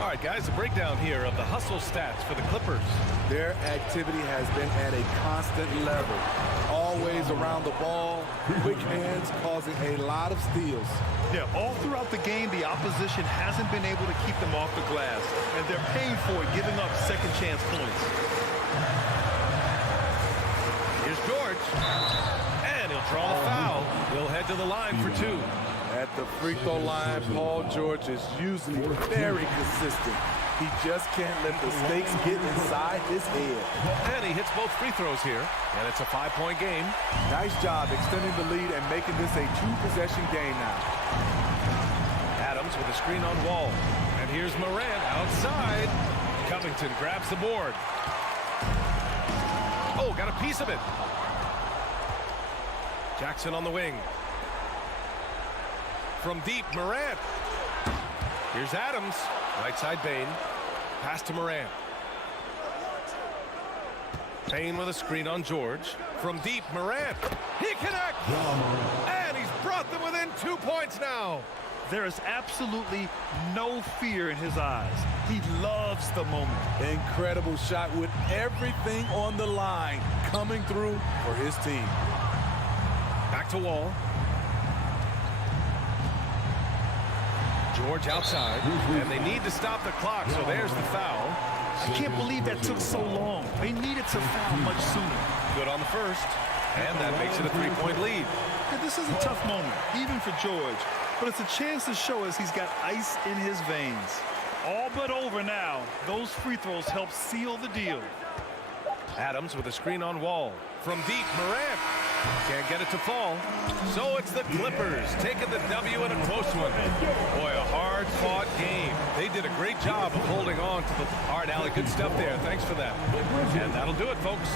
All right, guys, a breakdown here of the hustle stats for the Clippers. Their activity has been at a constant level. Always around the ball, quick hands causing a lot of steals. Yeah, all throughout the game, the opposition hasn't been able to keep them off the glass, and they're paying for it, giving up second chance points. Here's George, and he'll draw the foul. He'll head to the line for 2. At the free throw line, Paul George is usually very consistent. He just can't let the stakes get inside his head. And he hits both free throws here, and it's a 5-point game. Nice job extending the lead and making this a 2-possession game now. Adams with a screen on Wall. And here's Morant outside. Covington grabs the board. Oh, got a piece of it. Jackson on the wing. From deep, Morant. Here's Adams. Right side, Bane. Pass to Morant. Bane with a screen on George. From deep, Morant. He connects! And he's brought them within 2 points now. There is absolutely no fear in his eyes. He loves the moment. Incredible shot with everything on the line coming through for his team. Back to Wall. George outside, and they need to stop the clock, so there's the foul. I can't believe that took so long. They needed to foul much sooner. Good on the first, and that makes it a 3-point lead. Yeah, this is a tough moment, even for George, but it's a chance to show us he's got ice in his veins. All but over now. Those free throws help seal the deal. Adams with a screen on Wall. From deep, Morant. Can't get it to fall. So it's the Clippers taking the W in a close one. Boy, a hard-fought game. They did a great job of holding on to the... All right, Allie, good stuff there. Thanks for that. And that'll do it, folks.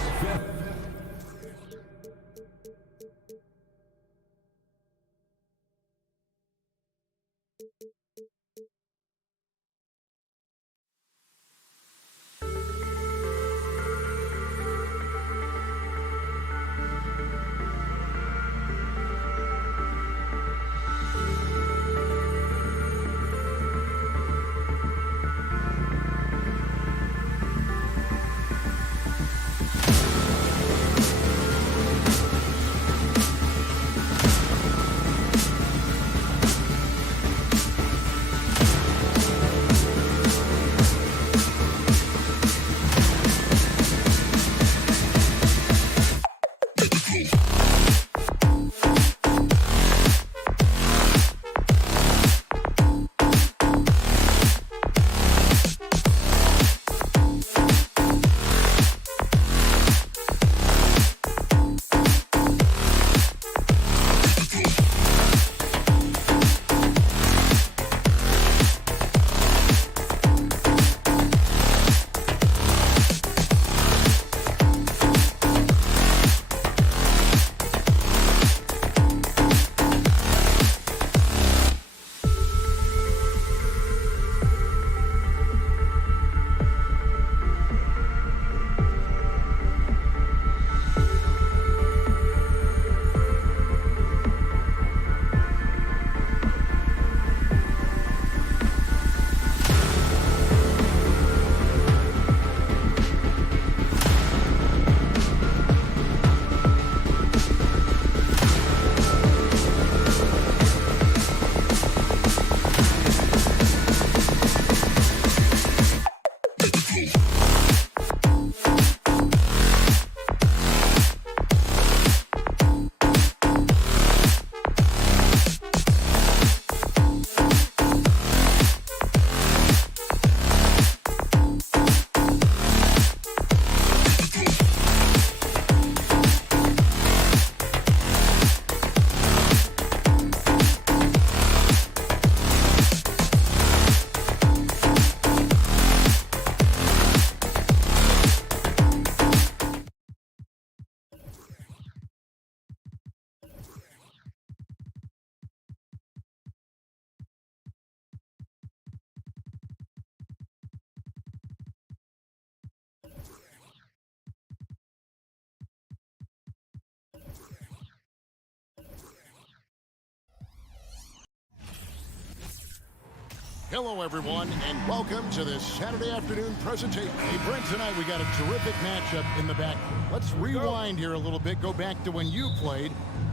Hello, everyone, and welcome to this Saturday afternoon presentation. Hey, Brent, tonight we got a terrific matchup in the back. Let's rewind here a little bit, go back to when you played.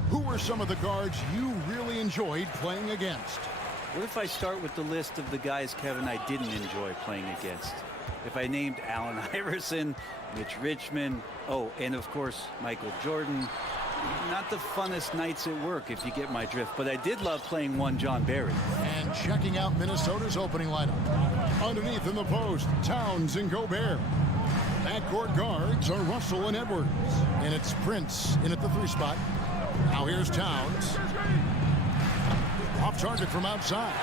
Who were some of the guards you really enjoyed playing against? What if I start with the list of the guys, Kevin, I didn't enjoy playing against? If I named Allen Iverson, Mitch Richmond, and of course, Michael Jordan. Not the funnest nights at work, if you get my drift, but I did love playing one John Barry. And checking out Minnesota's opening lineup. Underneath in the post, Towns and Gobert. Backcourt guards are Russell and Edwards. And it's Prince in at the 3 spot. Now here's Towns. Off target from outside.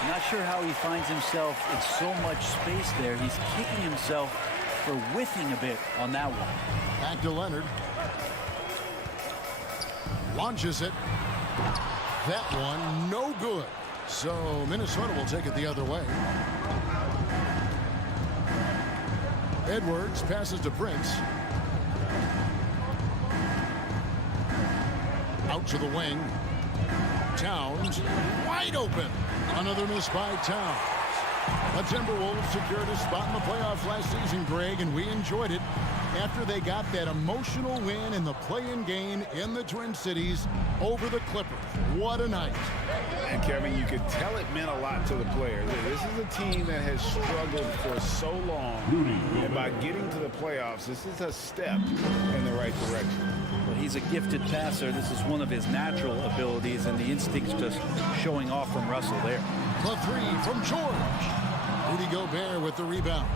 I'm not sure how he finds himself in so much space there. He's kicking himself for whiffing a bit on that one. Back to Leonard. Launches it. That one, no good. So Minnesota will take it the other way. Edwards passes to Prince. Out to the wing. Towns, wide open. Another miss by Towns. The Timberwolves secured a spot in the playoffs last season, Greg, and we enjoyed it after they got that emotional win in the play-in game in the Twin Cities over the Clippers. What a night. And Kevin, you could tell it meant a lot to the players. This is a team that has struggled for so long, and by getting to the playoffs, this is a step in the right direction. Well, he's a gifted passer. This is one of his natural abilities, and the instinct's just showing off from Russell there. The 3 from George. Rudy Gobert with the rebound.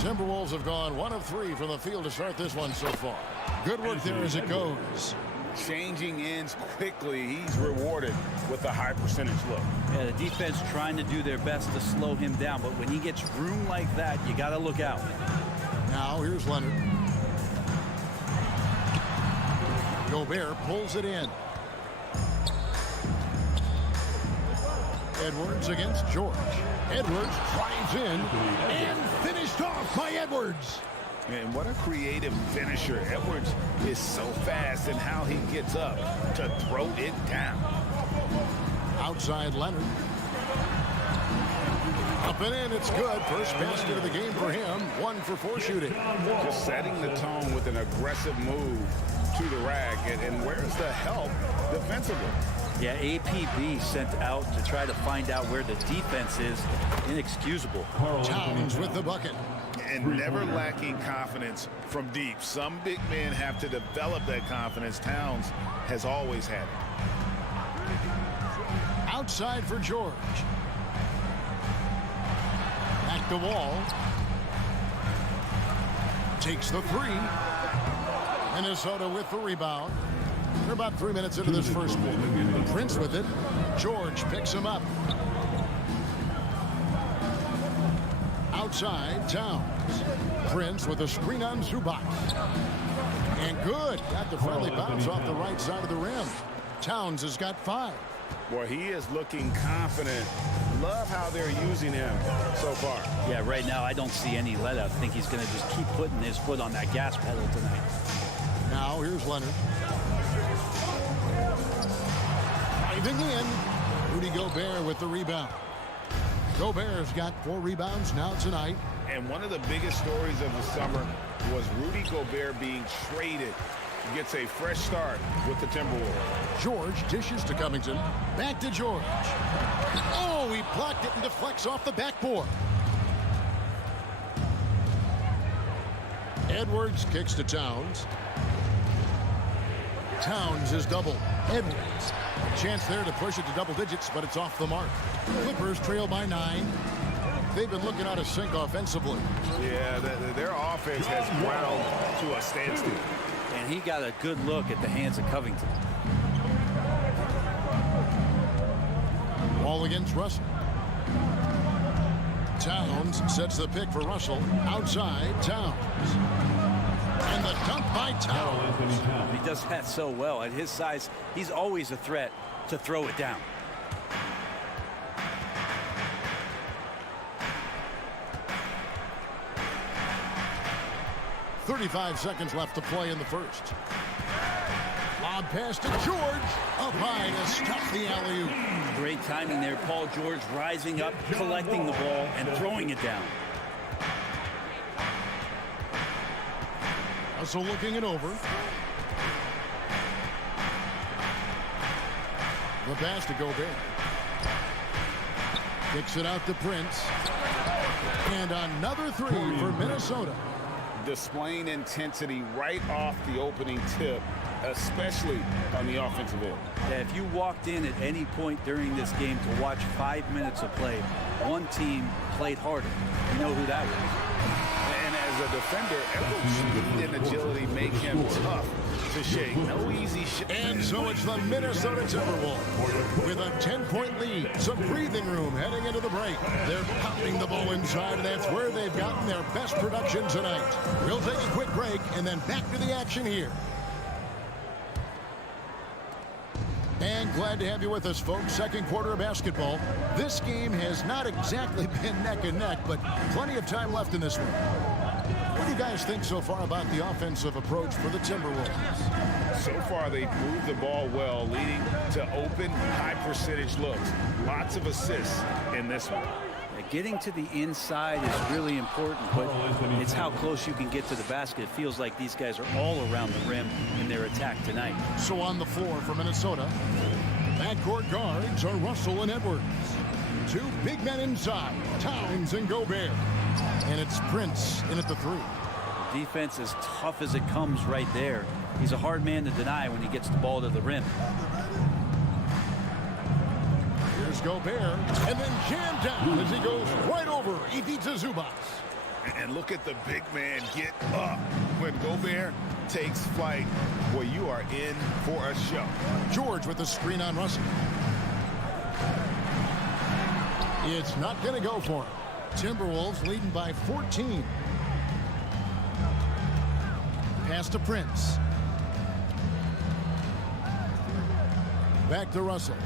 Timberwolves have gone 1 of 3 from the field to start this one so far. Good work there as it goes. Changing ends quickly. He's rewarded with a high percentage look. Yeah, the defense trying to do their best to slow him down, but when he gets room like that, you got to look out. Now here's Leonard. Gobert pulls it in. Edwards against George. Edwards drives in and finished off by Edwards. And what a creative finisher. Edwards is so fast in how he gets up to throw it down. Outside Leonard. Up and in, it's good. First basket of the game for him. 1 for 4 shooting. Just setting the tone with an aggressive move to the rack. And where's the help defensively? Yeah, APB sent out to try to find out where the defense is. Inexcusable. Towns with the bucket. And never lacking confidence from deep. Some big men have to develop that confidence. Towns has always had it. Outside for George. Back to Wall. Takes the 3. Minnesota with the rebound. They're about 3 minutes into this first quarter. Prince with it. George picks him up. Outside, Towns. Prince with a screen on Zubac. And good. Got the friendly bounce off the right side of the rim. Towns has got 5. Boy, he is looking confident. Love how they're using him so far. Yeah, right now I don't see any let up. I think he's going to just keep putting his foot on that gas pedal tonight. Now here's Leonard. Driving in. Rudy Gobert with the rebound. Gobert's got 4 rebounds now tonight. And one of the biggest stories of the summer was Rudy Gobert being traded. He gets a fresh start with the Timberwolves. George dishes to Covington. Back to George. Oh, he blocked it and deflects off the backboard. Edwards kicks to Towns. Towns is double. Edwards. Chance there to push it to double digits, but it's off the mark. Clippers trail by 9. They've been looking out of sync offensively. Yeah, their offense has ground to a standstill. And he got a good look at the hands of Covington. Ball against Russell. Towns sets the pick for Russell. Outside, Towns. And the dunk by Towns. He does that so well. At his size, he's always a threat to throw it down. .35 seconds left to play in the first. Lob pass to George. Up high to stuff the alley-oop. Great timing there. Paul George rising up, collecting the ball, and throwing it down. Russell looking it over. The pass to Gobert. Kicks it out to Prince. And another three for Minnesota. Displaying intensity right off the opening tip, especially on the offensive end. Yeah, if you walked in at any point during this game to watch 5 minutes of play, one team played harder. You know who that was. And as a defender, Edwards' speed and agility make him tough to shake. No easy shot. And so it's the Minnesota Timberwolves with a 10-point lead. Some breathing room heading into the break. They're pounding the ball inside, and that's where they've gotten their best production tonight. We'll take a quick break and then back to the action here. And glad to have you with us, folks. Second quarter of basketball. This game has not exactly been neck and neck, but plenty of time left in this one. What do you guys think so far about the offensive approach for the Timberwolves? So far, they've moved the ball well, leading to open, high-percentage looks. Lots of assists in this one. Getting to the inside is really important, but it's how close you can get to the basket. It feels like these guys are all around the rim in their attack tonight. So on the floor for Minnesota, backcourt guards are Russell and Edwards. Two big men inside, Towns and Gobert. And it's Prince in at the three. The defense as tough as it comes right there. He's a hard man to deny when he gets the ball to the rim. Here's Gobert, and then jammed down as he goes right over Ivica Zubac. And look at the big man get up. When Gobert takes flight, well, you are in for a show. George with the screen on Russell. It's not going to go for him. Timberwolves leading by 14. Pass to Prince. Back to Russell.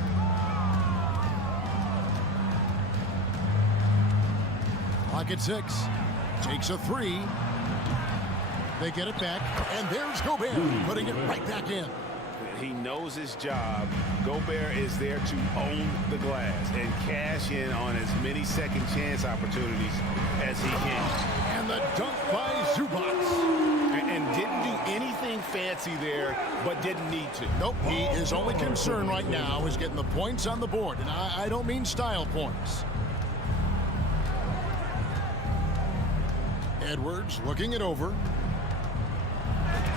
Clock at 6. Takes a three. They get it back. And there's Gobert putting it right back in. He knows his job. Gobert is there to own the glass and cash in on as many second chance opportunities as he can. And the dunk by Zubac. And didn't do anything fancy there, but didn't need to. Nope, his only concern right now is getting the points on the board. And I don't mean style points. Edwards looking it over.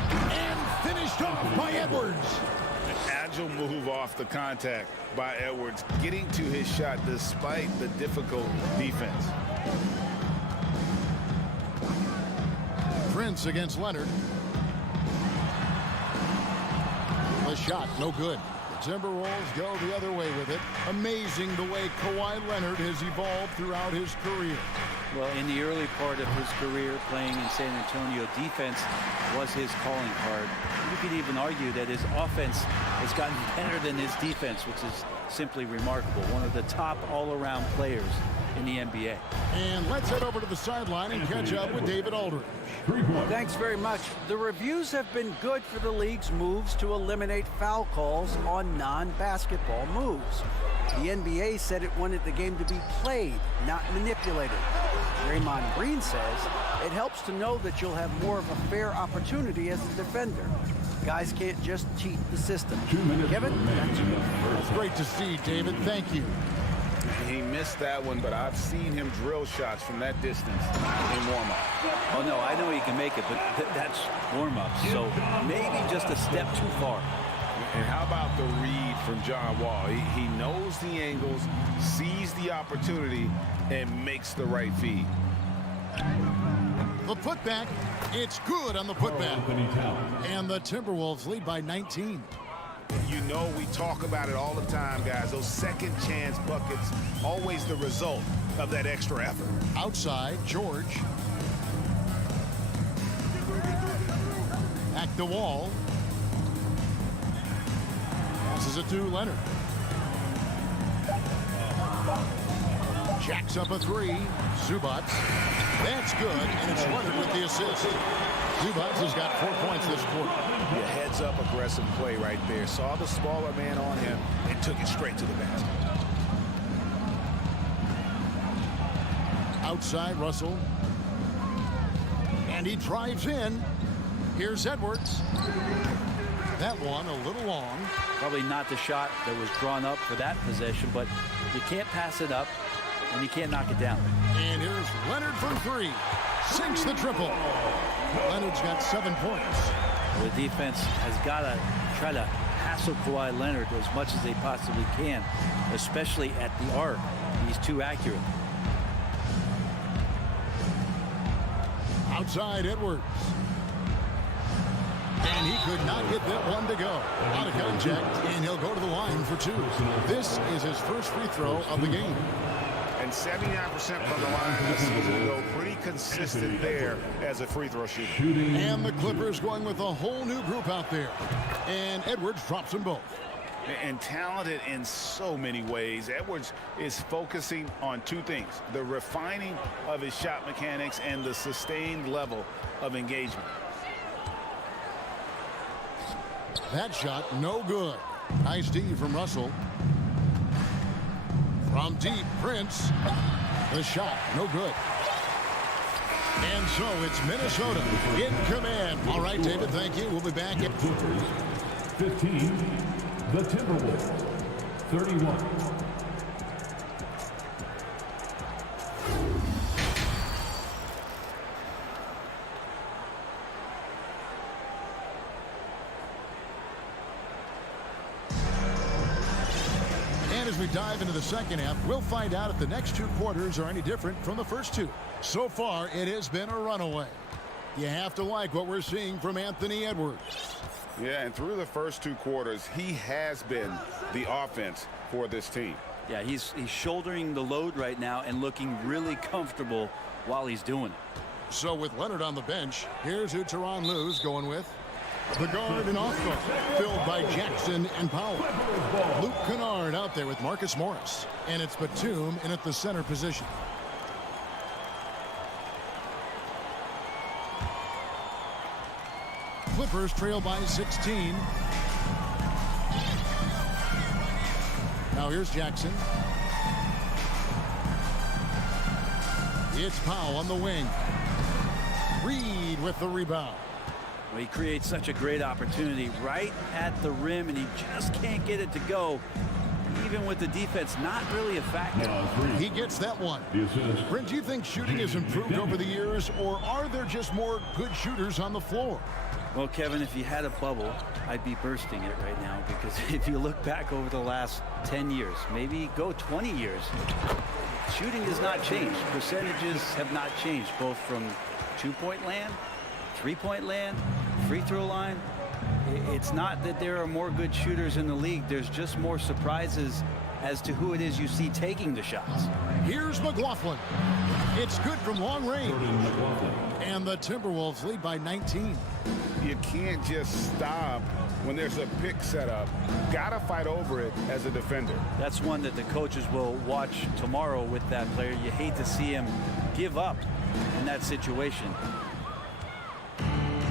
And finished off by Edwards. An agile move off the contact by Edwards, getting to his shot despite the difficult defense. Prince against Leonard. The shot, no good. The Timberwolves go the other way with it. Amazing the way Kawhi Leonard has evolved throughout his career. Well, in the early part of his career playing in San Antonio, defense was his calling card. You could even argue that his offense has gotten better than his defense, which is simply remarkable. One of the top all-around players in the NBA. And let's head over to the sideline and catch up with David Aldridge. Thanks very much. The reviews have been good for the league's moves to eliminate foul calls on non-basketball moves. The NBA said it wanted the game to be played, not manipulated. Draymond Green says it helps to know that you'll have more of a fair opportunity as a defender. Guys can't just cheat the system. Kevin, that's you. That's great to see, David. Thank you. He missed that one, but I've seen him drill shots from that distance in warm-up. Oh, no, I know he can make it, but that's warm-up. So maybe just a step too far. And how about the read from John Wall? He knows the angles, sees the opportunity, and makes the right feed. The putback, it's good on the putback. And the Timberwolves lead by 19. You know, we talk about it all the time, guys. Those second chance buckets, always the result of that extra effort. Outside, George. Back to Wall. Passes it to Leonard. Jacks up a three. Zubac. That's good, and it's Leonard with the assist. Zubac has got 4 points this quarter. Yeah, heads up aggressive play right there. Saw the smaller man on him and took it straight to the basket. Outside Russell. And he drives in. Here's Edwards. That one a little long. Probably not the shot that was drawn up for that possession, but you can't pass it up and you can't knock it down. And here's Leonard from 3. Sinks the triple. Leonard's got 7 points. The defense has got to try to hassle Kawhi Leonard as much as they possibly can, especially at the arc. He's too accurate. Outside Edwards. And he could not hit that one to go. Out of contact, and he'll go to the line for 2. This is his first free throw of the game. And 79% from the line this season, though, pretty consistent there as a free throw shooter. And the Clippers going with a whole new group out there. And Edwards drops them both. And talented in so many ways. Edwards is focusing on 2 things: the refining of his shot mechanics and the sustained level of engagement. That shot, no good. Nice D from Russell. From deep, Prince. The shot, no good. And so it's Minnesota in command. All right, David, thank you. We'll be back at 15, the Timberwolves, 31. As we dive into the second half, we'll find out if the next 2 quarters are any different from the first 2. So far, it has been a runaway. You have to like what we're seeing from Anthony Edwards. Yeah, and through the first 2 quarters, he has been the offense for this team. Yeah, he's shouldering the load right now and looking really comfortable while he's doing it. So with Leonard on the bench, here's who Tyronn Lue's going with. The guard and off guard, filled by Jackson and Powell. Luke Kennard out there with Marcus Morris. And it's Batum in at the center position. Clippers trail by 16. Now here's Jackson. It's Powell on the wing. Reed with the rebound. Well, he creates such a great opportunity right at the rim, and he just can't get it to go, even with the defense not really a factor. He gets that one. Brent, do you think shooting has improved over the years, or are there just more good shooters on the floor? Well, Kevin, if you had a bubble, I'd be bursting it right now, because if you look back over the last 10 years, maybe go 20 years, shooting has not changed. Percentages have not changed, both from two-point land, three-point land, free throw line. It's not that there are more good shooters in the league. There's just more surprises as to who it is you see taking the shots. Here's McLaughlin. It's good from long range. And the Timberwolves lead by 19. You can't just stop when there's a pick set up. Gotta fight over it as a defender. That's one that the coaches will watch tomorrow with that player. You hate to see him give up in that situation.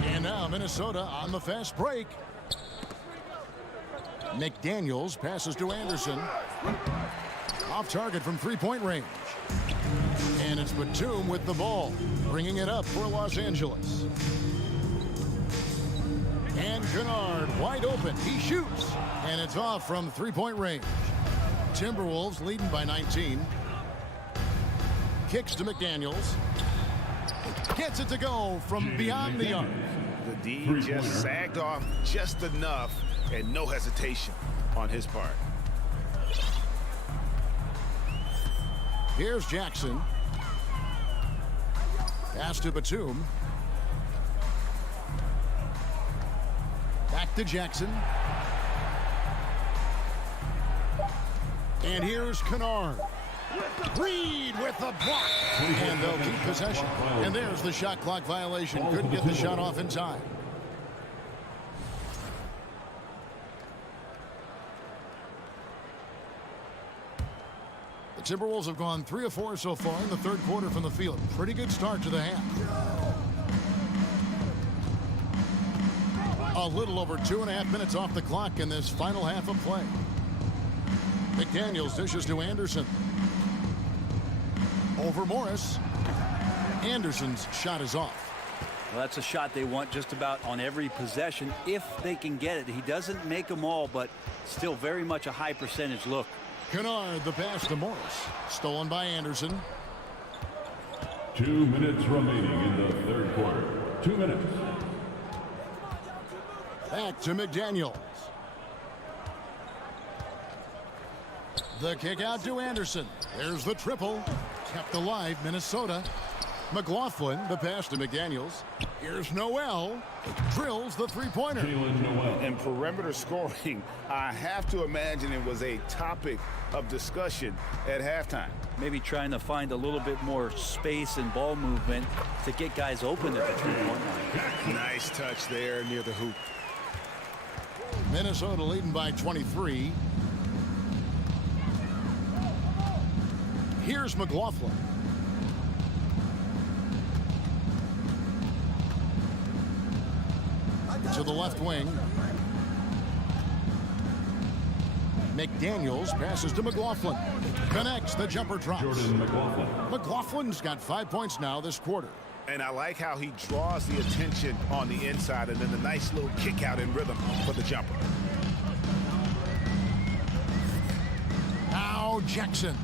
And now Minnesota on the fast break. McDaniels passes to Anderson. Off target from three-point range. And it's Batum with the ball, bringing it up for Los Angeles. And Kennard wide open. He shoots. And it's off from three-point range. Timberwolves leading by 19. Kicks to McDaniels. Gets it to go from beyond the arc. The D just sagged off just enough, and no hesitation on his part. Here's Jackson. Pass to Batum. Back to Jackson. And here's Kennard. Reed with the block. And they'll keep possession. And there's the shot clock violation. Couldn't get the shot off in time. The Timberwolves have gone 3 of 4 so far in the third quarter from the field. Pretty good start to the half. little over 2.5 minutes off the clock in this final half of play. McDaniels dishes to Anderson. Over Morris. Anderson's shot is off. Well, that's a shot they want just about on every possession if they can get it. He doesn't make them all, but still very much a high percentage look. Kennard, the pass to Morris. Stolen by Anderson. 2 minutes remaining in the third quarter. 2 minutes. Back to McDaniels. The kick out to Anderson. There's the triple. Kept alive, Minnesota. McLaughlin, the pass to McDaniels. Here's Noel. Drills the three-pointer. And perimeter scoring, I have to imagine it was a topic of discussion at halftime. Maybe trying to find a little bit more space and ball movement to get guys open at the three-point line. Nice touch there near the hoop. Minnesota leading by 23. Here's McLaughlin. To the left wing. McDaniels passes to McLaughlin. Connects, the jumper drops. Jordan McLaughlin. McLaughlin's got 5 points now this quarter. And I like how he draws the attention on the inside and then the nice little kick out in rhythm for the jumper. Now Jackson.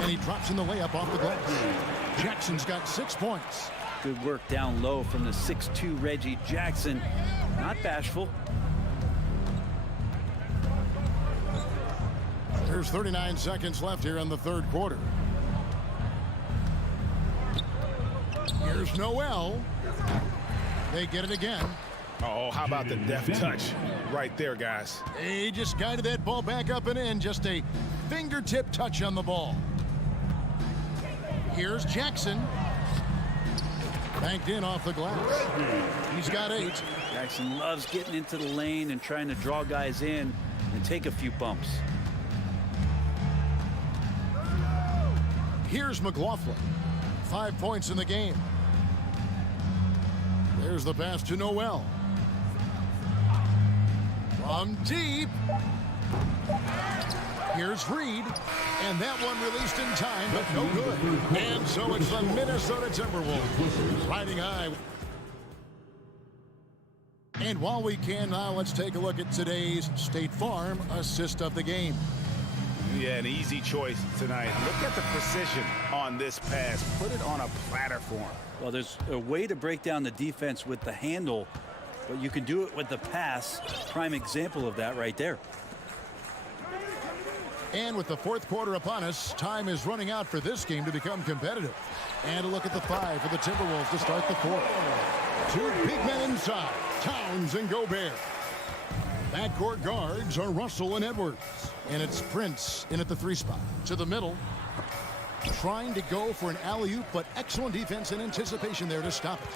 And he drops in the layup off the glass. Jackson's got 6 points. Good work down low from the 6'2" Reggie Jackson. Not bashful. There's 39 seconds left here in the third quarter. Here's Noel. They get it again. Oh, how about the deft touch right there, guys? He just guided that ball back up and in. Just a fingertip touch on the ball. Here's Jackson. Banked in off the glass. He's got 8. Jackson loves getting into the lane and trying to draw guys in and take a few bumps. Here's McLaughlin. 5 points in the game. There's the pass to Noel. From deep. Here's Reed. And that one released in time, but no good. And so it's the Minnesota Timberwolves riding high. And while we can now, let's take a look at today's State Farm assist of the game. Yeah, an easy choice tonight. Look at the precision on this pass. Put it on a platter for him. Well, there's a way to break down the defense with the handle, but you can do it with the pass. Prime example of that right there. And with the fourth quarter upon us, time is running out for this game to become competitive. And a look at the 5 for the Timberwolves to start the fourth. 2 big men inside, Towns and Gobert. Backcourt guards are Russell and Edwards. And it's Prince in at the 3 spot. To the middle, trying to go for an alley-oop, but excellent defense and anticipation there to stop it.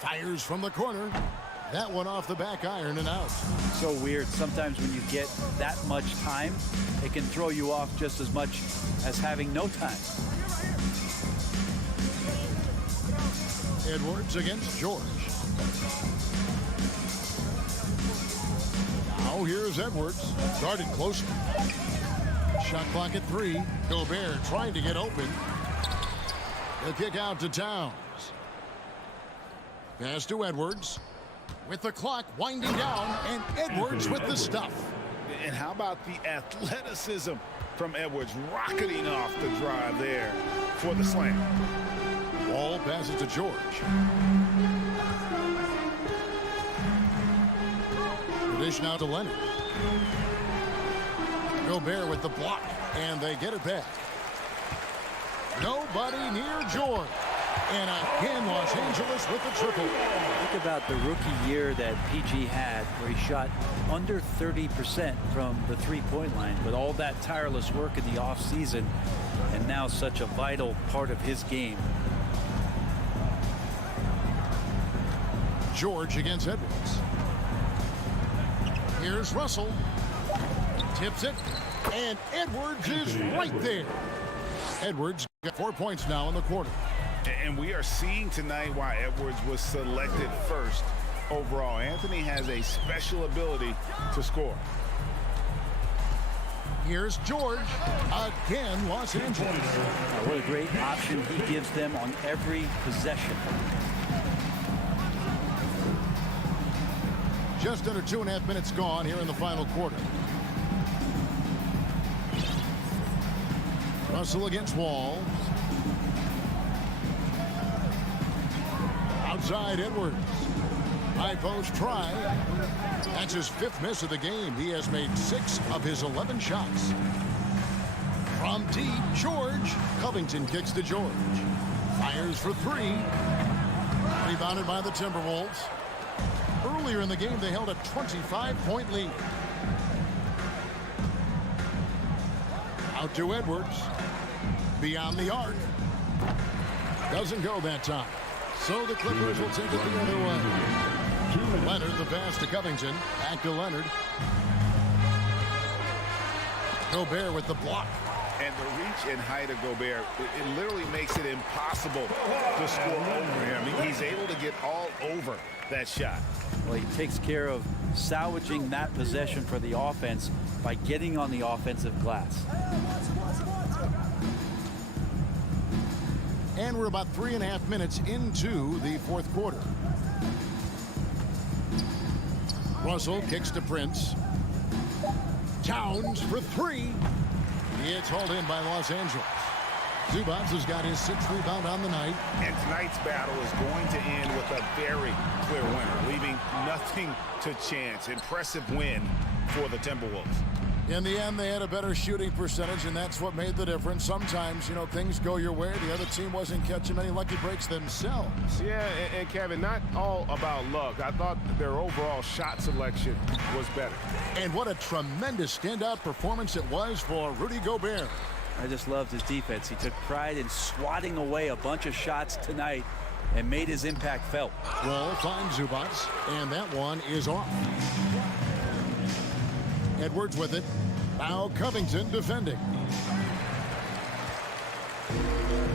Fires from the corner. That one off the back iron and out. So weird. Sometimes when you get that much time, it can throw you off just as much as having no time. Edwards against George. Now here's Edwards. Guarded closely. Shot clock at 3. Gobert trying to get open. The kick out to Towns. Pass to Edwards. With the clock winding down, and Edwards with the stuff. And how about the athleticism from Edwards rocketing off the drive there for the slam. Ball passes to George. The dish now to Leonard. Gobert with the block, and they get it back. Nobody near George. And again, Los Angeles with the triple. Think about the rookie year that PG had, where he shot under 30% from the three-point line, with all that tireless work in the offseason, and now such a vital part of his game. George against Edwards. Here's Russell. Tips it, and Edwards is right there. Edwards got 4 points now in the quarter. And we are seeing tonight why Edwards was selected first overall. Anthony has a special ability to score. Here's George. Again, Los Angeles. What a great option he gives them on every possession. Just under 2.5 minutes gone here in the final quarter. Russell against Wall. Outside Edwards. High post try. That's his 5th miss of the game. He has made 6 of his 11 shots. From deep, George. Covington kicks to George. Fires for 3. Rebounded by the Timberwolves. Earlier in the game, they held a 25-point lead. Out to Edwards. Beyond the arc. Doesn't go that time. So the Clippers will take it the other way. Leonard, the pass to Covington. Back to Leonard. Gobert with the block. And the reach and height of Gobert, it literally makes it impossible to score over him. He's able to get all over that shot. Well, he takes care of salvaging that possession for the offense by getting on the offensive glass. And we're about 3.5 minutes into the 4th quarter. Russell kicks to Prince. Towns for 3. It's hauled in by Los Angeles. Zubac has got his 6th rebound on the night. And tonight's battle is going to end with a very clear winner, leaving nothing to chance. Impressive win for the Timberwolves. In the end, they had a better shooting percentage, and that's what made the difference. Sometimes, you know, things go your way. The other team wasn't catching many lucky breaks themselves. Yeah, and Kevin, not all about luck. I thought their overall shot selection was better. And what a tremendous standout performance it was for Rudy Gobert. I just loved his defense. He took pride in swatting away a bunch of shots tonight and made his impact felt. Wall finds Zubac, and that one is off. Edwards with it. Now Covington defending.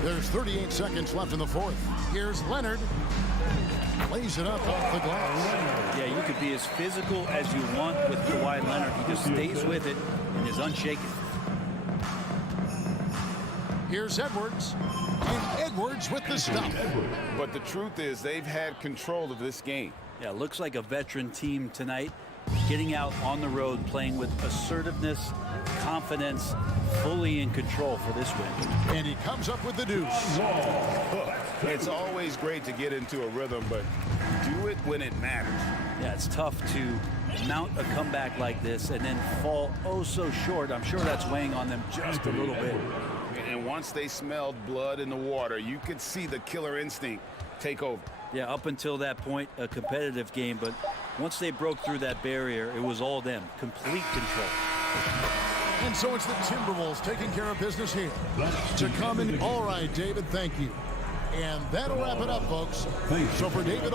There's 38 seconds left in the 4th. Here's Leonard. Lays it up off the glass. Yeah, you could be as physical as you want with Kawhi Leonard. He just stays with it and is unshaken. Here's Edwards. And Edwards with the stop. But the truth is they've had control of this game. Yeah, looks like a veteran team tonight. Getting out on the road, playing with assertiveness, confidence, fully in control for this win. And he comes up with the deuce. It's always great to get into a rhythm, but do it when it matters. Yeah, it's tough to mount a comeback like this and then fall oh so short. I'm sure that's weighing on them just a little bit. And once they smelled blood in the water, you could see the killer instinct take over. Yeah, up until that point, a competitive game, but once they broke through that barrier, it was all them. Complete control. And so it's the Timberwolves taking care of business here. To come in. All right, David, thank you. And that'll wrap it up, folks. So for David,